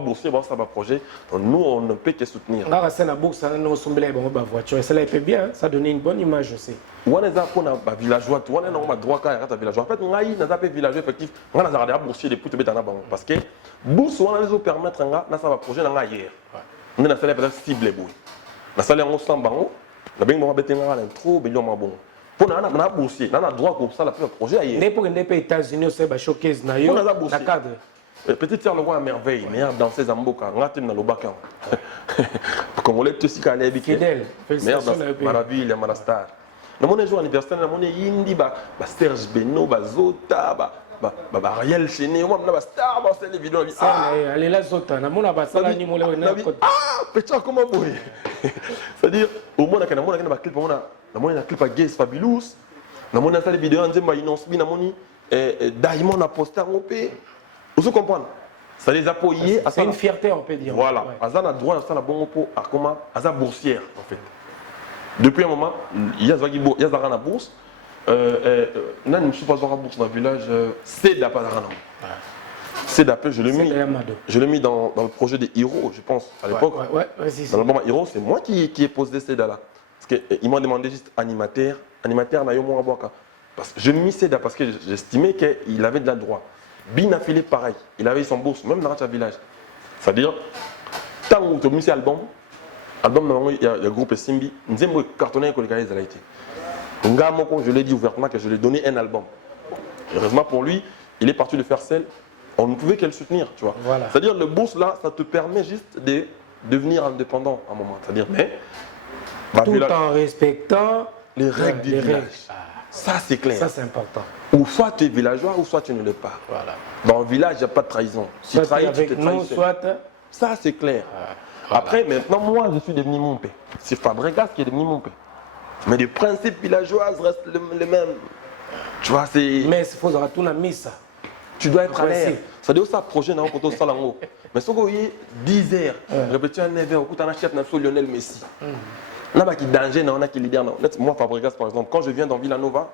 boursiers, ça va projet. Donc nous, on ne peut que soutenir. Là, c'est la bourse, nous sommes là, bon, voiture, et cela est bien, ça donne une bonne image aussi. On a un villageois, on a un droit à villageois. En fait, on a un villageois effectif, on a un boursier de poutres dans parce que bourse, on a les permettre à ça va projet dans ailleurs. On a un salaire peut-être ciblé. On a un salaire en 100 bancs, on a bien un trop, bien bon. Pour nous, on a boursier, on a droit comme ça, le projet ailleurs. Mais pour les États-Unis, c'est showcase, on a cadre. Petite sœur, le roi à merveille, meilleur danseuse en boca, on a dans le bac. Comme on l'a tout à l'habitude. Fidèle, félicitations. Maraville, Marastar. Dans mon jour anniversaire, dans mon indi, Serge Beno, Zota, Ariel Chené, moi, je star, c'est les vidéos. Allez, la Zota, dans mon abassala, ni mon petit, comment vous c'est-à-dire, au moins, on a un clip, on a un clip à Gaze Fabulous, on a des vidéos, on a des Diamond a posté en OP. Vous comprenez? Ça les appuyer. C'est une fierté, on peut dire. Voilà. Azan a droit à ça, bon pour comment Azan boursière, en fait. Depuis un moment, il y a la bourse. Je ne suis pas en bourse dans le village. C'est d'APA. C'est d'APA, je l'ai mis dans le projet des Hero, je pense, à l'époque. Dans le moment Hero, c'est moi qui ai posé CEDA là. Parce qu'ils m'ont demandé juste animateur. Animateur, n'a eu moins à boire. Parce que je mis CEDA parce que j'estimais qu'il avait de la droit. Bin affilé pareil, il avait son bourse, même dans le village. C'est-à-dire, tant que tu as mis cet album, il y a le groupe Simbi, nous avons cartonné avec les gars. Je l'ai dit ouvertement que je lui ai donné un album. Heureusement pour lui, il est parti de faire celle, on ne pouvait qu'elle soutenir, tu vois. Voilà. C'est-à-dire, le bourse là, ça te permet juste de devenir indépendant à un moment. C'est-à-dire, mais. Tout en respectant les règles du village. Ça, c'est clair. Ça, c'est important. Ou soit tu es villageois, ou soit tu ne l'es pas. Voilà. Dans le village, il n'y a pas de trahison. Si tu trahis, tu te trahis. Ça, c'est clair. Voilà. Après, maintenant, moi, je suis devenu mon père. C'est Fabregas qui est devenu mon père. Mais les principes villageois restent les mêmes. Tu vois, c'est. Mais il faut tout la mise. Tu dois être à l'air. Ça veut dire ça, projet, non, quand on s'en haut. Mais si vous avez 10 heures, répéter un 9 heures, on a chef Lionel Messi. On a qui danger, on a qui leader. Moi, Fabregas, par exemple, quand je viens dans Villanova,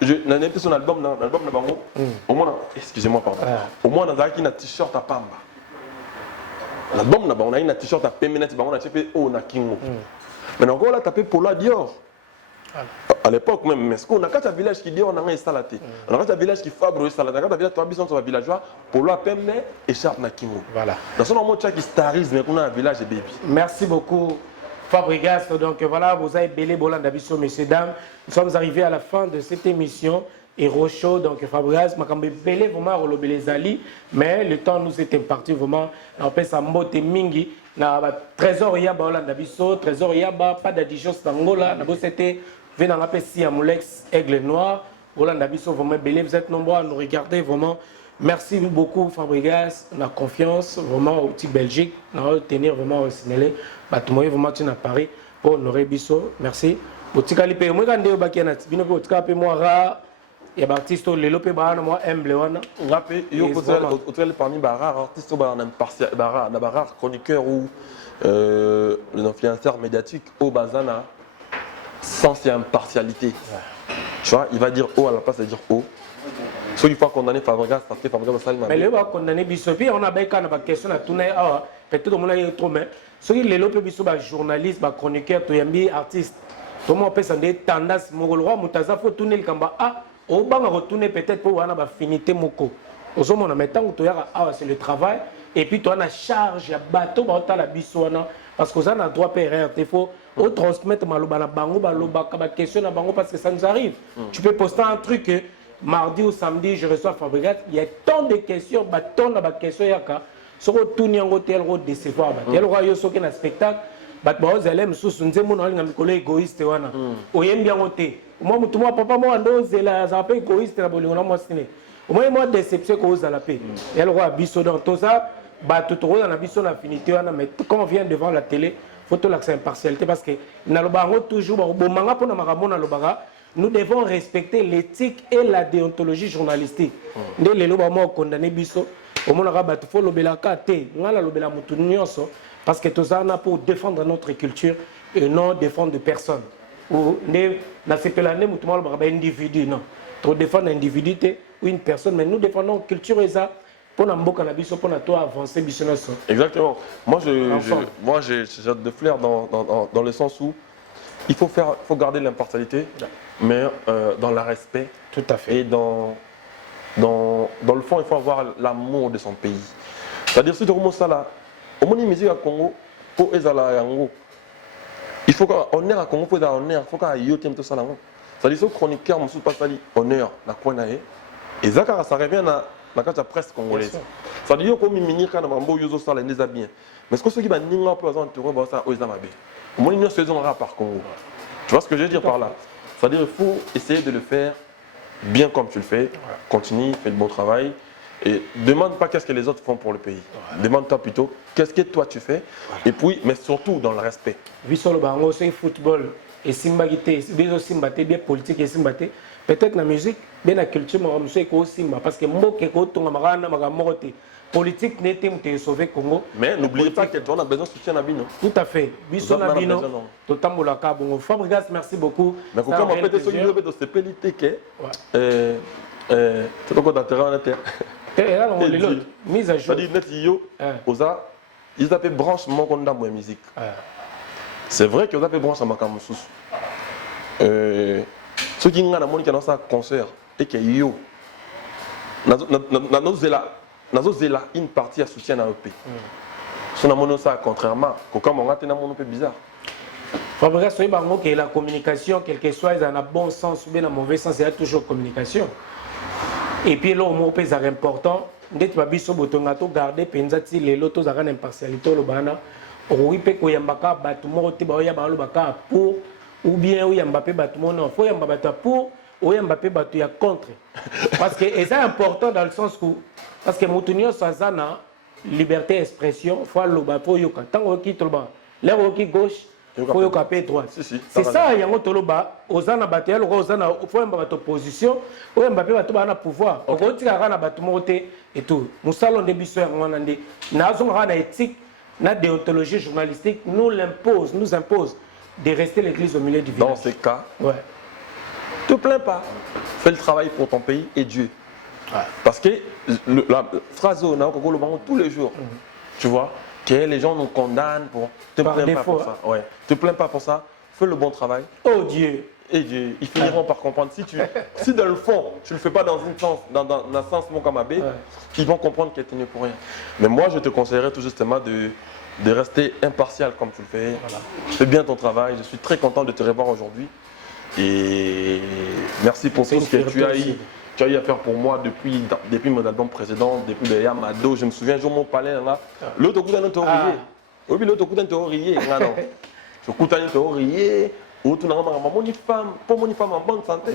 je n'ai son album, l'album de Bango. Au moins, excusez-moi, pardon. Au moins, on a un t-shirt à Pamba. L'album, on a un t-shirt à Pemenet, on a un t-shirt à Kingo. Mais encore là, tapé Polo Dior. À l'époque même, mais ce qu'on a quand un village qui dit on a un salaté. On a quand un village qui fabrique un salaté. Quand un village, tu as besoin de villageois, Polo Pemenet et écharpe na Kingo. Voilà. Dans son moment, tu as qui starise, mais qu'on a un village et baby. Merci beaucoup. Fabregas, donc voilà, vous avez belé Bolanda Bisso, messieurs, dames. Nous sommes arrivés à la fin de cette émission. Hero Show, donc Fabregas, je suis belé vraiment relobé les alliés, mais le temps nous était imparti vraiment. On appelle ça Mbote Mingi. Trésor Yaba Bolanda Bisso, Trésor Yaba, pas d'addition Stangola. C'était venu dans la Siamulex, Aigle Noir. Bolanda Bisso, vraiment belé, vous êtes nombreux à nous regarder vraiment. Merci beaucoup Fabregas, on a confiance vraiment au petit Belgique, on va tenir vraiment au Sénégalais. Tout le monde vraiment tient à Paris pour honorer Bisso. Merci. Petit calipé, moi quand je suis là, je suis moi il y a des artistes qui sont moi humble. Parmi les artistes, il y a des chroniqueurs ou les influenceurs médiatiques au Bazana sans impartialité. Tu vois, il va dire O à la place de dire O. Soit il faut condamner Fabregas parce que Fabregas va salir. Mais il va condamner Bisso. Puis on a une question à tourner. Peut-être qu'on a trop mais ceux qui les Bisso, journaliste, chroniqueur, artiste. Tout le monde peut s'en dire tendance. Mon roi, Moutaza, faut tourner le combat. On va retourner peut-être pour avoir finité moko. Aux hommes, on a maintenant c'est le travail. Et puis tu as la charge, bateau, tu as la Bisso. Parce que vous avez le droit de faire il faut transmettre ma question parce que ça nous arrive. Tu peux poster un truc. mardi ou samedi, je reçois Fabricat, il y a tant de questions, tant de questions, sur tout le monde, tel rôle décevoir, tel rôle, il y a un spectacle, vous allez me soutenir, vous allez me collègue égoïste, vous allez bien voter. Moi, papa, moi, je suis égoïste, moi, déception que vous allez payer. Il y a le roi Bisso dans tout ça, tout le monde a Bisso l'affinité, mais quand on vient devant la télé, il faut l'accès impartialité parce que toujours, nous devons respecter l'éthique et la déontologie journalistique. Nous devons condamner Bisso. Parce que tout ça, on a pour défendre notre culture et non défendre personne. Ou individu, non. Pour défendre l'individu ou une personne, mais nous défendons la culture et ça pour avancer. Exactement. Moi, j'ai de flair dans le sens où il faut garder l'impartialité, mais dans le respect. Tout à fait. Et dans le fond, il faut avoir l'amour de son pays. C'est-à-dire, si tu remontes ça là, au monde musique à Congo, pour Ezala Yango, il faut qu'on ait à Congo, pour avoir honneur, il faut qu'on ait tout ça là. C'est-à-dire, ce chroniqueur, je ne suis pas sali honneur, la Kouanae, et ça revient à la presse congolaise. C'est-à-dire, comme il minime quand on a ça là, les bien. Mais ce que ceux qui vont nous peu en tour, ça, aux Amabé. Au monde musique saison par Congo. Tu vois ce que je veux dire par là? C'est-à-dire, il faut essayer de le faire bien comme tu le fais, continue, fais le bon travail et demande pas qu'est-ce que les autres font pour le pays. Demande-toi plutôt qu'est-ce que toi tu fais et puis, mais surtout dans le respect. Sur le bango, c'est football et simbagité, bien politique et simbagité. Peut-être la musique, bien la culture, c'est simba parce que moi qui est politique n'est pas sauver Congo. Mais n'oubliez pas que tu as besoin de soutien à Bino. Tout à fait. Biso na Bino. Totalement la carte. Bon, Fabrigas, merci beaucoup. Mais quand on peut te souligner que c'est pénalité que c'est encore d'intérêt en terre. Et là on est mise à jour. C'est-à-dire net yo oza ils appellent branchement qu'on a moins musique. C'est vrai que vous avez branché ma camusous. Ceux qui ont un concert et que yo Nazozela une partie à soutien à EP. Si on a ça contrairement, quand on a un peu bizarre. Fabrice, que la communication, quel que soit, dans un bon sens ou bien dans un mauvais sens, il y a toujours communication. Et puis là, au c'est important, dès que tu as garder penzati les lotos à impartialité le bana, oui pe ko yambaka batumo te ba ya ba baka pour ou bien oui Mbappé batumo non, faut Mbappé pour ou Mbappé batu ya contre. Parce que c'est important dans le sens où parce que Moutounio Sazana, liberté d'expression, faut le bas, faut yoka. Tant qu'on quitte le bas, l'air qui gauche, faut yoka paix droite. C'est ça, il y a un toloba, Ozana Batel, Ozana, faut un bateau position, ou un Mbappé bateau à pouvoir. On retire à Rana Batumoté et tout. Nous salons des bisous à Rwandais. Nous avons une éthique, notre déontologie journalistique nous impose de rester l'église au milieu du village. Dans ces cas, te plains pas. Fais le travail pour ton pays et Dieu. Parce que la phrase on a tous les jours, tu vois, que les gens nous condamnent pour te plains pas pour ça. Ouais. Te plains pas pour ça, fais le bon travail. Oh Dieu. Et Dieu, ils finiront par comprendre. Si dans le fond, tu ne le fais pas dans un sens mon camabé, ils vont comprendre que tu n'es pour rien. Mais moi, je te conseillerais tout justement de rester impartial comme tu le fais. Voilà. Fais bien ton travail. Je suis très content de te revoir aujourd'hui. Et merci pour tout ce que tu as eu à faire pour moi depuis mon album précédent, depuis le Yamado. Je me souviens un jour mon palais là. L'autre coup d'un théorie. Oui, l'autre coup d'un théorie. Non. Ce coup d'un théorie. Ou tout le monde pour mon femme en bonne santé.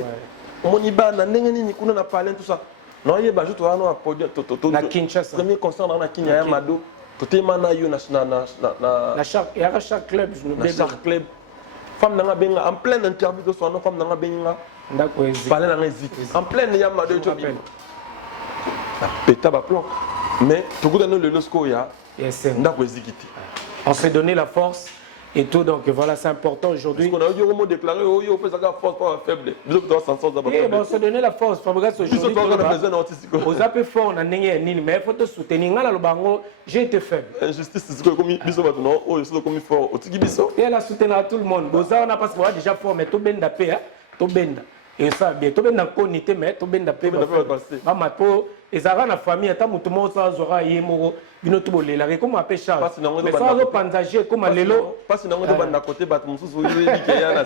Mon iba n'a n'engagé ni qu'on a parlé tout ça. Non, il y a pas juste un podium. La Kinshasa. Premier concert dans la Kenya Yamado. Tout est manayo na chaque club. Chaque club. Femme n'a pas en pleine interview de son nom, femme n'a pas benga. Parler dans les en pleine Yamado tu appelles. Péta ba plan. Mais tout le monde le losco ya. On s'est donné la force. Et tout, donc voilà, c'est important aujourd'hui. Parce qu'on a eu un mot déclaré, on peut savoir force pas faible. On se donner la force. Fabrice aujourd'hui. Aux appels forts, on a mais il faut te soutenir. J'ai été faible. Injustice, c'est comme biso maintenant. Oh, je suis comme fort. Au tigi biso. Et elle a soutenu à tout le monde. On a pas déjà fort, mais tout benda paix, tout benda. Et ça, bien, tout benda conité, mais tout benda paix. Maman, pour les arabes, la famille, tant que tout le monde s'aura yémoro. Bino tout bolé la comme appelle Charles. Mais ça va panzager comme à l'élo. Pas si on a côté battre mon sous, il y a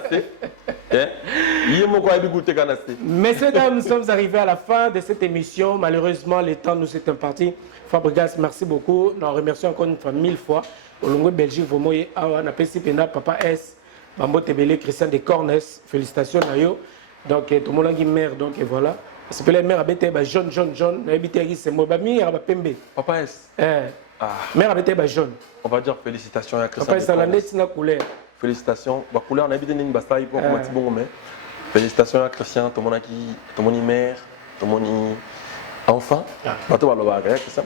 Messieurs, dames, nous sommes arrivés à la fin de cette émission. Malheureusement, le temps nous est imparti. Fabregas, merci beaucoup. Nous remercions encore une fois 1000 fois. Au long Belgique, vous m'avez appelé Papa S. Bambo Tebele, Christian de Cornes. Félicitations à eux. Donc, tout le monde a dit mère. Donc, voilà. C'est que les mères habitaient jaune. C'est moi, mère Pembe. Papa S. Mère habitaient jaune. On va dire félicitations à Christian. Papa S, la nette, la couleur. Félicitations. La couleur, on a habité une bataille pour Matibon. Félicitations à Christian, tout le monde qui, tout le monde mère, tout le monde enfant. Bateau va le voir. Christian.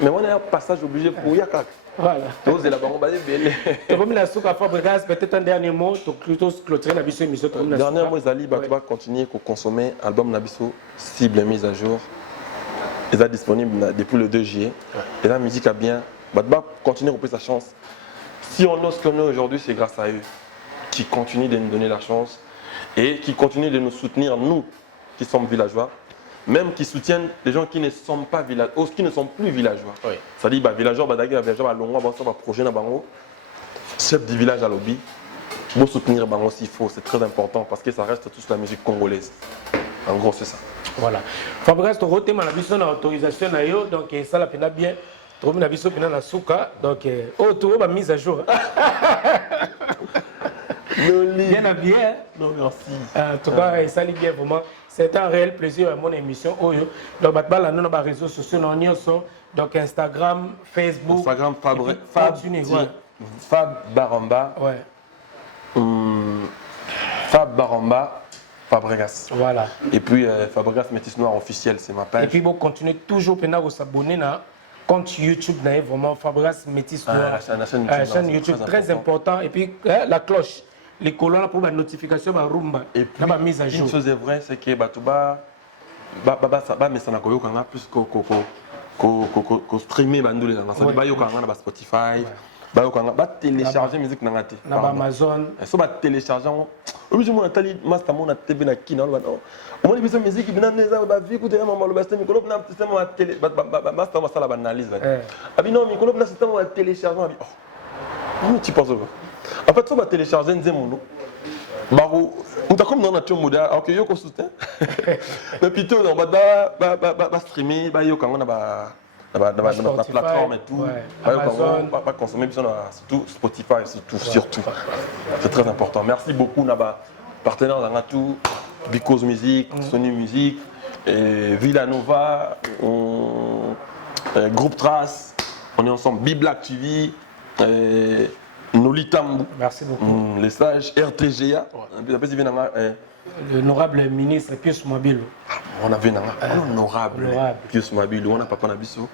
Mais on a un passage obligé pour Yakak. Voilà. Tous les là-bas, on va dire belé. Comme la souka Fabregas, peut-être un dernier mot, plutôt clôturer la mission émission. Dernier mot, Zali, tu vas continuer à consommer l'album Nabiso, cible mise à jour. Il est disponible depuis le 2 juillet. Et la musique a bien. Tu vas continuer à couper sa chance. Si on ose comme nous aujourd'hui, c'est grâce à eux qui continuent de nous donner la chance et qui continuent de nous soutenir, nous qui sommes villageois. Même qui soutiennent les gens qui ne sont pas villageois, qui ne sont plus villageois. Oui. C'est-à-dire, les villageois, villageois, projet dans Bango, chef du village à lobby, pour soutenir Bango s'il faut, c'est très important parce que ça reste tous la musique congolaise. En gros, c'est ça. Voilà. Fabregas, tu as autorisation, donc ça la peine bien. Tu as la souka, donc tu as mise à jour. Bien habillé. Non, merci. En tout cas, ça lit bien vraiment. C'est un réel plaisir à mon émission. Donc, nous avons les réseaux sociaux, donc Instagram, Facebook. Instagram, Fab Baramba. Ouais. Fab Baramba, Fabregas. Voilà. Et puis Fabregas Métis Noir officiel, c'est ma page. Et puis, vous continuez toujours à s'abonner à compte YouTube, vraiment Fabregas Métis Noir. La chaîne YouTube, très important. Et puis, la cloche. Les colons pour la notification va rumba et puis la mise à jour. Une chose est vraie, c'est que Batouba mais ça n'a pas plus que streamer bandou ça dit ba yokanga na Spotify ba yokanga ba télécharger musique na ngate na Amazon so ba télécharger obligé mon atali master mon TV na kina ba no o mo bisa musique bina neza ba vie écouter maman le basta micro na système wa télé master masala ba analyse abi non micro na système wa télécharger abi oh tu penses quoi. En fait, on va télécharger un zémono. Baro, on t'a comme dans notre modèle, ok, yo qu'on soutient. Mais plutôt on va streamer, bah yo quand on a la plateforme et tout, pas consommer surtout Spotify surtout. C'est très important. Merci beaucoup Naba, partenaire dans tout, Because Music, Sony Music, Villanova, Groupe Trace, on est ensemble, Biblac TV. Nolitambu. Merci beaucoup. Les sages RTGA. L'honorable ministre Pius Mobile. On avait l'honorable Pius Mobile. On a papa Nabiso.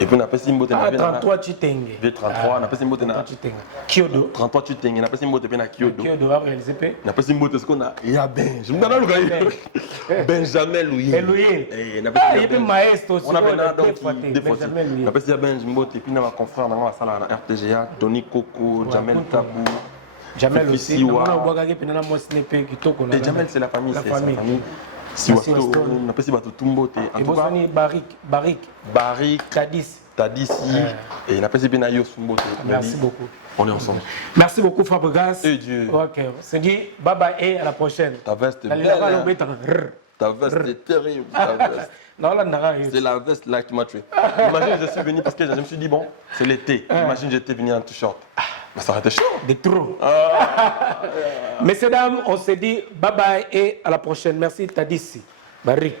Et puis on a pas si mbote na 33 Chitenge. V33, on a pas si mbote na Kyodo. 33 Chitenge, on a pas si mbote na Kyodo. Kyodo a réalisé pe. On a pas si mbote ce qu'on a. Il y a je me donne le Benjamin Louis. Et na pas si il maestro aussi. On a des fois. On a pas si Benjamin mbote et puis na confrère na sala na RTGA, Tony Coco, Jamel Tabou. Jamel aussi. On a boagage pe na mo snepe kitoko na. Et Jamel c'est la famille, c'est sa famille. Si on a pas si bateau Tumbote. En tout cas, Barik, Tadis, et on a pas si Benayo Sumbote. Merci beaucoup. On est ensemble. Merci beaucoup Fabregas. Et Dieu. Ok. C'est dit, bye bye et à la prochaine. Ta veste est belle. Ta veste est terrible. C'est la veste là qui m'a tué. Imagine, je suis venu parce que je me suis dit, bon, c'est l'été. Imagine, j'étais venu en t-shirt. Mais ça aurait été chaud. De trop. Messieurs, dames, on se dit bye bye et à la prochaine. Merci Tadissi. Barik.